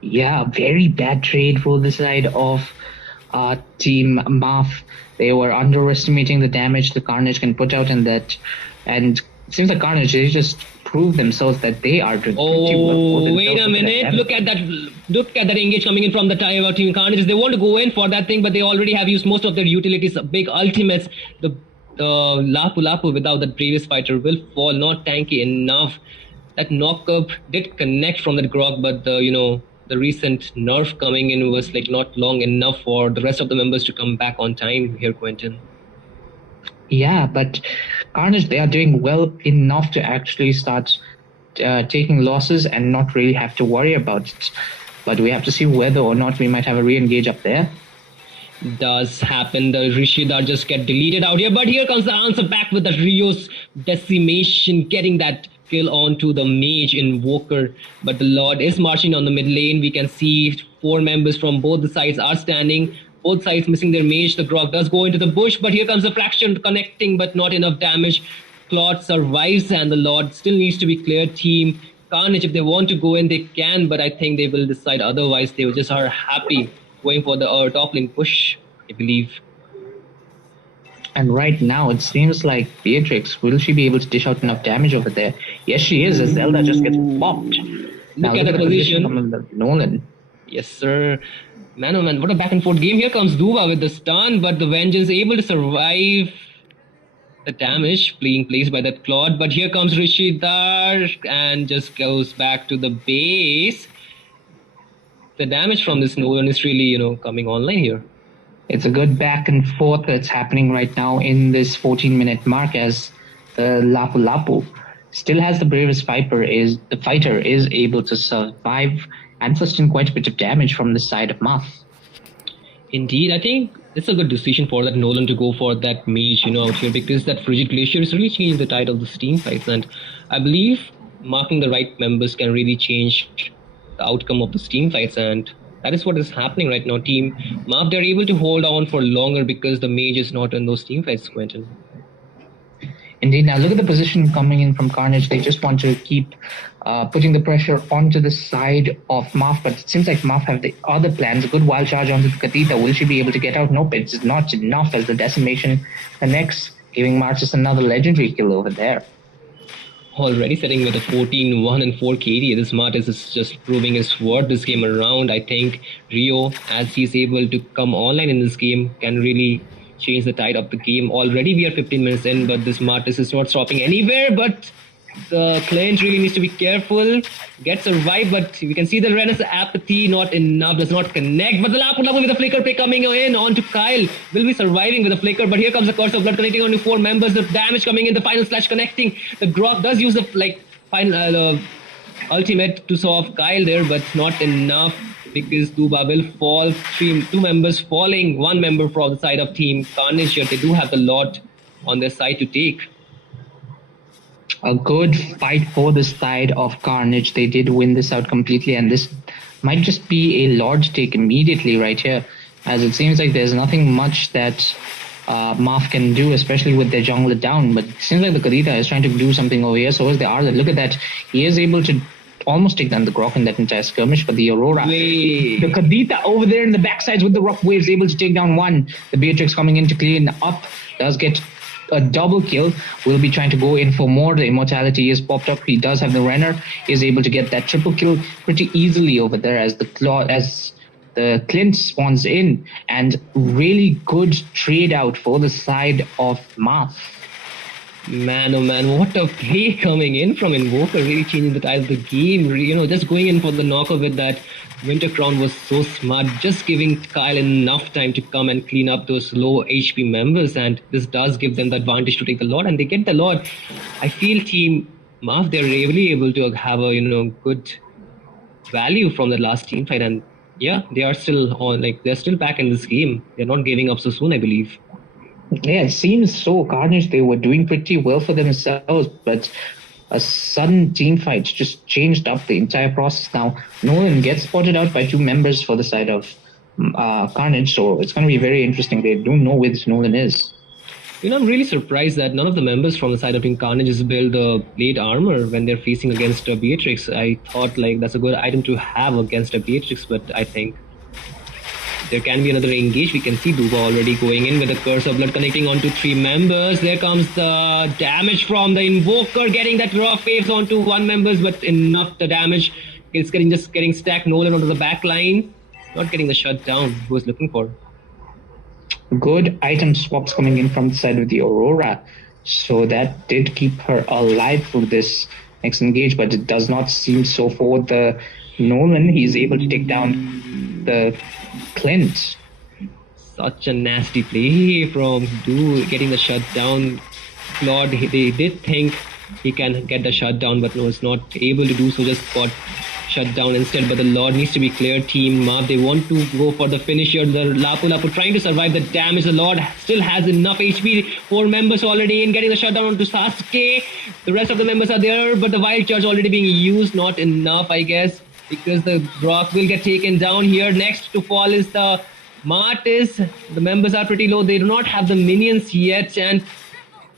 Yeah, very bad trade for the side of Team Maf. They were underestimating the damage the Carnage can put out in that, and it seems like Carnage, they just proved themselves that they are doing pretty well for Oh, themselves wait a with that minute! damage. Look at that! Look at that engage coming in from the time of Team Carnage. They want to go in for that thing, but they already have used most of their utilities, big ultimates. The Lapu Lapu without that previous fighter will fall, not tanky enough. That knockup did connect from that grog, but the recent nerf coming in was like not long enough for the rest of the members to come back on time here, Quentin. Yeah, but Carnage, they are doing well enough to actually start taking losses and not really have to worry about it. But we have to see whether or not we might have a re-engage up there. Does happen. The Rishidar just get deleted out here, but here comes the answer back with the Rio's decimation, getting that kill onto the mage invoker. But the Lord is marching on the mid lane. We can see 4 members from both the sides are standing. Both sides missing their mage. The Grog does go into the bush, but here comes the fraction connecting, but not enough damage. Claude survives, and the Lord still needs to be clear. Team Carnage, if they want to go in, they can, but I think they will decide otherwise. They just are happy going for the top lane push, I believe. And right now, it seems like Beatrix, will she be able to dish out enough damage over there? Yes, she is, as Zelda just gets popped. Look at the position. From Nolan. Yes, sir. Man, oh man, what a back and forth game. Here comes Duba with the stun, but the Vengeance able to survive the damage being placed by that Claude. But here comes Rishidar and just goes back to the base. The damage from this Nolan is really, coming online here. It's a good back and forth that's happening right now in this 14-minute mark, as the Lapu Lapu still has the bravest fighter is able to survive and sustain quite a bit of damage from the side of Maf. Indeed, I think it's a good decision for that Nolan to go for that mage, out here, because that Frigid Glacier is really changing the tide of the team fights, and I believe marking the right members can really change the outcome of the team fights, and that is what is happening right now. Team Maf, they're able to hold on for longer because the mage is not in those team fights, Quentin. Indeed. Now look at the position coming in from Carnage. They just want to keep putting the pressure onto the side of Maf, but it seems like Maf have the other plans. A good wild charge onto the Kadita. Will she be able to get out? Nope, it's not enough, as the decimation connects, giving Marchus another legendary kill over there. Already setting with a 14-1 and 4 KD. This Martis is just proving his worth this game around. I think Rio, as he's able to come online in this game, can really change the tide of the game. Already we are 15 minutes in, but this Martis is not stopping anywhere, but the Clint really needs to be careful. Get survived, but we can see the Renus apathy, not enough, does not connect. But the Lapu Lapu with the flicker pick coming in onto Kyle. Will be surviving with the flicker, but here comes the Curse of Blood connecting onto 4 members. The damage coming in, the final slash connecting. The Grok does use the final ultimate to solve Kyle there, but not enough, because Duba will fall. 2 members falling, 1 member from the side of Team Carnage here. They do have a lot on their side to take. A good fight for the side of Carnage. They did win this out completely, and this might just be a large take immediately right here, as it seems like there's nothing much that Maf can do, especially with their jungler down. But it seems like the Kadita is trying to do something over here. So is the Arda. Look at that. He is able to almost take down the Grok in that entire skirmish, but the Aurora, the Kadita over there in the backsides with the rock waves, able to take down 1. The Beatrix coming in to clean up, does get a double kill. Will be trying to go in for more. The immortality is popped up. He does have the Renner, is able to get that triple kill pretty easily over there, as the Clint spawns in, and really good trade out for the side of Maf. Man, oh man, what a play coming in from Invoker, really changing the tide of the game. Just going in for the knocker with that Winter Crown was so smart, just giving Kyle enough time to come and clean up those low HP members, and this does give them the advantage to take the Lord, and they get the Lord. I feel Team Maf, they're really able to have a good value from the last team fight, and yeah, they are still on, they're still back in this game. They're not giving up so soon, I believe. Yeah, it seems so. Carnage, they were doing pretty well for themselves, but a sudden team fight just changed up the entire process. Now, Nolan gets spotted out by two members for the side of Carnage, so it's going to be very interesting. They don't know where this Nolan is. I'm really surprised that none of the members from the side of Team Carnage has built the blade armor when they're facing against Beatrix. I thought like that's a good item to have against a Beatrix, but I think there can be another engage. We can see Duba already going in with the Curse of Blood connecting onto 3 members. There comes the damage from the Invoker, getting that rough waves onto 1 members, but enough the damage. It's just getting stacked Nolan onto the back line. Not getting the shutdown he was looking for. Good item swaps coming in from the side of the Aurora. So that did keep her alive through this next engage, but it does not seem so for the Nolan. He's able to take down the Clint. Such a nasty play from Du getting the shutdown. Claude, they did think he can get the shutdown, but was not able to do so, just got shut down instead. But the Lord needs to be clear. Team Marv, they want to go for the finisher. The Lapu trying to survive the damage. The Lord still has enough HP. 4 members already in, getting the shutdown onto Sasuke. The rest of the members are there, but the Wild Charge already being used. Not enough, I guess, because the Brock will get taken down here. Next to fall is the Martis. The members are pretty low. They do not have the minions yet, and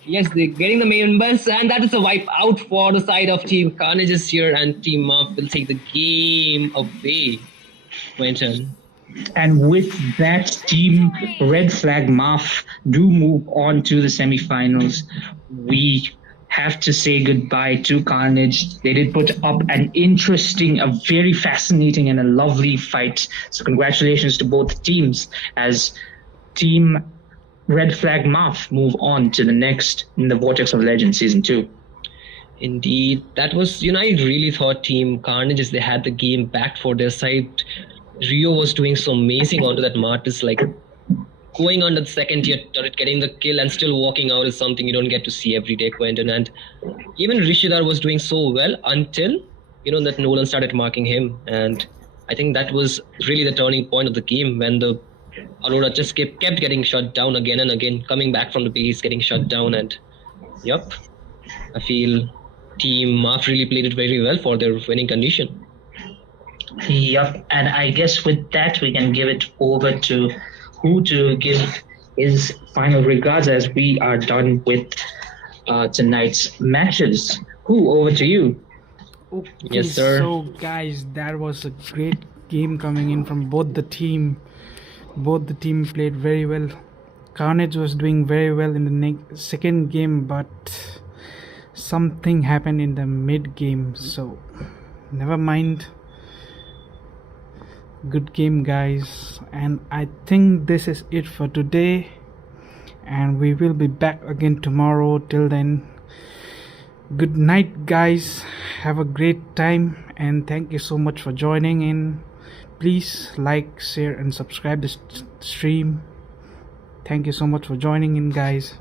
yes, they're getting the members, and that is a wipe out for the side of Team Carnage is here, and Team Marv will take the game away. Quentin. And with that, Team Red Flag Marv do move on to the semifinals. We have to say goodbye to Carnage. They did put up an interesting, a very fascinating and a lovely fight. So congratulations to both teams as Team Red Flag Marv move on to the next in the Vortex of Legend Season 2. Indeed, that was, I really thought Team Carnage, they had the game back for their side. Rio was doing so amazing onto that Martis, like going under the second tier turret, getting the kill and still walking out is something you don't get to see every day, Quentin. And even Rishidar was doing so well until, that Nolan started marking him. And I think that was really the turning point of the game when the Aurora just kept getting shut down again and again, coming back from the base, getting shut down. And yep, I feel Team Marv really played it very well for their winning condition. Yep, and I guess with that we can give it over to who to give his final regards as we are done with tonight's matches. Who, over to you. Okay, yes, sir. So guys, that was a great game coming in from both the team. Both the team played very well. Carnage was doing very well in the second game, but something happened in the mid game, so never mind. Good game, guys, and I think this is it for today, and we will be back again tomorrow. Till then, good night, guys. Have a great time, and thank you so much for joining in. Please like, share and subscribe this stream. Thank you so much for joining in, guys.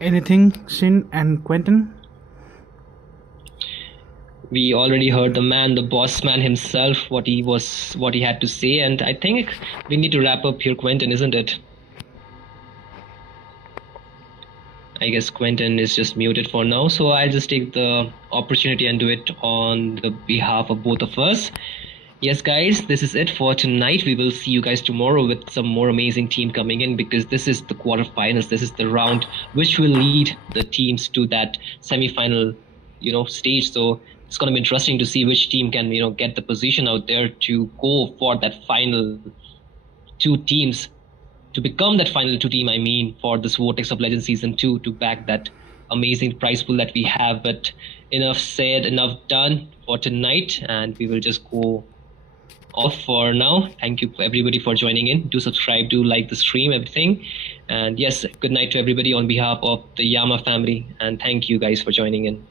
Anything, Shin and Quentin? We already heard the man, the boss man himself, what he had to say, and I think we need to wrap up here, Quentin, isn't it? I guess Quentin is just muted for now, so I'll just take the opportunity and do it on the behalf of both of us. Yes, guys, this is it for tonight. We will see you guys tomorrow with some more amazing team coming in, because this is the quarterfinals. This is the round which will lead the teams to that semi-final, stage. So it's going to be interesting to see which team can, get the position out there to go for that final 2 teams, to become that final 2 team, for this Vortex of Legends Season 2, to back that amazing prize pool that we have. But enough said, enough done for tonight, and we will just go off for now. Thank you everybody for joining in. Do subscribe, do like the stream, everything. And yes, good night to everybody on behalf of the Yama family, and thank you guys for joining in.